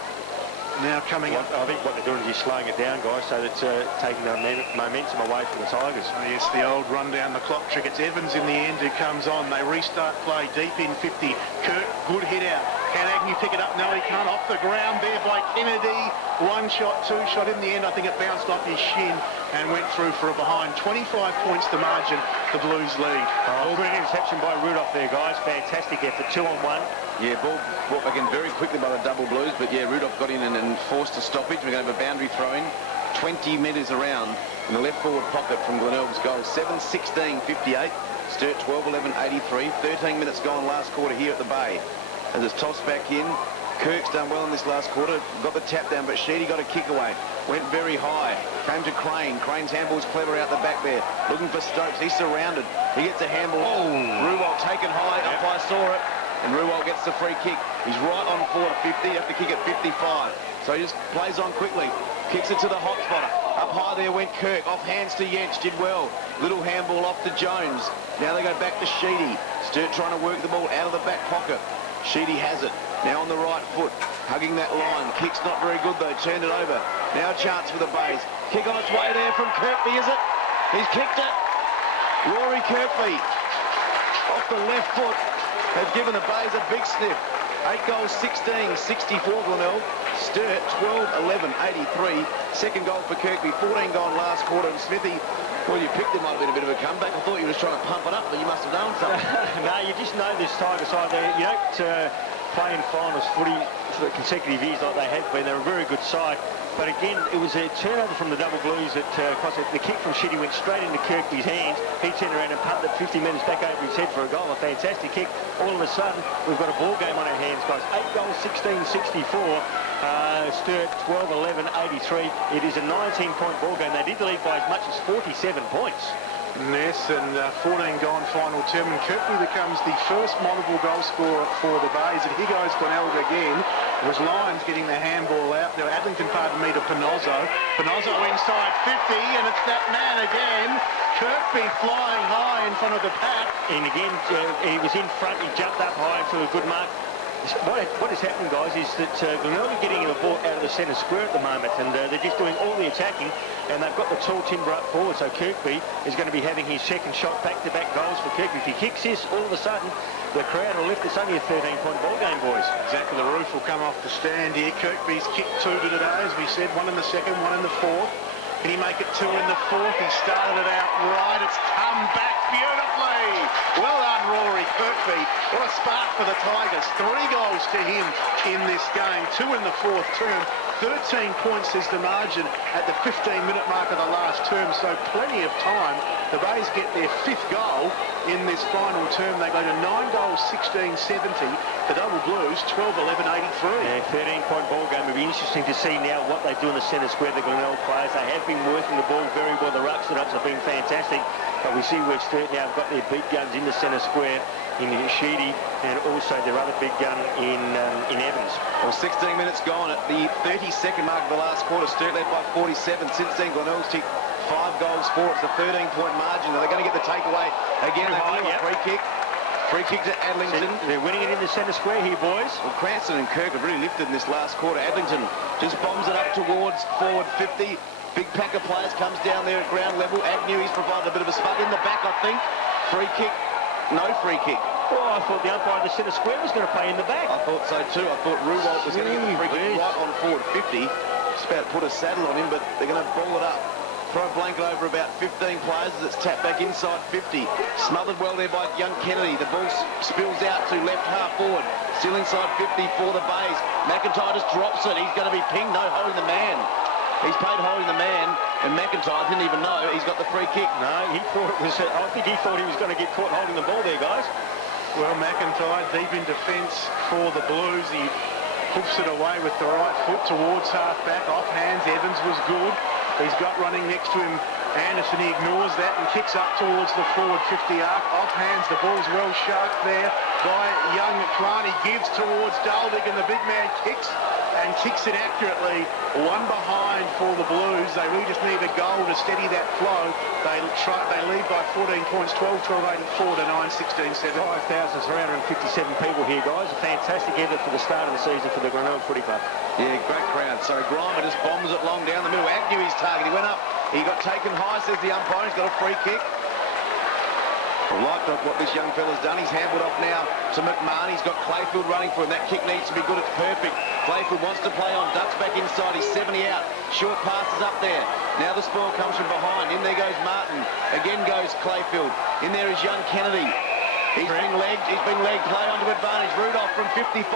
Now coming up. I think what they're doing is just slowing it down, guys, so that it's taking the momentum away from the Tigers. Oh, yes, the old run down the clock trick. It's Evans in the end who comes on. They restart play deep in 50. Kurt, good hit out. Can Agnew pick it up? No, he can't. Off the ground there by Kennedy. 1 shot, 2 shot in the end. I think it bounced off his shin and went through for a behind. 25 points the margin. The Blues lead. Oh, good interception by Rudolph there, guys. Fantastic effort. 2-on-1. Yeah, ball brought back in very quickly by the double Blues, but yeah, Rudolph got in and forced a stoppage. We're going to have a boundary throw-in. 20 metres around in the left forward pocket from Glenelg's goal. 7-16-58. Sturt 12-11-83. 13 minutes gone last quarter here at the Bay. As it's tossed back in, Kirk's done well in this last quarter. Got the tap down, but Sheedy got a kick away. Went very high. Came to Crane. Crane's handball's clever out the back there. Looking for Stokes. He's surrounded. He gets a handball. Oh! Ruwal taken high. Yep. Umpire saw it. And Ruwal gets the free kick. He's right on forward at 50. You have to kick at 55. So he just plays on quickly. Kicks it to the hot spotter. Up high there went Kirk. Off hands to Jens. Did well. Little handball off to Jones. Now they go back to Sheedy. Sturt trying to work the ball out of the back pocket. Sheedy has it. Now on the right foot. Hugging that line. Kick's not very good though. Turned it over. Now a chance for the Bays. Kick on its way there from Kirkby, is it? He's kicked it. Rory Kirkby off the left foot has given the Bays a big sniff. 8 goals, 16, 64 Glenelg. Sturt, 12, 11, 83. Second goal for Kirkby, 14 gone last quarter. And Smithy, well, you picked him up in a bit of a comeback. I thought you was trying to pump it up, but you must have known something. No, you just know this Tiger side. You don't play in finals footy for consecutive years like they have been. They're a very good side. But again, it was a turnover from the double blues that cost it. The kick from Shitty went straight into Kirkby's hands. He turned around and punted it 50 metres back over his head for a goal. A fantastic kick. All of a sudden, we've got a ball game on our hands, guys. 8 goals, 16, 64. Sturt, 12, 11, 83. It is a 19-point ball game. They did lead by as much as 47 points. Yes, and 14 gone final term, and Kirkby becomes the first multiple goal scorer for the Bays. And here goes Glenelg again. It was Lyons getting the handball out. Now Adlington, pardon me, to Pinozzo. Pinozzo inside 50, and it's that man again. Kirkby flying high in front of the pack. And again, he was in front. He jumped up high for a good mark. What is happening, guys, is that Glenelg are getting the ball out of the centre square at the moment, and they're just doing all the attacking, and they've got the tall timber up forward, so Kirkby is going to be having his second shot back-to-back goals for Kirkby. If he kicks this, all of a sudden, the crowd will lift. It's only a 13-point ball game, boys. Exactly, the roof will come off the stand here. Kirkby's kicked 2 today, as we said, 1 in the second, 1 in the fourth. Can he make it 2 in the fourth? He started it out right. It's come back beautifully. Well done, Rory Kirkby. What a spark for the Tigers. 3 goals to him in this game. 2 in the fourth term. 13 points is the margin at the 15-minute mark of the last term, so plenty of time. The Bays get their 5th goal in this final term. They go to 9 goals, 16, 70. The double blues, 12, 11, 83. Yeah, 13-point ball game. It'll be interesting to see now what they do in the centre square, the Glenelg players. They have been working the ball very well. The rucks have been fantastic. But we see where Sturt now have got their big guns in the centre square in Sheedy, and also their other big gun in Evans. Well, 16 minutes gone at the 32nd mark of the last quarter. Sturt led by 47. Since then, Glenelg's ticked 5 goals for it. It's a 13-point margin. Are they going to get the takeaway again? They do a free kick. Free kick to Adlington. They're winning it in the centre square here, boys. Well, Cranston and Kirk have really lifted in this last quarter. Adlington just bombs it up towards forward 50. Big pack of players comes down there at ground level. Agnew, he's provided a bit of a spud in the back, I think. Free kick. No free kick. Well, I thought the umpire in the centre square was going to play in the back. I thought so too. I thought Ruwalt was going to get the free kick right on forward 50. Just about to put a saddle on him, but they're going to ball it up. Throw a blanket over about 15 players as it's tapped back inside 50. Smothered well there by young Kennedy. The ball spills out to left half forward. Still inside 50 for the Bays. McIntyre just drops it. He's going to be pinged. No holding the man. He's paid holding the man, and McIntyre didn't even know he's got the free kick. No, he thought it was. I think he thought he was going to get caught holding the ball there, guys. Well, McIntyre deep in defence for the Blues. He hoofs it away with the right foot towards half-back. Off hands, Evans was good. He's got running next to him Anderson. He ignores that and kicks up towards the forward 50 arc. Off hands, the ball's well sharked there by young Clarn. He gives towards Dalvig, and the big man kicks and kicks it accurately. 1 behind for the Blues. They really just need a goal to steady that flow. They lead by 14 points, 12, 12, 84 to 9, 16, 7. 5,357 people here, guys. A fantastic effort for the start of the season for the Glenelg Footy Club. Yeah, great crowd. So Grimer just bombs it long down the middle. Agnew his target. He went up. He got taken high, says the umpire. He's got a free kick. I like what this young fella's done. He's handled off now to McMahon. He's got Clayfield running for him. That kick needs to be good. It's perfect. Clayfield wants to play on. Ducks back inside. He's 70 out. Short passes up there. Now the spoil comes from behind. In there goes Martin. Again goes Clayfield. In there is young Kennedy. He's been legged. He's been legged. Play onto advantage. Rudolph from 55.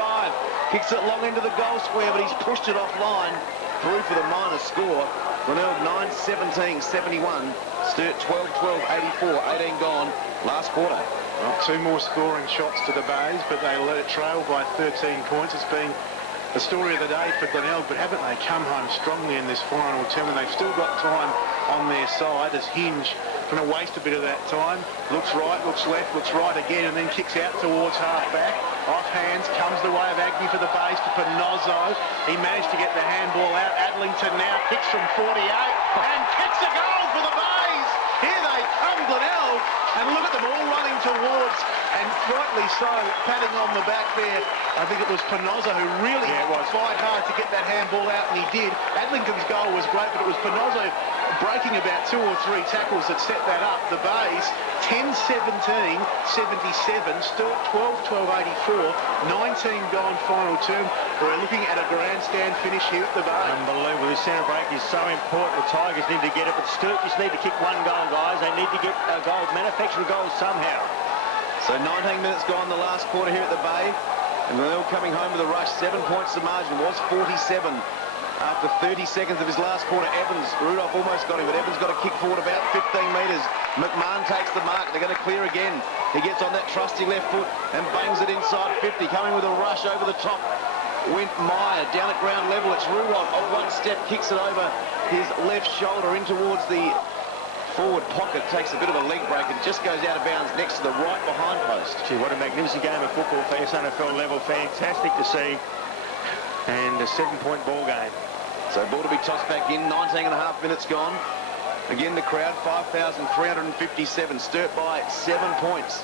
Kicks it long into the goal square, but he's pushed it offline. Through for the minor score. Glenelg 9-17, 71. Sturt 12-12, 84. 18 gone. Last quarter. Well, 2 more scoring shots to the Bays, but they let it trail by 13 points. It's been the story of the day for Glenelg, but haven't they come home strongly in this final term? And they've still got time on their side as Hinge going to waste a bit of that time. Looks right, looks left, looks right again, and then kicks out towards half-back. Off hands, comes the way of Agnew for the base to Pinozzo. He managed to get the handball out. Adlington now kicks from 48 and kicks a goal for the Bays. Here they come, Glenelg, and look at them all running towards, and rightly so, patting on the back there. I think it was Pinozzo who really fight hard to get that handball out, and he did. Adlington's goal was great, but it was Pinozzo breaking about 2 or 3 tackles that set that up. The Bays 10-17, 77, Sturt 12-12, 84, 19 gone final term. We're looking at a grandstand finish here at the Bay. Unbelievable. This centre break is so important. The Tigers need to get it, but Sturt just need to kick 1 goal, guys. They need to get a goal, manufacture a goal somehow. So 19 minutes gone the last quarter here at the Bay. And Glenelg coming home with a rush. 7 points the margin. Was 47 after 30 seconds of his last quarter. Rudolph almost got him, but Evans got a kick forward about 15 metres. McMahon takes the mark. They're going to clear again. He gets on that trusty left foot and bangs it inside 50. Coming with a rush over the top went Meyer. Down at ground level, it's Ruwan. Off 1 step, kicks it over his left shoulder in towards the forward pocket, takes a bit of a leg break and just goes out of bounds next to the right behind post. Gee, what a magnificent game of football for SANFL level. Fantastic to see. And a 7-point ball game. So ball to be tossed back in. 19.5 minutes gone. Again, the crowd, 5,357. Sturt by 7 points.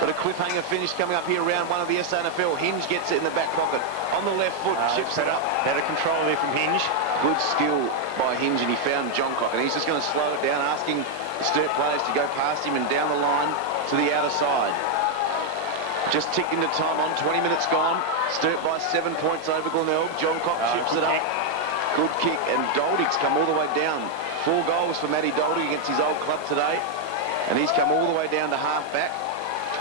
But a cliffhanger finish coming up here, round 1 of the SANFL. Hinge gets it in the back pocket. On the left foot, chips it up. Better control there from Hinge. Good skill by Hinge, and he found Johncock, and he's just going to slow it down, asking the Sturt players to go past him and down the line to the outer side. Just ticked into time on, 20 minutes gone. Sturt by 7 points over Glenelg. Johncock chips it up. Good kick, and Doldig's come all the way down. 4 goals for Matty Doldig against his old club today, and he's come all the way down to half-back.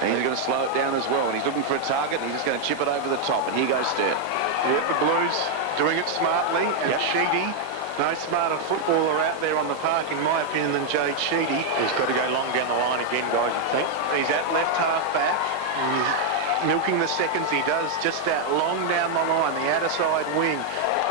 And he's going to slow it down as well, and he's looking for a target, and he's just going to chip it over the top, and here goes Sturt. Yep, the Blues doing it smartly, and Sheedy, no smarter footballer out there on the park, in my opinion, than Jade Sheedy. He's got to go long down the line again, guys, I think. He's at left half-back. He's milking the seconds. He does just that long down the line, the outer side wing.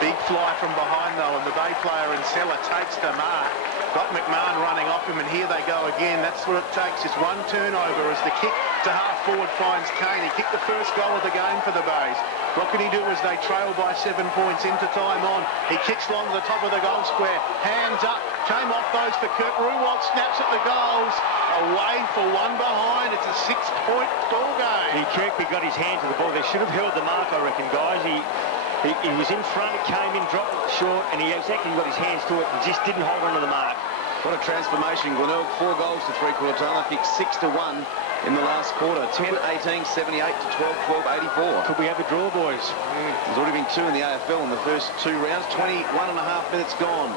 Big fly from behind, though, and the Bay player and Seller takes the mark. Got McMahon running off him, and here they go again. That's what it takes. It's 1 turnover as the kick to half-forward finds Kane. He kicked the first goal of the game for the Bays. What can he do as they trail by 7 points into time on? He kicks along to the top of the goal square. Hands up. Came off those for Kurt. Ruwald snaps at the goals. Away for 1 behind. It's a 6-point ball game. Kirkby got his hand to the ball. They should have held the mark, I reckon, guys. He was in front, came in, dropped it short, and he exactly got his hands to it and just didn't hold on to the mark. What a transformation. Glenelg 4 goals to 3/4 time. I think 6-1 in the last quarter. 10-18, 78 to 12-12, 84. Could we have a draw, boys? There's already been 2 in the AFL in the first 2 rounds. 21.5 minutes gone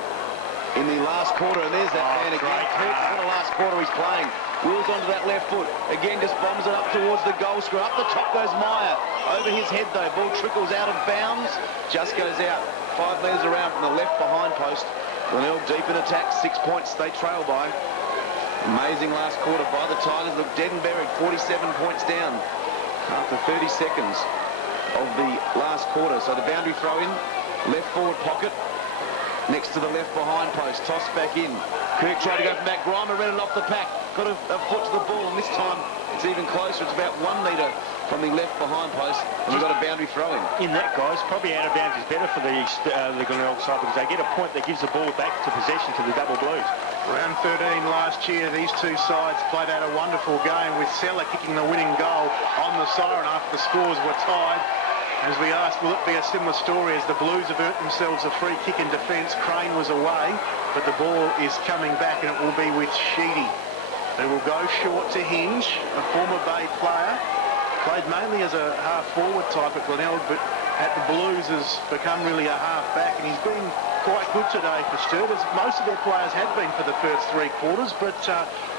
in the last quarter, and there's that man again. Kirk's in the last quarter he's playing. Wheels onto that left foot. Again, just bombs it up towards the goal square. Up the top goes Meyer. Over his head, though. Ball trickles out of bounds. Just goes out 5 metres around from the left behind post. Glenelg deep in attack. 6 points they trail by. Amazing last quarter by the Tigers. Look dead and buried. 47 points down after 30 seconds of the last quarter. So the boundary throw in. Left forward pocket. Next to the left behind post. Toss back in. Kirk tried to go from back. Grimer ran it off the pack. Got a foot to the ball, and this time it's even closer. It's about 1 metre from the left behind post, and we've got a boundary throw in. In that, guys, probably out of bounds is better for the Glenelg side because they get a point that gives the ball back to possession to the double Blues. Round 13 last year, these 2 sides played out a wonderful game with Seller kicking the winning goal on the siren after the scores were tied. As we asked, will it be a similar story as the Blues have earned themselves a free kick in defence? Crane was away, but the ball is coming back, and it will be with Sheedy. They will go short to Hinge, a former Bay player. Played mainly as a half-forward type at Glenelg, but at the Blues has become really a half-back, and he's been quite good today for Sturt, as most of their players had been for the first 3 quarters, but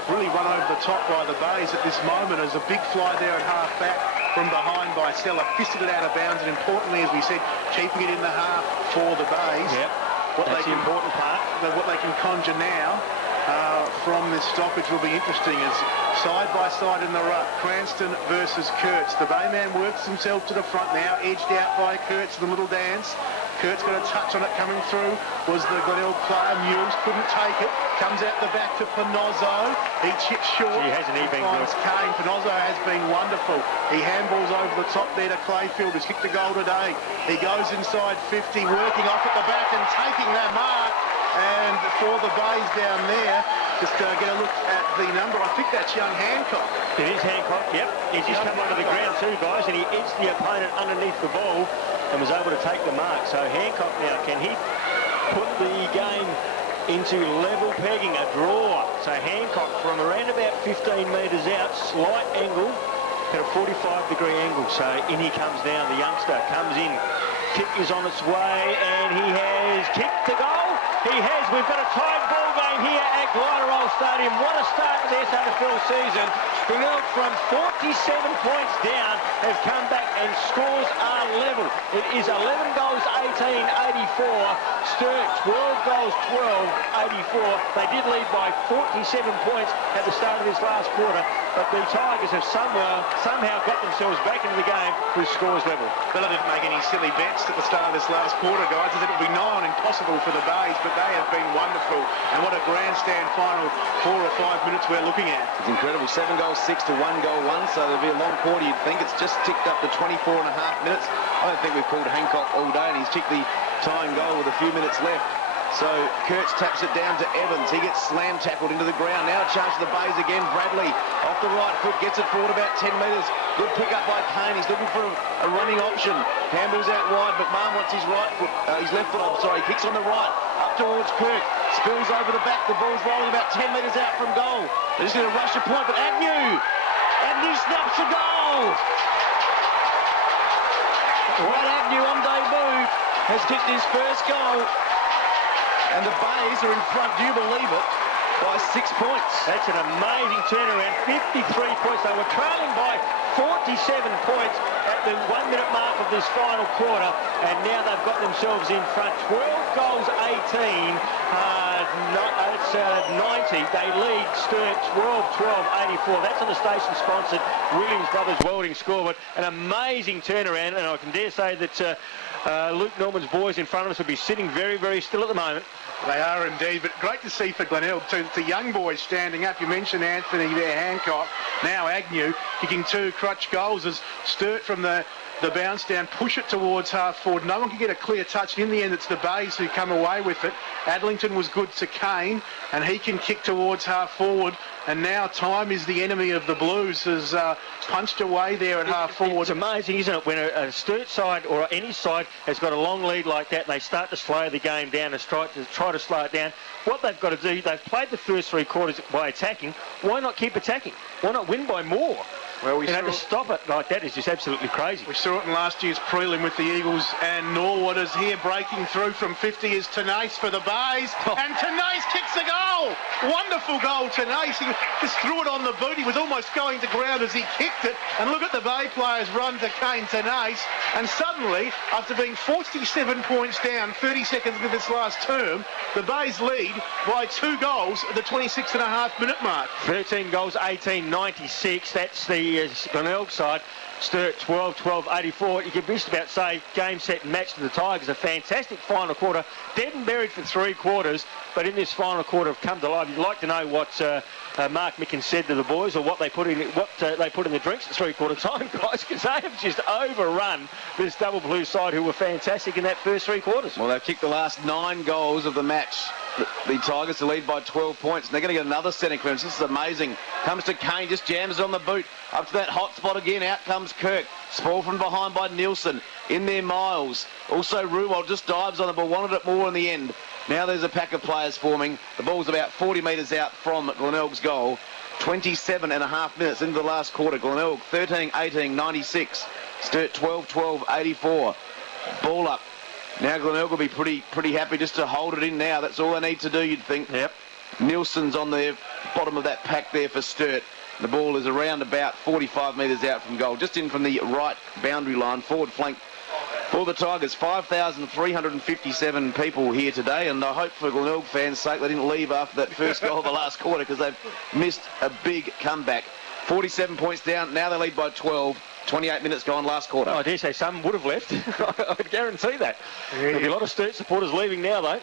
really run over the top by the Bays at this moment. As a big fly there at half-back from behind by Seller, fisted it out of bounds, and importantly, as we said, keeping it in the half for the Bays. Yep, that's the important part. What they can conjure now from this stoppage will be interesting, as side by side in the ruck, Cranston versus Kurtz. The Bayman works himself to the front now, edged out by Kurtz, the little dance. Kurt's got a touch on it coming through. Was the Glenelg player. Mules couldn't take it. Comes out the back to Panozzo. He chips short. Gee, hasn't he been finds good? Kane. Panozzo has been wonderful. He handballs over the top there to Clayfield, who's kicked a goal today. He goes inside 50, working off at the back and taking that mark. And for the Bays down there, just get a look at the number. I think that's young Hancock. It is Hancock, yep. He's just come onto the ground too, guys, and he edged the opponent underneath the ball and was able to take the mark. So Hancock now, can he put the game into level pegging, a draw? So Hancock from around about 15 metres out, slight angle, at a 45-degree angle. So in he comes now, the youngster comes in. Kick is on its way, and he has kicked the goal. He has. We've got a tied ball game here at Glenelg Stadium. What a start to the SANFL season. Glenelg from 47 points down has come back and scores are level. It is 11 goals, 18-84. Sturt, 12 goals, 12-84. They did lead by 47 points at the start of this last quarter, but the Tigers have somehow got themselves back into the game with scores level. Bella didn't make any silly bets at the start of this last quarter, guys. As it would be nigh on impossible for the Bays, but they have been wonderful. And what a grandstand final 4 or 5 minutes we're looking at. It's incredible. 7 goals, 6 to 1 goal, 1. So there'll be a long quarter, you'd think. It's just ticked up to 24 and a half minutes. I don't think we've called Hancock all day, and he's kicked the tying goal with a few minutes left. So Kurtz taps it down to Evans. He gets slam tackled into the ground. Now a chance for the Bays again. Bradley off the right foot, gets it forward about 10 metres. Good pick up by Kane. He's looking for a running option. Handballs out wide, but McMahon wants his right foot, his left foot, I'm sorry. He kicks on the right, up towards Kirk. Spills over the back. The ball's rolling about 10 metres out from goal. They're just going to rush a point, but Agnew snaps a goal. Right, Agnew on debut has kicked his first goal. And the Bays are in front, do you believe it, by 6 points. That's an amazing turnaround, 53 points. They were trailing by 47 points at the 1 minute mark of this final quarter, and now they've got themselves in front. 12 goals, 18, it's 90. They lead Sturt 12-12-84. That's on the station-sponsored Williams Brothers Welding scoreboard. An amazing turnaround, and I can dare say that Luke Norman's boys in front of us will be sitting very, very still at the moment. They are indeed, but great to see for Glenelg too. It's the young boys standing up. You mentioned Anthony there, Hancock. Now Agnew kicking 2 crutch goals as Sturt from the bounce down, push it towards half forward. No one can get a clear touch. In the end, it's the Bays who come away with it. Adlington was good to Kane, and he can kick towards half forward. And now time is the enemy of the Blues, has punched away there at half forward. It's amazing, isn't it, when a Sturt side or any side has got a long lead like that, and they start to slow the game down and try to slow it down. What they've got to do, they've played the first 3 quarters by attacking. Why not keep attacking? Why not win by more? Well, to stop it like that is just absolutely crazy. We saw it in last year's prelim with the Eagles, and Norwood is here breaking through from 50 is Tenace for the Bays, and Tenace kicks a goal. Wonderful goal, Tenace. He just threw it on the boot. He was almost going to ground as he kicked it, and look at the Bay players run to Kane Tenace, and suddenly, after being 47 points down, 30 seconds into this last term, the Bays lead by 2 goals at the 26.5-minute mark. 13 goals, 18-96. That's the Glenelg side. Sturt 12-12-84. You could just about say game, set and match to the Tigers. A fantastic final quarter. Dead and buried for 3 quarters, but in this final quarter have come to life. You'd like to know what Mark Mickens said to the boys, or what they put in the drinks at 3/4 time, guys, because they have just overrun this double blue side, who were fantastic in that first 3 quarters. Well, they've kicked the last 9 goals of the match. The Tigers to lead by 12 points. And they're going to get another centre clearance. This is amazing. Comes to Kane, just jams it on the boot. Up to that hot spot again. Out comes Kirk. Spoiled from behind by Nielsen. In there, Miles. Also, Ruwald just dives on it, but wanted it more in the end. Now there's a pack of players forming. The ball's about 40 metres out from Glenelg's goal. 27.5 minutes into the last quarter. Glenelg 13-18-96. Sturt 12-12-84. Ball up. Now Glenelg will be pretty happy just to hold it in now. That's all they need to do, you'd think. Yep. Nielsen's on the bottom of that pack there for Sturt. The ball is around about 45 metres out from goal, just in from the right boundary line, forward flank for the Tigers. 5,357 people here today, and I hope for Glenelg fans' sake they didn't leave after that first goal of the last quarter, because they've missed a big comeback. 47 points down, now they lead by 12. 28 minutes gone, last quarter. I dare say some would have left. I would guarantee that. There'll be a lot of Sturt supporters leaving now, though.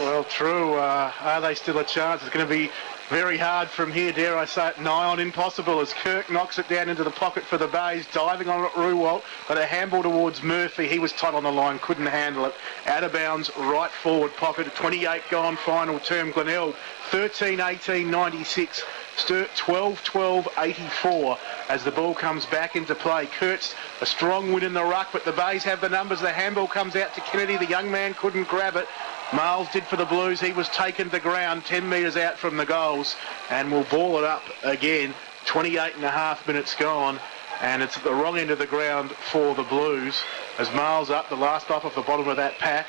Well, true. Are they still a chance? It's going to be very hard from here, dare I say it, nigh on impossible as Kirk knocks it down into the pocket for the Bays, diving on it, Ruwalt, but a handball towards Murphy. He was tight on the line, couldn't handle it. Out of bounds, right forward pocket, 28 gone, final term. Glenelg, 13-18-96. Sturt 12-12-84 as the ball comes back into play. Kurtz, a strong win in the ruck, but the Bays have the numbers. The handball comes out to Kennedy. The young man couldn't grab it. Miles did for the Blues. He was taken to ground 10 metres out from the goals and will ball it up again. 28.5 minutes gone, and it's at the wrong end of the ground for the Blues as Miles up, the last off the bottom of that pack.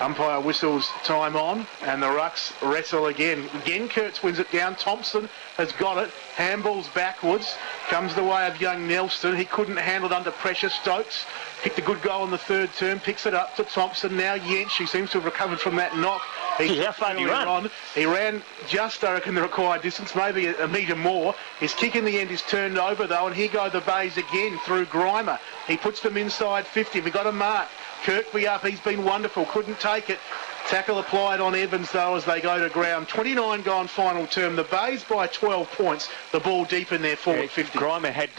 Umpire whistles time on, and the Rucks wrestle again. Again, Kurtz wins it down. Thompson has got it. Handballs backwards. Comes the way of young Nelson. He couldn't handle it under pressure. Stokes kicked a good goal in the third term. Picks it up to Thompson. Now Jentsch, he seems to have recovered from that knock. How far did he run? He ran just, I reckon, the required distance, maybe a metre more. His kick in the end is turned over, though, and here go the Bays again through Grimer. He puts them inside 50. We got a mark. Kirkby up, he's been wonderful, couldn't take it. Tackle applied on Evans, though, as they go to ground. 29 gone final term. The Bays by 12 points. The ball deep in their forward 50. Grimer had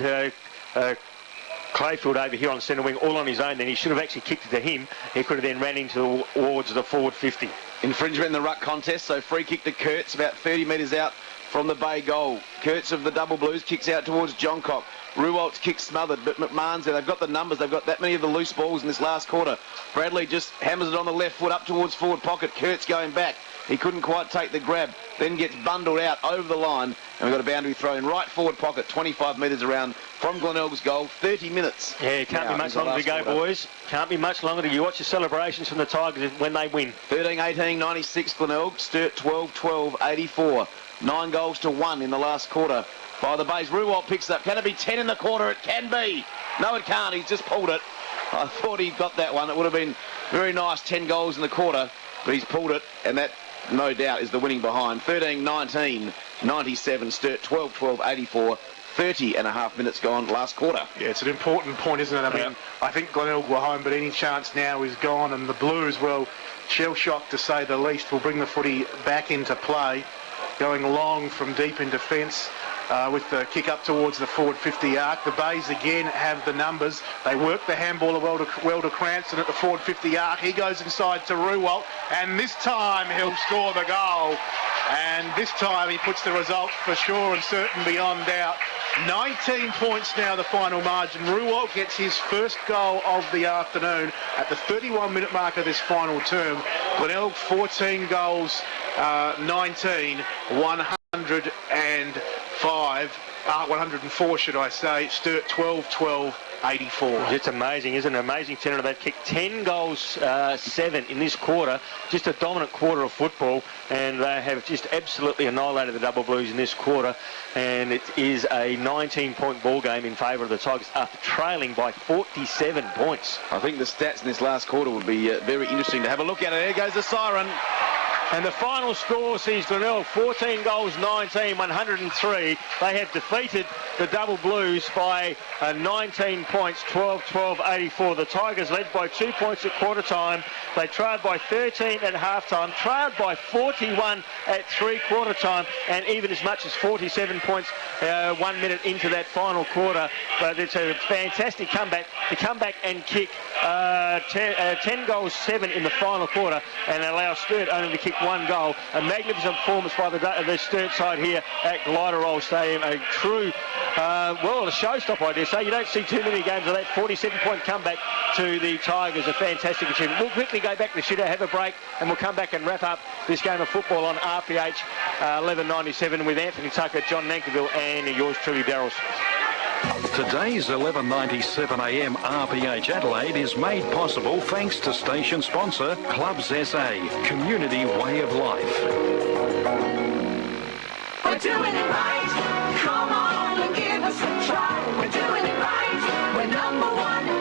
Clayfield over here on centre wing all on his own. Then he should have actually kicked it to him. He could have then ran into towards the forward 50. Infringement in the ruck contest, so free kick to Kurtz, about 30 metres out from the Bay goal. Kurtz of the Double Blues kicks out towards Johncock. Ruwalt's kick smothered, but McMahon's there. They've got the numbers. They've got that many of the loose balls in this last quarter. Bradley just hammers it on the left foot up towards forward pocket. Kurtz going back. He couldn't quite take the grab. Then gets bundled out over the line. And we've got a boundary throw in right forward pocket, 25 metres around from Glenelg's goal. 30 minutes. Yeah, it can't be much longer to go, boys. Can't be much longer to go. You watch the celebrations from the Tigers when they win. 13-18-96 Glenelg. Sturt 12-12-84. 9 goals to 1 in the last quarter by the Bays. Ruwalt picks up. Can it be 10 in the quarter? It can be. No, it can't. He's just pulled it. I thought he got that one. It would have been very nice, 10 goals in the quarter, but he's pulled it, and that, no doubt, is the winning behind. 13-19-97. Sturt 12-12-84. 30.5 minutes gone last quarter. Yeah, it's an important point, isn't it? I mean, I think Glenelg were home, but any chance now is gone, and the Blues, well, shell-shocked to say the least, will bring the footy back into play. Going long from deep in defence with the kick up towards the forward 50 arc. The Bays again have the numbers. They work the handball well to Cranston at the forward 50 arc. He goes inside to Ruwalt, and this time he'll score the goal. And this time he puts the result for sure and certain beyond doubt. 19 points now, the final margin. Ruwalt gets his first goal of the afternoon at the 31-minute mark of this final term. Glenelg 14 goals, 19, 104 should I say. Sturt 12-12-84. It's amazing, isn't it? Amazing tenor of that kick. 10 goals, 7 in this quarter. Just a dominant quarter of football, and they have just absolutely annihilated the Double Blues in this quarter. And it is a 19-point ball game in favour of the Tigers after trailing by 47 points. I think the stats in this last quarter would be very interesting to have a look at. There goes the siren. And the final score sees Glenelg 14 goals, 19, 103. They have defeated the Double Blues by 19 points, 12-12-84. The Tigers led by 2 points at quarter time. They trailed by 13 at half time, trailed by 41 at three-quarter time, and even as much as 47 points 1 minute into that final quarter. But it's a fantastic comeback to come back and kick 10 goals, 7 in the final quarter, and allow Sturt only to kick 1 goal. A magnificent performance by the Sturt side here at Gliderol Stadium. A true, well, a showstopper, I dare say. You don't see too many games of that. 47-point comeback to the Tigers. A fantastic achievement. We'll quickly go back to the shitter, have a break, and we'll come back and wrap up this game of football on RPH 1197 with Anthony Tucker, John Nankiville, and yours truly, Daryl Smith. Today's 11:97 a.m. RPH Adelaide is made possible thanks to station sponsor Clubs SA, Community Way of Life. We're doing it right. Come on and give us a try. We're doing it right. We're number one.